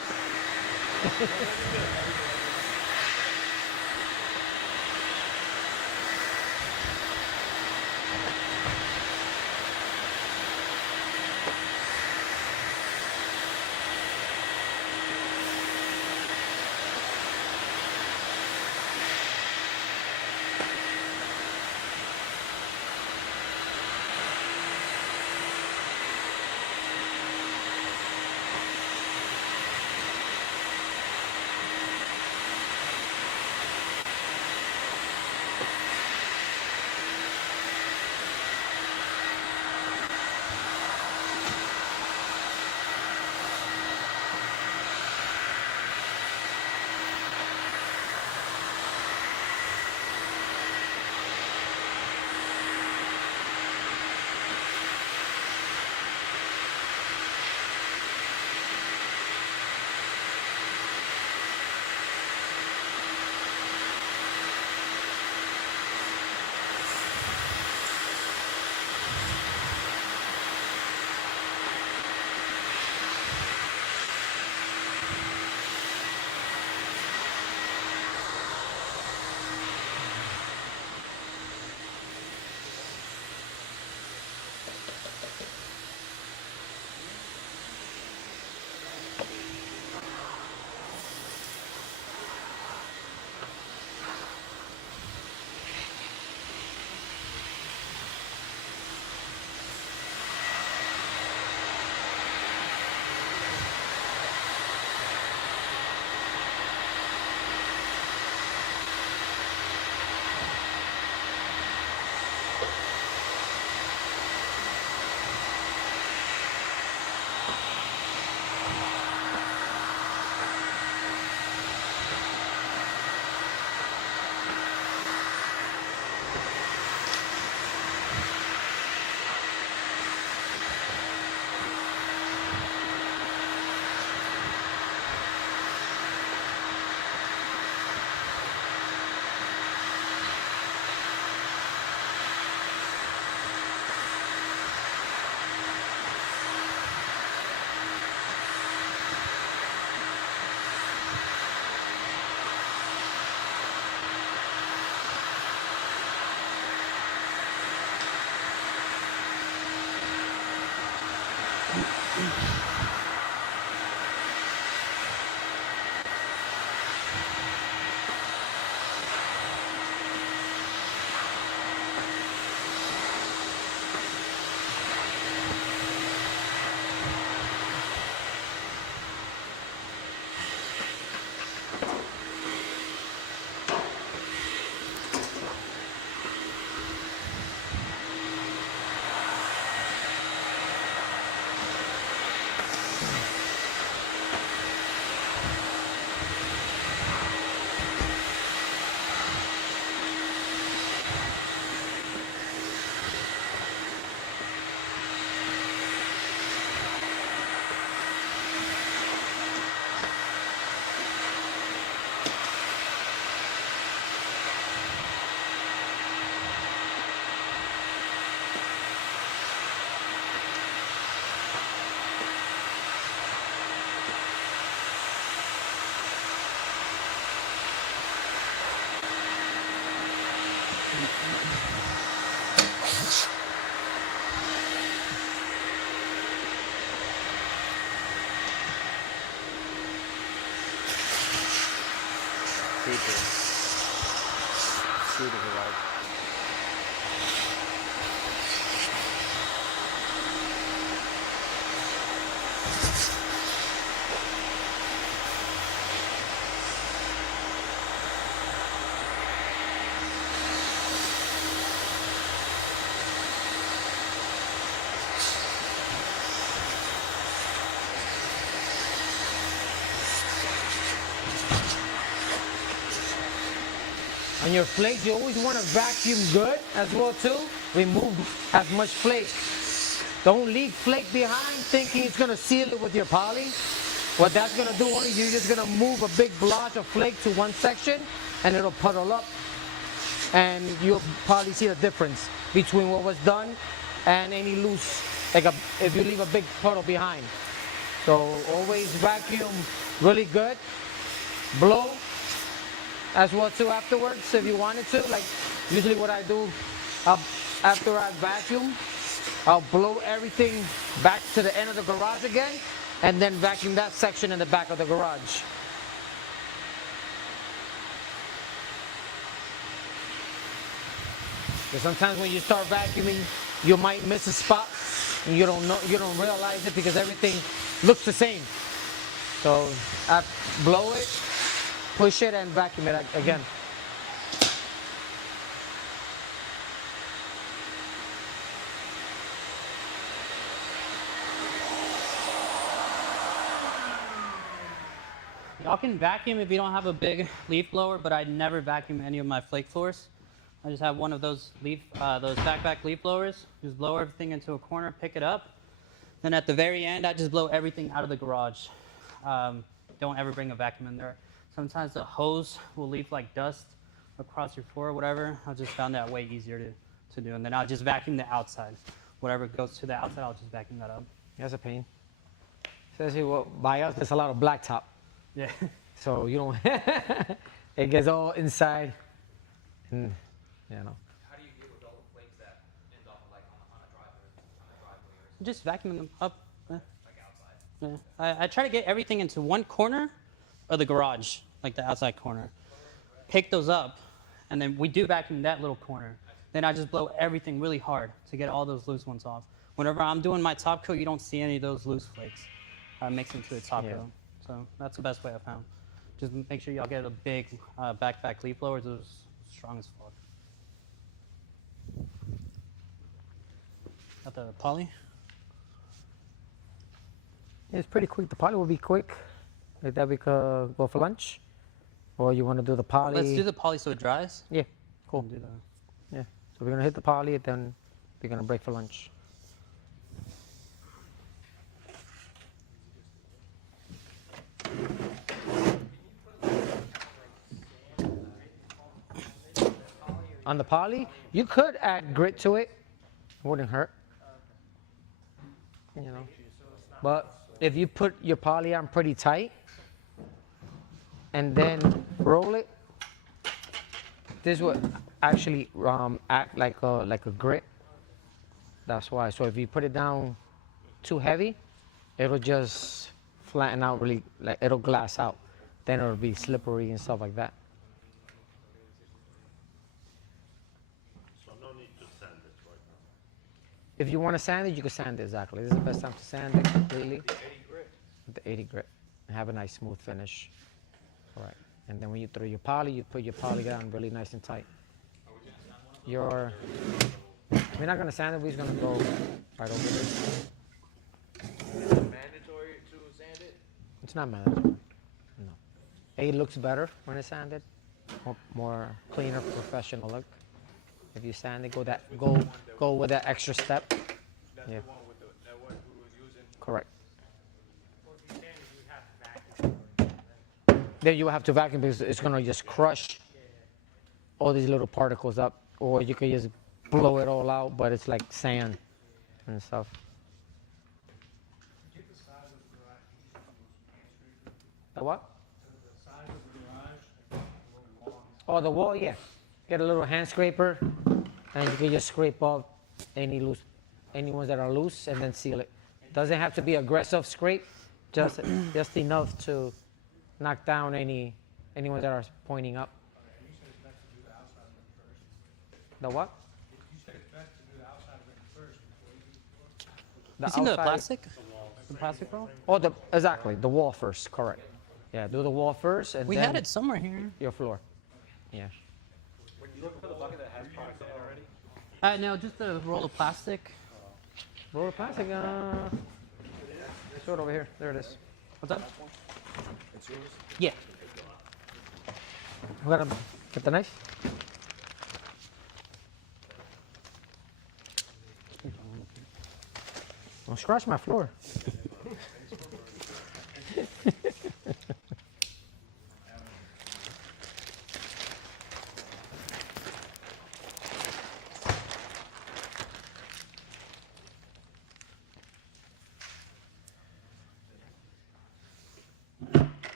On your flakes, you always want to vacuum good as well too. Remove as much flake. Don't leave flake behind thinking it's going to seal it with your poly. What that's going to do, you're just going to move a big blotch of flake to one section and it'll puddle up. And you'll probably see the difference between what was done and any loose if you leave a big puddle behind. So always vacuum really good. Blow as well too afterwards if you wanted to. Like usually what I do after I vacuum, I'll blow everything back to the end of the garage again and then vacuum that section in the back of the garage. Because sometimes when you start vacuuming, you might miss a spot and you don't realize it because everything looks the same. So I blow it, push it, and vacuum it again. Y'all can vacuum if you don't have a big leaf blower, but I never vacuum any of my flake floors. I just have one of those those backpack leaf blowers. Just blow everything into a corner, pick it up. Then at the very end, I just blow everything out of the garage. Don't ever bring a vacuum in there. Sometimes the hose will leave like dust across your floor or whatever. I just found that way easier to do. And then I'll just vacuum the outside. Whatever goes to the outside, I'll just vacuum that up. That's a pain. Especially by us, there's a lot of blacktop. Yeah. So you don't, it gets all inside. And, you know. How do you deal with all the flakes that end up like on a driveway or Just vacuum them up. like outside? Yeah. I try to get everything into one corner of the garage, like the outside corner. Pick those up, and then we do vacuum that little corner. Then I just blow everything really hard to get all those loose ones off. Whenever I'm doing my top coat, you don't see any of those loose flakes mixed into the top coat. So that's the best way I found. Just make sure y'all get a big backpack leaf blower. Those strong as fuck. Got the poly? It's pretty quick. The poly will be quick. Like that we could go for lunch. Or you want to do the poly? Let's do the poly so it dries. Yeah, cool. Do that. Yeah, so we're going to hit the poly, then we're going to break for lunch. On the poly, you could add grit to it. It wouldn't hurt. You know. But if you put your poly on pretty tight and then roll it, this would actually act like a grit. That's why. So if you put it down too heavy, it'll just flatten out really, like it'll glass out. Then it'll be slippery and stuff like that. So no need to sand it right now. If you want to sand it, you can sand it exactly. This is the best time to sand it completely. With the 80 grit. And have a nice smooth finish. All right. And then when you throw your poly, you put your poly down really nice and tight. We're not going to sand it, we're just going to go right over this. Mandatory to sand it? It's not mandatory. No. It looks better when it's sanded. More cleaner, professional look. If you sand it, go with that extra step. That's Yeah. the one with that one we was using. Correct. Then you will have to vacuum because it's going to just crush all these little particles up. Or you could just blow it all out, but it's like sand and stuff. The what? Oh, the wall, yeah. Get a little hand scraper, and you can just scrape off any ones that are loose, and then seal it. Doesn't have to be aggressive scrape, just enough to knock down any ones that are pointing up. The what? You seen the plastic? The plastic roll? Oh, exactly. The wall first, correct. Yeah, do the wall first, and We then had it somewhere here. your floor. Yeah. You looking for the bucket that has product in it already? No, just a roll of plastic. Roll of plastic. Show it over here. There it is. What's that? It's yours? Yeah. We gotta get the knife. Don't scratch my floor.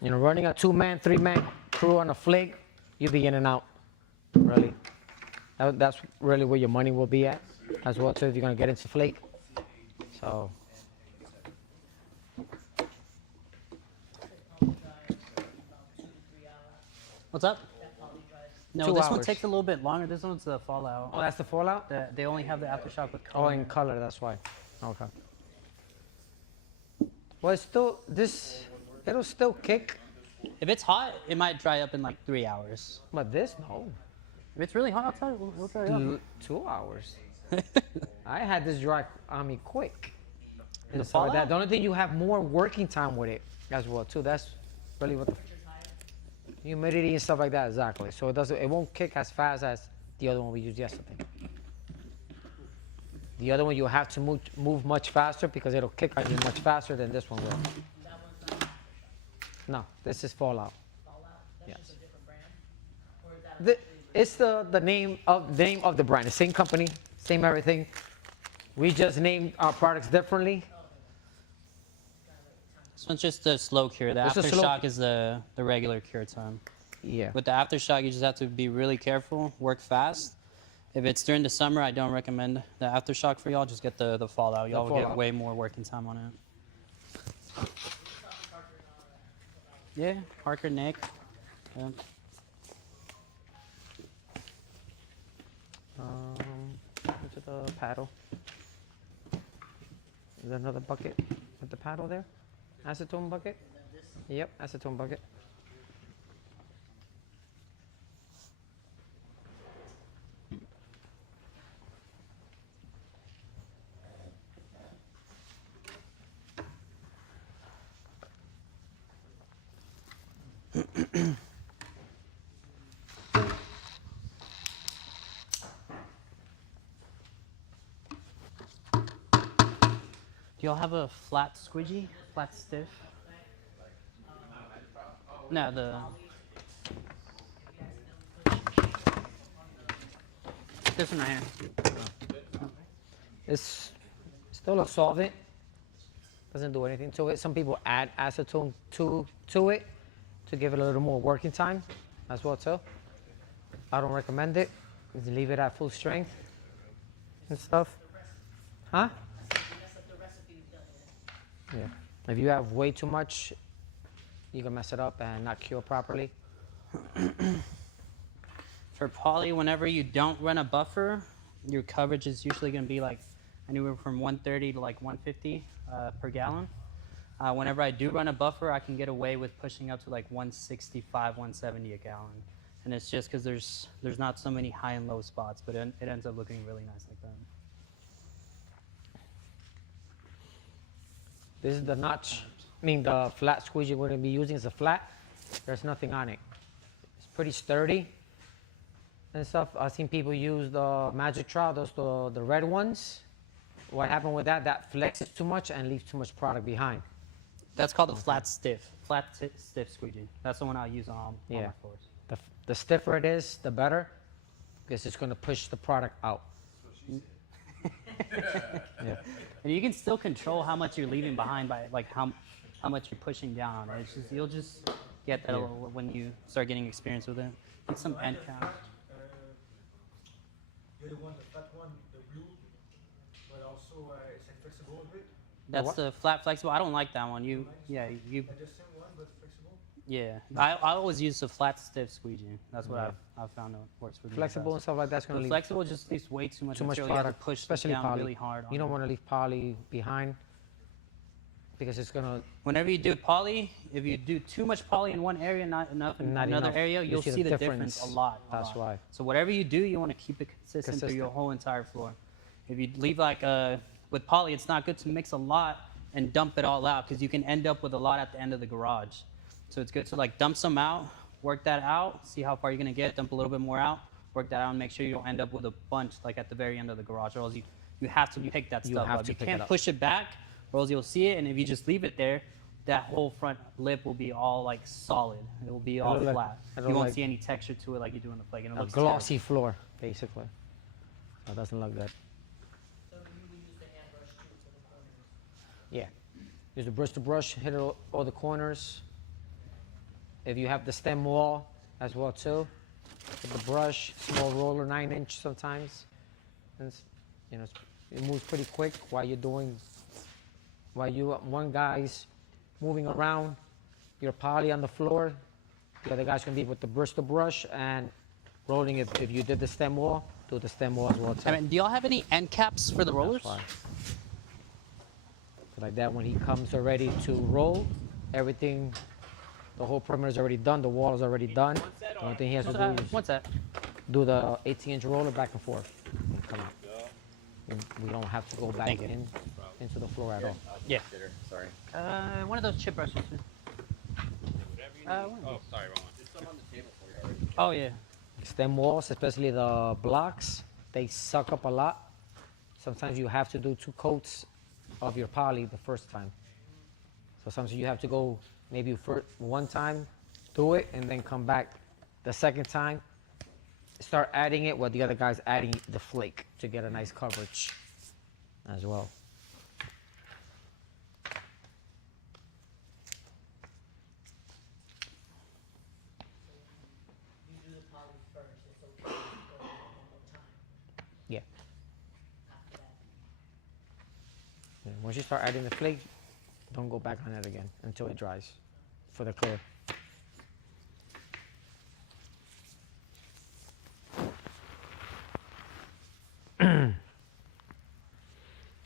You know, running a 2-man, 3-man crew on a flake, you'll be in and out, really. That's really where your money will be at as well, too, if you're gonna get into flake. So. What's up? No, 2 this one hours. takes a little bit longer. This one's the fallout. Oh, that's the fallout? They only have the aftershock with Oh, color. in color, that's why. Okay. Well, it's still, it'll still kick. If it's hot, it might dry up in like 3 hours. But this, no. If it's really hot outside, we'll dry up. 2 hours. I had this dry on me quick. The And stuff like that. fallout? The only thing, you have more working time with it as well, too. That's really what the humidity and stuff like that, exactly. So it won't kick as fast as the other one we used yesterday. The other one you have to move much faster because it'll kick on you much faster than this one will. No, this is Fallout. Yes. It's the name of the brand, the same company, same everything. We just named our products differently. This one's just a slow cure. The It's a slow- aftershock is the regular cure time. Yeah. With the aftershock, you just have to be really careful, work fast. If it's during the summer, I don't recommend the aftershock for y'all. Just get the fallout. Y'all will get Fallout. way more working time on it. Yeah, Parker, Nick. Yeah. Into the paddle. Is there another bucket with the paddle there? Acetone bucket? Yep, acetone bucket. Do y'all have a flat squeegee? Flat stiff? No, this one right here. It's still a solvent. Doesn't do anything to it. Some people add acetone to it to give it a little more working time as well too. I don't recommend it. Just leave it at full strength and stuff. Huh? Yeah. If you have way too much, you can mess it up and not cure properly. For poly, whenever you don't run a buffer, your coverage is usually going to be like anywhere from 130 to like 150 per gallon. Whenever I do run a buffer, I can get away with pushing up to like 165, 170 a gallon. And it's just because there's not so many high and low spots, but it ends up looking really nice like that. This is the notch. I mean, the flat squeegee we're going to be using is a flat. There's nothing on it. It's pretty sturdy and stuff. I've seen people use the Magic Trowel, those the red ones. What happened with that? That flexes too much and leaves too much product behind. That's called a flat stiff squeegee. That's the one I use on my floors. The stiffer it is, the better, because it's going to push the product out. Yeah. And you can still control how much you're leaving behind by like how much you're pushing down on it. It's just, you'll just get that when you start getting experience with it. Get some end cap. You're the one, the flat one, the blue, but also it's like flexible a bit. That's the flat flexible. I don't like that one. You. The same one, but flexible. Yeah. I always use the flat stiff squeegee. That's what I've found that works for me. Flexible and stuff like that's going to leave flexible just leaves way too much material. product, You have to push especially down poly. really hard. You don't want to leave poly behind because it's going to. Whenever you do poly, if you do too much poly in one area, not enough in another area, you'll see the difference a lot. That's why. So whatever you do, you want to keep it consistent through your whole entire floor. If you leave like with poly, it's not good to mix a lot and dump it all out because you can end up with a lot at the end of the garage. So it's good to like dump some out, work that out, see how far you're gonna get, dump a little bit more out, work that out, and make sure you don't end up with a bunch like at the very end of the garage, or else you have to pick that stuff up. You can't push it back, or else you'll see it, and if you just leave it there, that whole front lip will be all like solid. It will be all flat. You won't see any texture to it like you do in the flake, and it looks glossy floor, basically. So it doesn't look good. So you use the hand brush too for the corners? Yeah. Use the brush to brush, hit all the corners. if you have the stem wall as well too, with the brush, small roller, 9-inch sometimes, and you know it moves pretty quick while one guy's moving around your poly on the floor. The other guy's gonna be with the Bristol brush and rolling it. If you did the stem wall, do the stem wall as well too. I mean, do y'all have any end caps for the rollers? So like that, when he comes already to roll, everything, the whole perimeter is already done, the wall is already done. The only thing he has to do is What's that? do the 18-inch roller back and forth and come out. And we don't have to go back into the floor at all. Yeah. Sorry. One of those chip brushes. Oh, sorry, wrong one. There's some on the table for you already. Oh yeah. Stem walls, especially the blocks, they suck up a lot. Sometimes you have to do 2 coats of your poly the first time. So sometimes you have to go maybe one time, do it, and then come back the second time, start adding it while the other guy's adding the flake to get a nice coverage as well. Yeah. Yeah. Once you start adding the flake, don't go back on it again until it dries for the clear.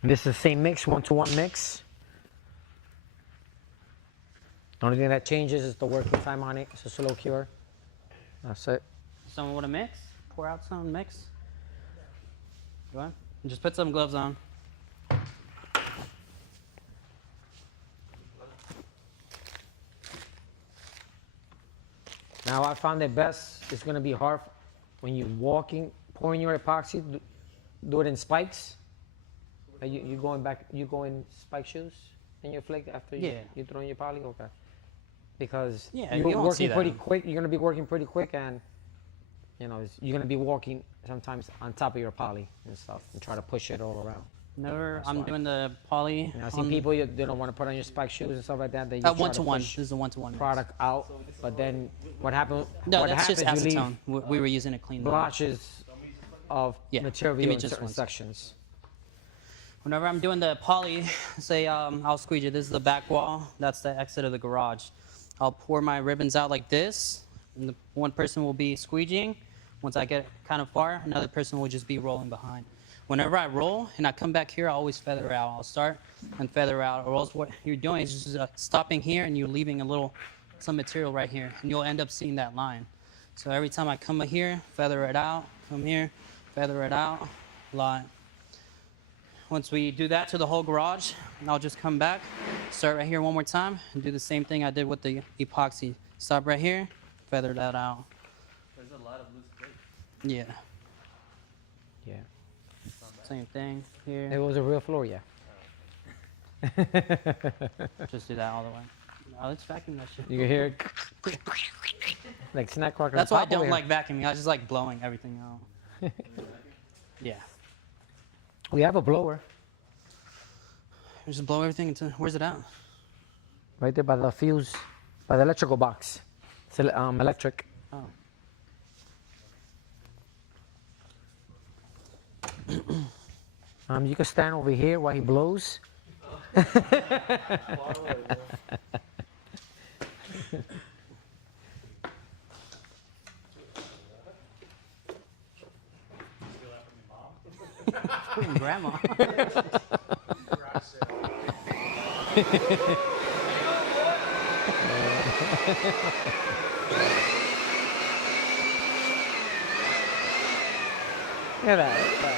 This is the same mix, 1-to-1 mix. The only thing that changes is the working time on it. It's a slow cure. That's it. Someone want to mix? Pour out some mix. Go on. Just put some gloves on. Now I found it best, it's gonna be hard when you're walking, pouring your epoxy, do it in spikes. You go in spike shoes in your flake after you throw in your poly? Okay. Because you're working pretty quick, you're gonna be working pretty quick, and you know, you're gonna be walking sometimes on top of your poly and stuff and try to push it all around. Never, I'm doing the poly. I see people, they don't want to put on your spike shoes and stuff like that. They 1-to-1. This is a 1-to-1 product out, but then what happens? No, what that's happens, just you leave acetone. We were using a clean blotches of material in certain ones. sections. Whenever I'm doing the poly, say I'll squeegee. This is the back wall. That's the exit of the garage. I'll pour my ribbons out like this, and one person will be squeegeeing. Once I get kind of far, another person will just be rolling behind. Whenever I roll and I come back here, I always feather out. I'll start and feather out. Or else what you're doing is just stopping here and you're leaving some material right here, and you'll end up seeing that line. So every time I come here, feather it out, come here, feather it out, line. Once we do that to the whole garage, I'll just come back, start right here one more time, and do the same thing I did with the epoxy. Stop right here, feather that out. There's a lot of loose flake. Yeah. Yeah. Same thing here. It was a real floor, yeah. Just do that all the way. Oh, let's vacuum that shit. You can hear it like snack cracker. That's why I don't like vacuuming. I just like blowing everything out. Yeah. We have a blower. Just blow everything into. Where's it at? Right there by the fuse, by the electrical box. It's electric. Oh. You can stand over here while he blows. Grandma. Look at that.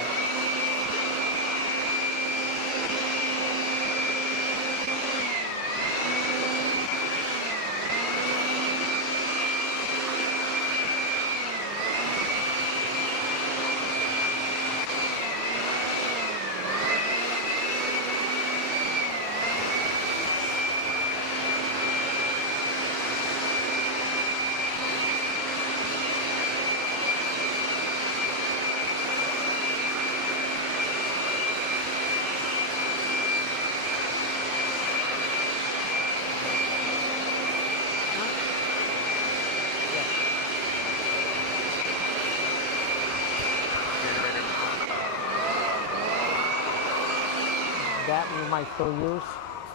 that we might still use,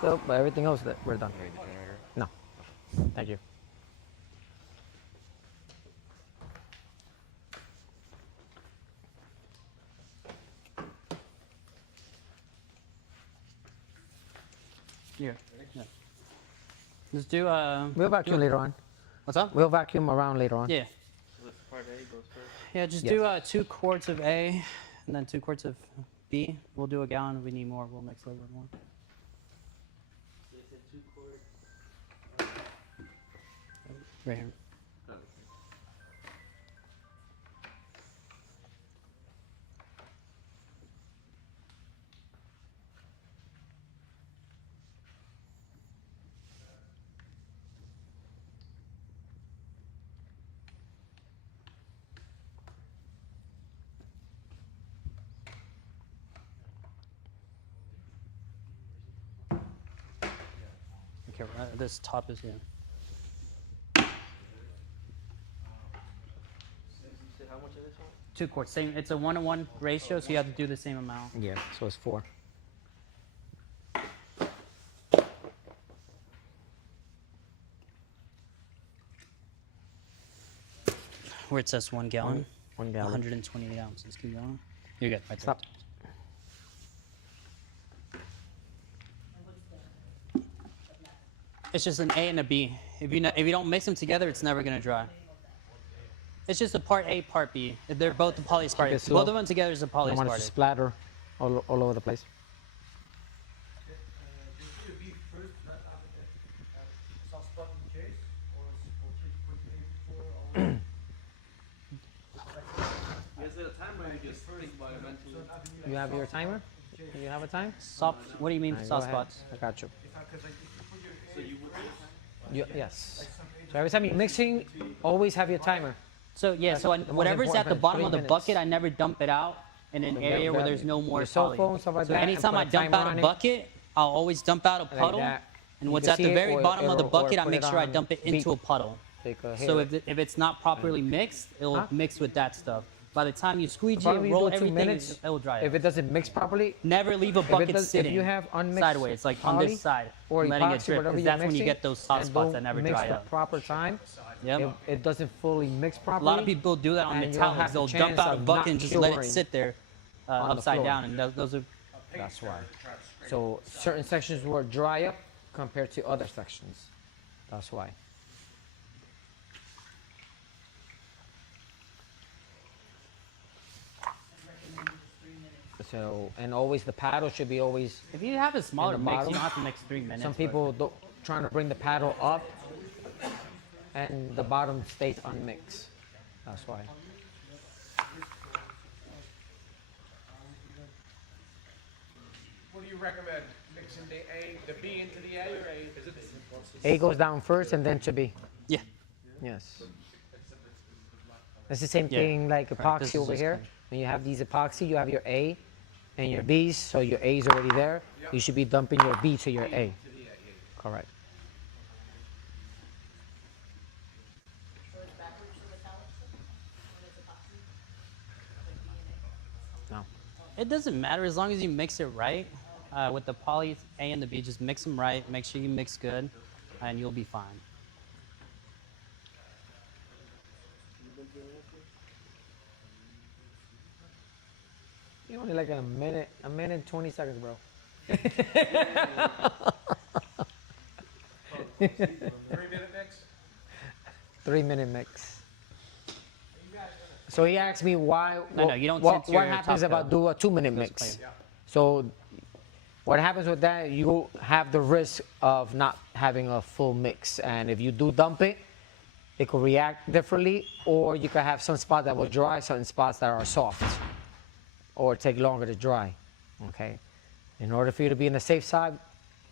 but everything else that we're done. No, thank you. Yeah. Let's do We'll vacuum later on. What's up? We'll vacuum around later on. Yeah. Part A goes first. Yeah, just Yes. do 2 quarts of A and then 2 quarts of B. We'll do a gallon. If we need more, we'll mix a little bit more. Right here. Okay, this top is here. How much is this one? 2 quarts. Same. It's a 1-to-1 ratio, so you have to do the same amount. Yeah, so it's 4. Where it says 1 gallon. 1 gallon. 128 ounces. Keep going. You're good. Right there. Stop. It's just an A and a B. If you don't mix them together, it's never gonna dry. It's just a part A, part B. They're both the polyaspartic. slow. Both of them together is a I don't want it to polyaspartic. splatter all over the place. Is it a timer or you just think about it mentally? You have your timer? Do you have a time? Soft. What do you mean Alright, soft go ahead. spots? I got you. So you would Yes. So every time you're mixing, always have your timer. So yeah. So most whatever's at the important, bottom 3 of the minutes. bucket, I never dump it out in an area where there's no more Your cell poly. phone, stuff like So that, and anytime put I a dump timer out on a it. bucket, I'll always dump out a Like puddle. that. And You what's can at the see it, very or- bottom of the or bucket, I put make it sure I on dump it into a beep. puddle. Take a hit So with if it's not properly mixed, it'll Huh? mix with that stuff. By the time you squeegee Probably and you roll do 2 everything, minutes. it'll dry If up. it doesn't mix properly, Never leave a if it bucket does, sitting if you have unmixed sideways, like on poly this side, or letting it epoxy, drip, whatever because you're that's when you mixing, get those soft and spots don't that never mix dry the up. proper time, Yep. it doesn't fully mix A properly. lot of people do that on and you don't metallics. have They'll the dump chance out a of bucket not and just let it curing sit there on the upside floor. down, and those are. That's why. So certain sections will dry up compared to other sections. That's why. So, and always the paddle should be always, If you have a smaller the mix, bottom. you don't have to mix 3 minutes. some but- people don't, trying to bring the paddle up and the bottom stays unmixed. That's why. What do you recommend? Mixing the B into the A or A? A goes down first and then to B. Yeah. Yes. It's the same Yeah. thing like Correct. This epoxy is over just here. kind When you have these epoxy, you have your A and your B's, so your A is already there. You should be dumping your B to your A. Correct. No. It doesn't matter as long as you mix it right. With the poly A and the B, just mix them right. Make sure you mix good, and you'll be fine. You only like a minute and 20 seconds, bro. 3-minute mix? 3-minute mix. So he asked me why. No, you don't What, censor what your happens top if I coat. do a 2-minute That's mix? clear. So what happens with that? You have the risk of not having a full mix, and if you do dump it, it could react differently, or you could have some spots that will dry, certain spots that are soft, or take longer to dry. Okay. In order for you to be on the safe side,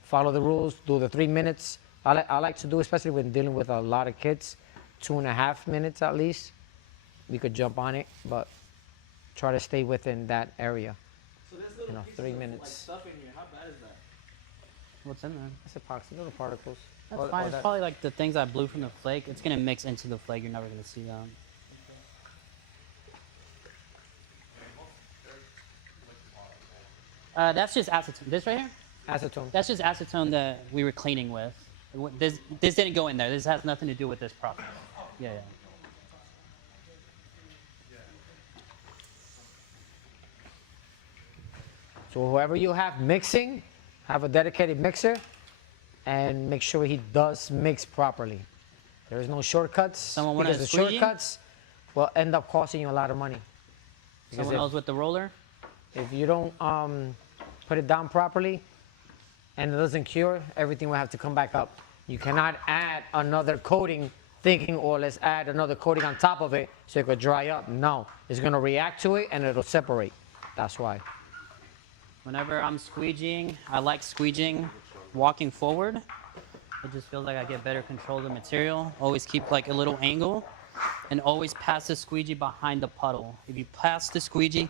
follow the rules. Do the 3 minutes. I like to do, especially when dealing with a lot of kids, 2.5 minutes at least. We could jump on it, but try to stay within that area. So there's little pieces 3 of, minutes. like, stuff in here. How bad is that? What's in there? That's epoxy, little particles. That's Or- fine. or It's that- probably like the things I blew from the flake. It's gonna mix into the flake. You're never gonna see that. That's just acetone. This right here? Acetone. That's just acetone that we were cleaning with. This didn't go in there. This has nothing to do with this process. Yeah, yeah. So whoever you have mixing, have a dedicated mixer, and make sure he does mix properly. There's no shortcuts. Someone want because a the squeegee? shortcuts will end up costing you a lot of money. Someone else with the roller? If you don't put it down properly and it doesn't cure, everything will have to come back up. You cannot add another coating thinking, oh, let's add another coating on top of it so it could dry up. No, it's going to react to it and it'll separate. That's why. Whenever I'm squeegeeing, I like squeegeeing walking forward. It just feels like I get better control of the material. Always keep like a little angle and always pass the squeegee behind the puddle. If you pass the squeegee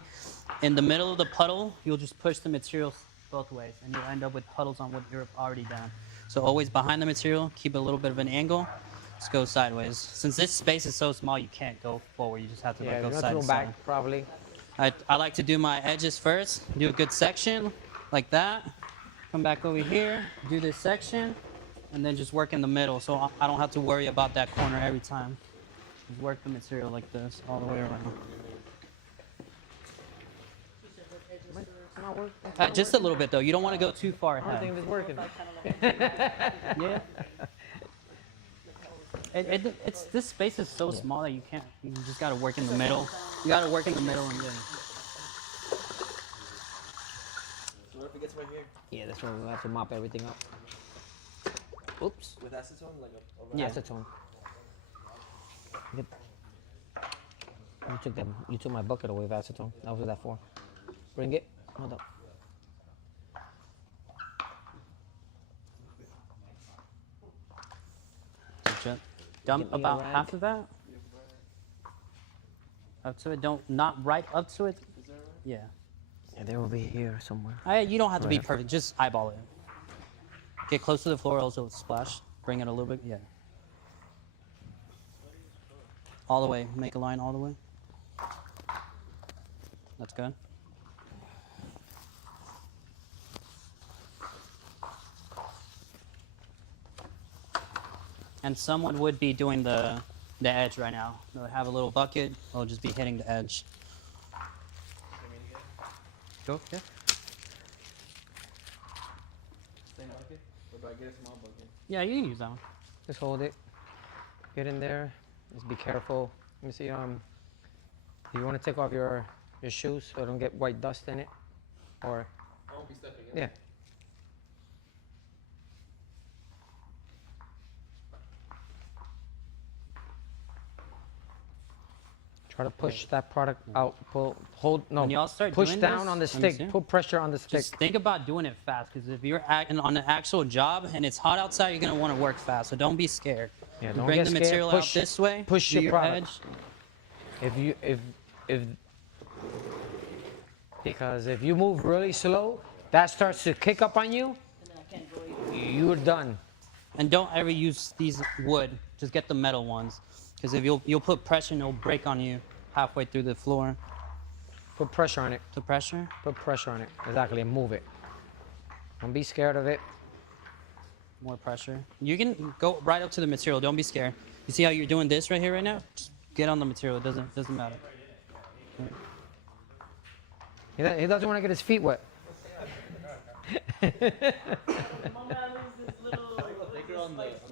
in the middle of the puddle, you'll just push the material both ways and you'll end up with puddles on what you're already done. So always behind the material, keep a little bit of an angle, just go sideways. Since this space is so small, you can't go forward. You just have to like, go side to side. Back, probably. I like to do my edges first, do a good section like that. Come back over here, do this section, and then just work in the middle so I don't have to worry about that corner every time. Just work the material like this all the way around. Just a little bit though. You don't want to go too far ahead. I don't think it's working. Yeah. It's this space is so small that you can't. You just gotta work in the middle. You gotta work in the middle and then. So what if it gets right here? Yeah, that's why we'll have to mop everything up. Oops. With acetone, like a Yeah. Acetone. You took my bucket away with acetone. That was what that for. Bring it. Hold up. Dump about half of that. Up to it. Don't not right up to it. Yeah. Yeah, they will be here somewhere. You don't have to be perfect. Just eyeball it. Get close to the floor, else it'll splash. Bring it a little bit. Yeah. All the way. Make a line all the way. That's good. And someone would be doing the edge right now. They'll have a little bucket. They'll just be hitting the edge. Go. Yeah. same bucket? Or do I get a small bucket? Yeah, you can use that one. Just hold it. Get in there. Just be careful. Let me see. You want to take off your shoes so don't get white dust in it, or I won't be stepping in. yeah. Try to push that product out. Hold. No. When y'all start push doing down this, on the let me stick. see. Put pressure on the stick. Just think about doing it fast, because if you're on an actual job and it's hot outside, you're gonna want to work fast. So don't be scared. Yeah, You don't bring get the scared. material Push- out this way. push do your product. edge. Because if you move really slow, that starts to kick up on you. And then I can't go either. You're done. And don't ever use these wood. Just get the metal ones, because if you'll put pressure and it'll break on you halfway through the floor. Put pressure on it. The pressure. Put pressure on it. Exactly, and move it. Don't be scared of it. More pressure. You can go right up to the material. Don't be scared. You see how you're doing this right here right now? Just get on the material. It doesn't matter. He doesn't want to get his feet wet.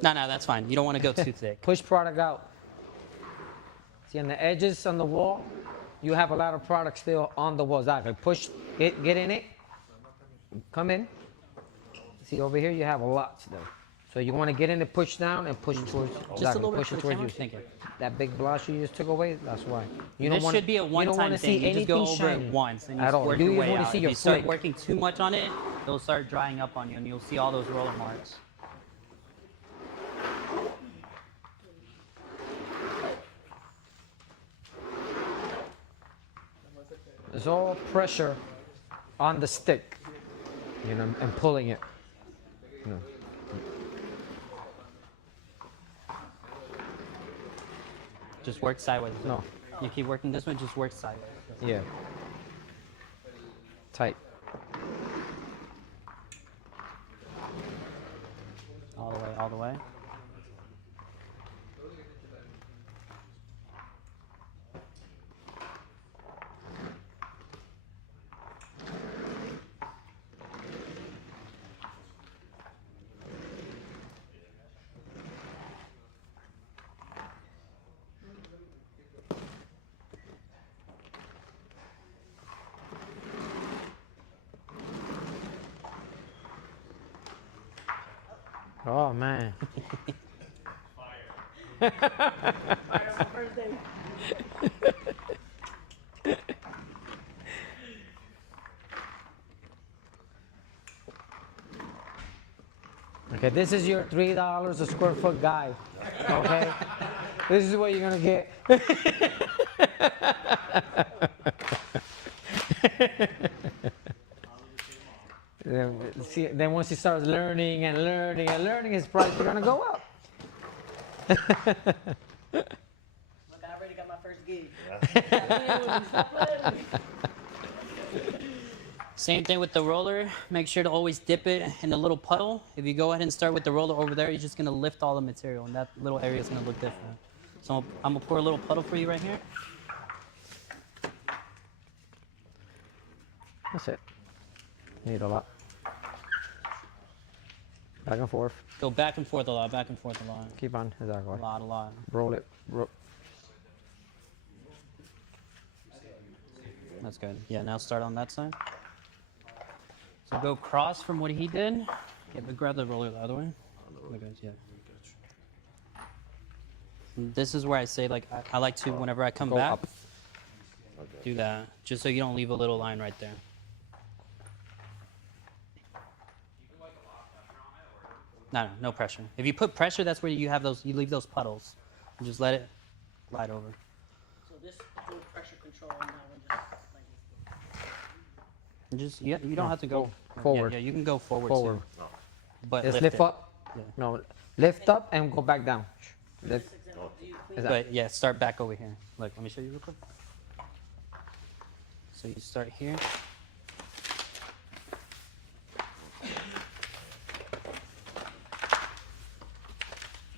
No, that's fine. You don't want to go too thick. Push product out. See, on the edges on the wall, you have a lot of product still on the wall. Exactly. Push, get in it. Come in. See, over here you have a lot still. So you want to get in it, push down, and push towards. Just a little bit push to it the towards camera. you. Thank you. That big blush you just took away. That's why. You This don't want. should be a you don't one-time want to thing. see You just go anything over shiny it once and you at just all. work You your just way want to out. see If your you start flake. working too much on it, it'll start drying up on you, and you'll see all those roller marks. There's all pressure on the stick, you know, and pulling it. You know. Just work sideways. No. You keep working this way, just work sideways. Yeah. Tight. Oh man. Okay, this is your $3 a square foot guy. Okay, this is what you're gonna get. Then once he starts learning and learning and learning, his price is gonna go up. Look, I already got my first gig. Same thing with the roller. Make sure to always dip it in a little puddle. If you go ahead and start with the roller over there, you're just gonna lift all the material, and that little area is gonna look different. So I'm gonna pour a little puddle for you right here. That's it. Need a lot. Back and forth. Go back and forth a lot, back and forth a lot. Keep on, exactly. A lot. Roll it. That's good. Yeah, now start on that side. So go cross from what he did. Yeah, but grab the roller the other way. Okay, yeah. And this is where I say, like, I like to, whenever I come Go back, up. do that. Just so you don't leave a little line right there. No pressure. If you put pressure, that's where you have those, you leave those puddles. And just let it glide over. So this full pressure control and that one just like. And just, yeah, you don't have to go forward. Yeah, you can go forward, Forward. too. But Just lift lift it. up. Yeah. No, lift up and go back down. Lift. But yeah, start back over here. Look, let me show you real quick. So you start here.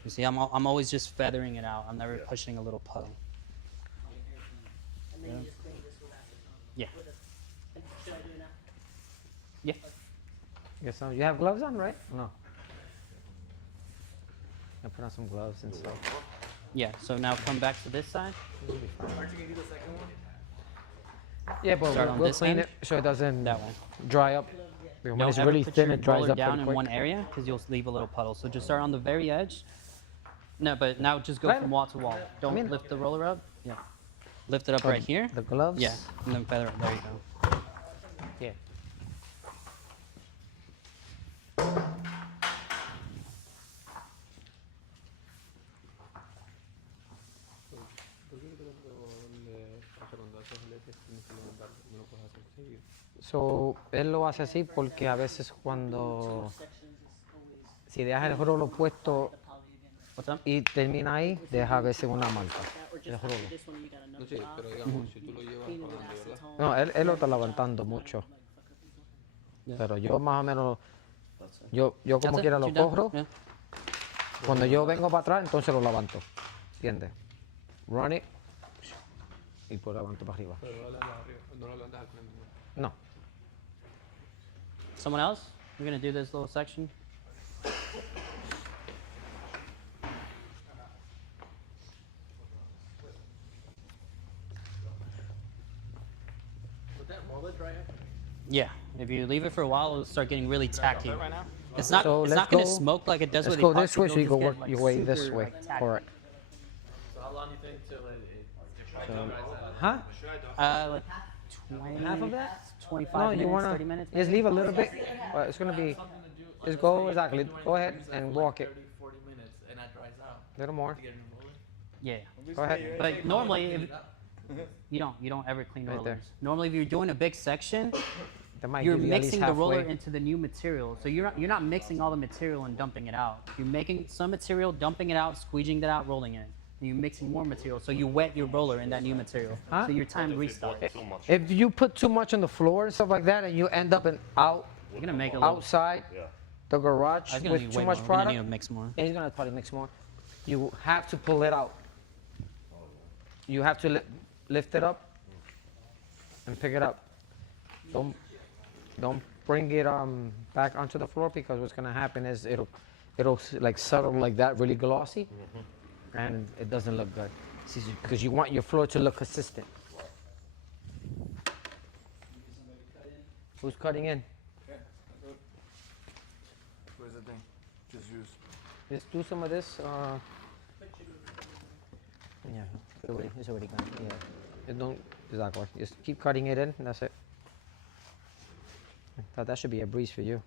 You see, I'm always just feathering it out. I'm never pushing a little puddle. And then you just clean this with acetone. Yeah. Should I do it now? Yeah. Yes, so you have gloves on, right? No. I put on some gloves and stuff. Yeah. So now come back to this side. Aren't you gonna do the second one? Yeah, but Start on we'll this clean end. it so it doesn't That way. dry up. When Don't it's ever really put thin, your it dries roller up down pretty in quick. one area because you'll leave a little puddle. So just start on the very edge. No, but now just go Right. from wall to wall. Don't mean- lift the roller up. Yeah. Lift it up Oh, right here. The gloves? Yeah, and then feather it. There you go. Yeah. So, él lo hace así porque a veces cuando si dejas el rolo puesto What's up? y termina ahí, deja a veces una marca. Or El just rolo. this one you gotta knock Sí, it off. pero digamos, si tú lo llevas Clean it para with donde, ¿verdad? acetone. No, él lo está levantando mucho. Pero yo más o menos, yo como That's it? quiera lo You done? cojo. Yeah. Cuando yo vengo para atrás, entonces lo levanto. ¿Entiendes? Run it. Y pues levanto para arriba. Pero no lo levantas arriba, no lo levantas al frente. ¿no? No. Someone else? We're gonna do this little section. Would that roller dry up? Yeah. If you leave it for a while, it'll start getting really tacky. Right now? It's not. So it's let's not gonna go- smoke like it does Let's with go epoxy, this way it'll so you just go get, work like, your way this super way. tacky. Correct. So how long do you think till it Huh? Like 20, Half of that? 25 No, minutes, you wanna 30 minutes. just leave a little bit. It's gonna be. Just go exactly. Go ahead and walk it. 40 minutes and that dries out? A little more. Get a new roller? Yeah. Go ahead. But normally, if, you don't ever clean Right rollers. there. Normally, if you're doing a big section, That might you're give you at least mixing the roller halfway. into the new material. So you're not mixing all the material and dumping it out. You're making some material, dumping it out, squeezing it out, rolling it. And you're mixing more material. So you wet your roller in that new material. Huh? So your time restarts. Too much. If you put too much on the floor and stuff like that, and you end up You're gonna make a little. outside Yeah. the garage I was gonna with need too way much more. We're gonna product, need to mix more. and he's gonna probably mix more. You have to pull it out. You have to lift it up and pick it up. Don't bring it back onto the floor, because what's gonna happen is it'll like settle like that, really glossy, and it doesn't look good. Because you want your floor to look consistent. Who's cutting in? Where's the thing? Just use. Just do some of this. Yeah, it's already gone. Yeah, it don't exactly. Just keep cutting it in, and that's it. I thought that should be a breeze for you.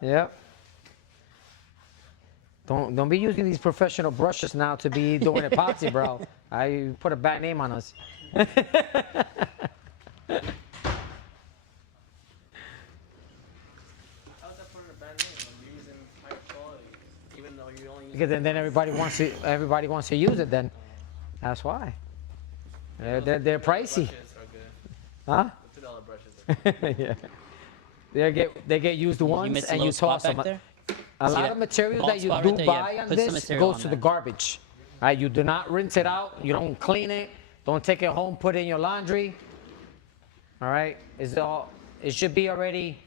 Yep. Don't be using these professional brushes now to be doing epoxy, bro. I put a bad name on us. How's that putting a bad name? I'm using high quality, even though you only use. Because then everybody wants to use it. Then that's why. They're pricey. Huh? The $2 brushes. Yeah. They get used once and you toss them. A lot of material that you do buy on this goes to the garbage. Right? You do not rinse it out. You don't clean it. Don't take it home. Put it in your laundry. All right. It should be already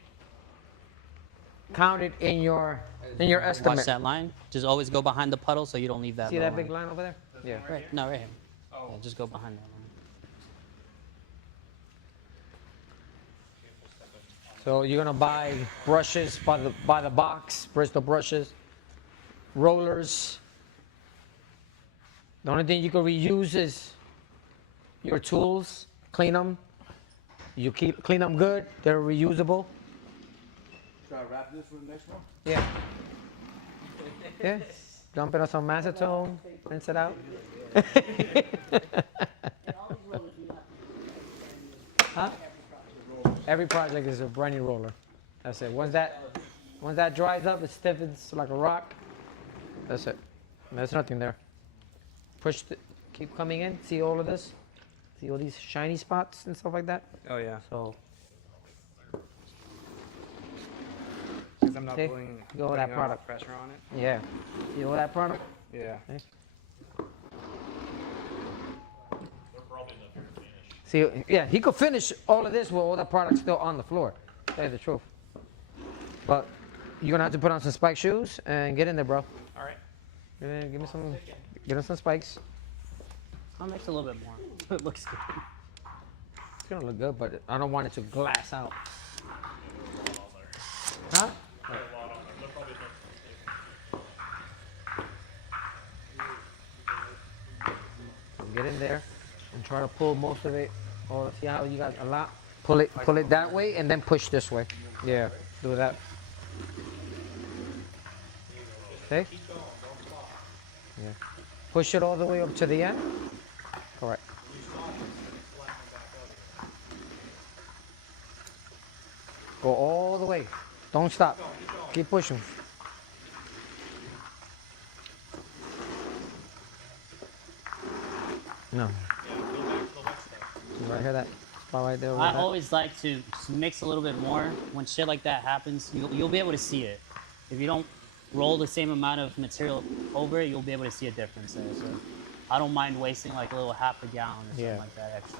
counted in your estimate. Watch that line. Just always go behind the puddle so you don't leave that. See that big line over there? Yeah. Right. No, right here. Oh. Yeah, just go behind that line. So you're gonna buy brushes by the box, Bristol brushes, rollers. The only thing you can reuse is your tools. Clean them. You clean them good. They're reusable. Should I wrap this for the next one? Yeah. Yeah. Dump it on some acetone. Rinse it out. Huh? Every project is a brand new roller. That's it. Once that dries up, it stiffens like a rock. That's it. There's nothing there. Keep coming in. See all of this? See all these shiny spots and stuff like that? Oh yeah. So Because I'm not see? putting Go with that product. pressure on it. Yeah. See all that product? Yeah. Okay. They're probably not here to finish. See, yeah, he could finish all of this with all that product still on the floor. Tell you the truth. But you're gonna have to put on some spike shoes and get in there, bro. All right. Give me some. Get on some spikes. I'll mix a little bit more. It looks good. It's gonna look good, but I don't want it to glass out. Huh? Get in there and try to pull most of it. Or see how you got a lot? Pull it that way and then push this way. Yeah, do that. Okay? Yeah. Push it all the way up to the end. Correct. Go all the way. Don't stop. Keep pushing. No. Right here, that spot right there. I always like to mix a little bit more. When shit like that happens, you'll be able to see it. If you don't roll the same amount of material over it, you'll be able to see a difference there. So I don't mind wasting like a little half a gallon or something like that extra.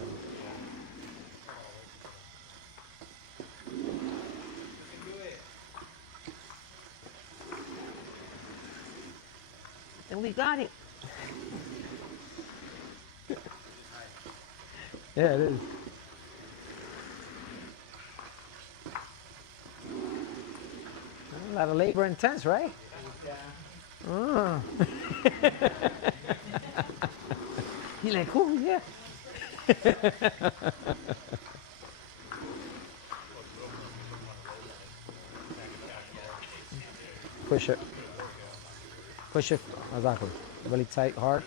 And we got it. Yeah, it is. A lot of labor intense, right? Oh. You're like, oh, yeah. Push it. Push it, exactly. Really tight, hard.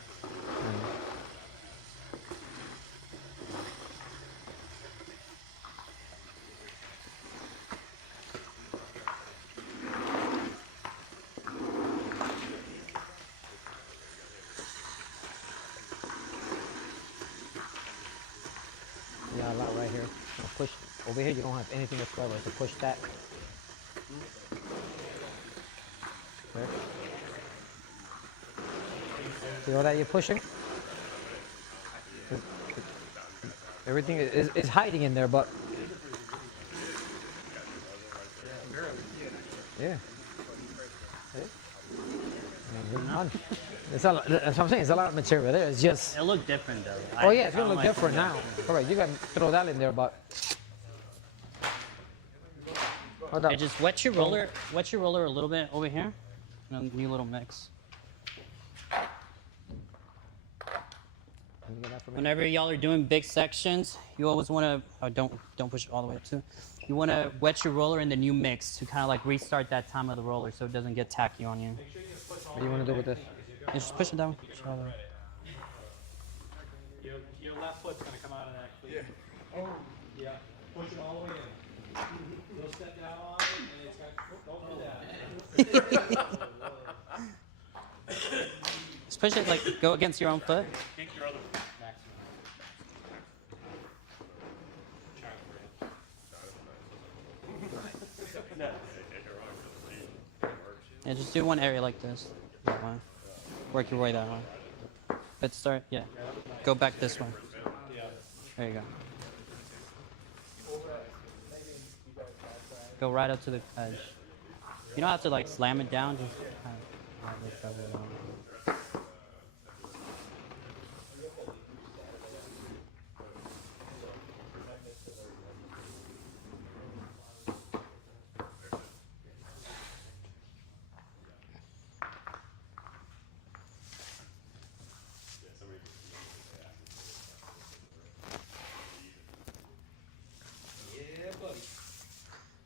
Yeah, a lot right here. Push over here. You don't have anything whatsoever. So push that. There. See all that you're pushing? Everything is hiding in there, but yeah. It's a lot, that's what I'm saying. It's a lot of material there. It's just. It'll look different though. Oh yeah, it's gonna look different now. All right, you gotta throw that in there, but Hold up. Okay, just wet your roller a little bit over here. And a new little mix. Can you get that for me? Whenever y'all are doing big sections, you always want to, don't push it all the way up too. You want to wet your roller in the new mix to kind of like restart that time of the roller so it doesn't get tacky on you. What do you want to do with this? Yeah, just push it down. Push it all the way. Your left foot's gonna come out of that cleat. Yeah. Oh. Yeah. Push it all the way in. You'll step down on it, and it's got. Don't do that. Just push it like go against your own foot. Kick your other foot. Maximum. Yeah, just do one area like this. That way. Work your way that way. Let's start. Yeah. Go back this way. There you go. Go right up to the edge. You don't have to like slam it down. Just kind of lift up it down.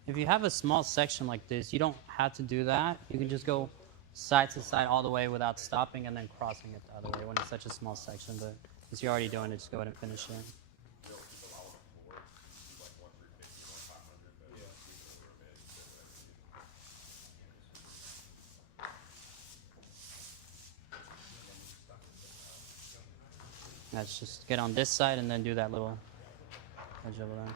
If you have a small section like this, you don't have to do that. You can just go side to side all the way without stopping and then crossing it the other way when it's such a small section. But since you're already doing it, just go ahead and finish it. Let's just get on this side and then do that little edge over there.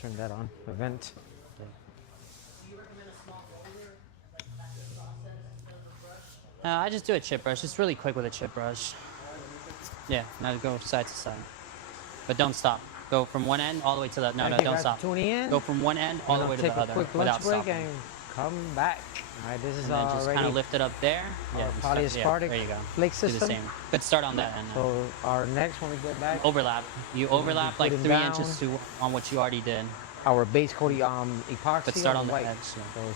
Turn that on. The vent. I just do a chip brush. It's really quick with a chip brush. Yeah, now go side to side. But don't stop. Go from one end all the way to the... No, don't stop. Tuning in. Go from one end all the way to the other Take a quick without lunch break stopping. and come back. All right, this is And then just already kind of lift it up there. Yeah, just start- polyaspartic there you go. flake Do the system. same. But start on that end. now. So our next, when we get back, Overlap. You overlap like put it 3 down. inches to on what you already did. our base coating epoxy But start on the white. edge. Yeah. So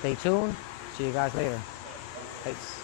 stay tuned. See you guys later. Peace.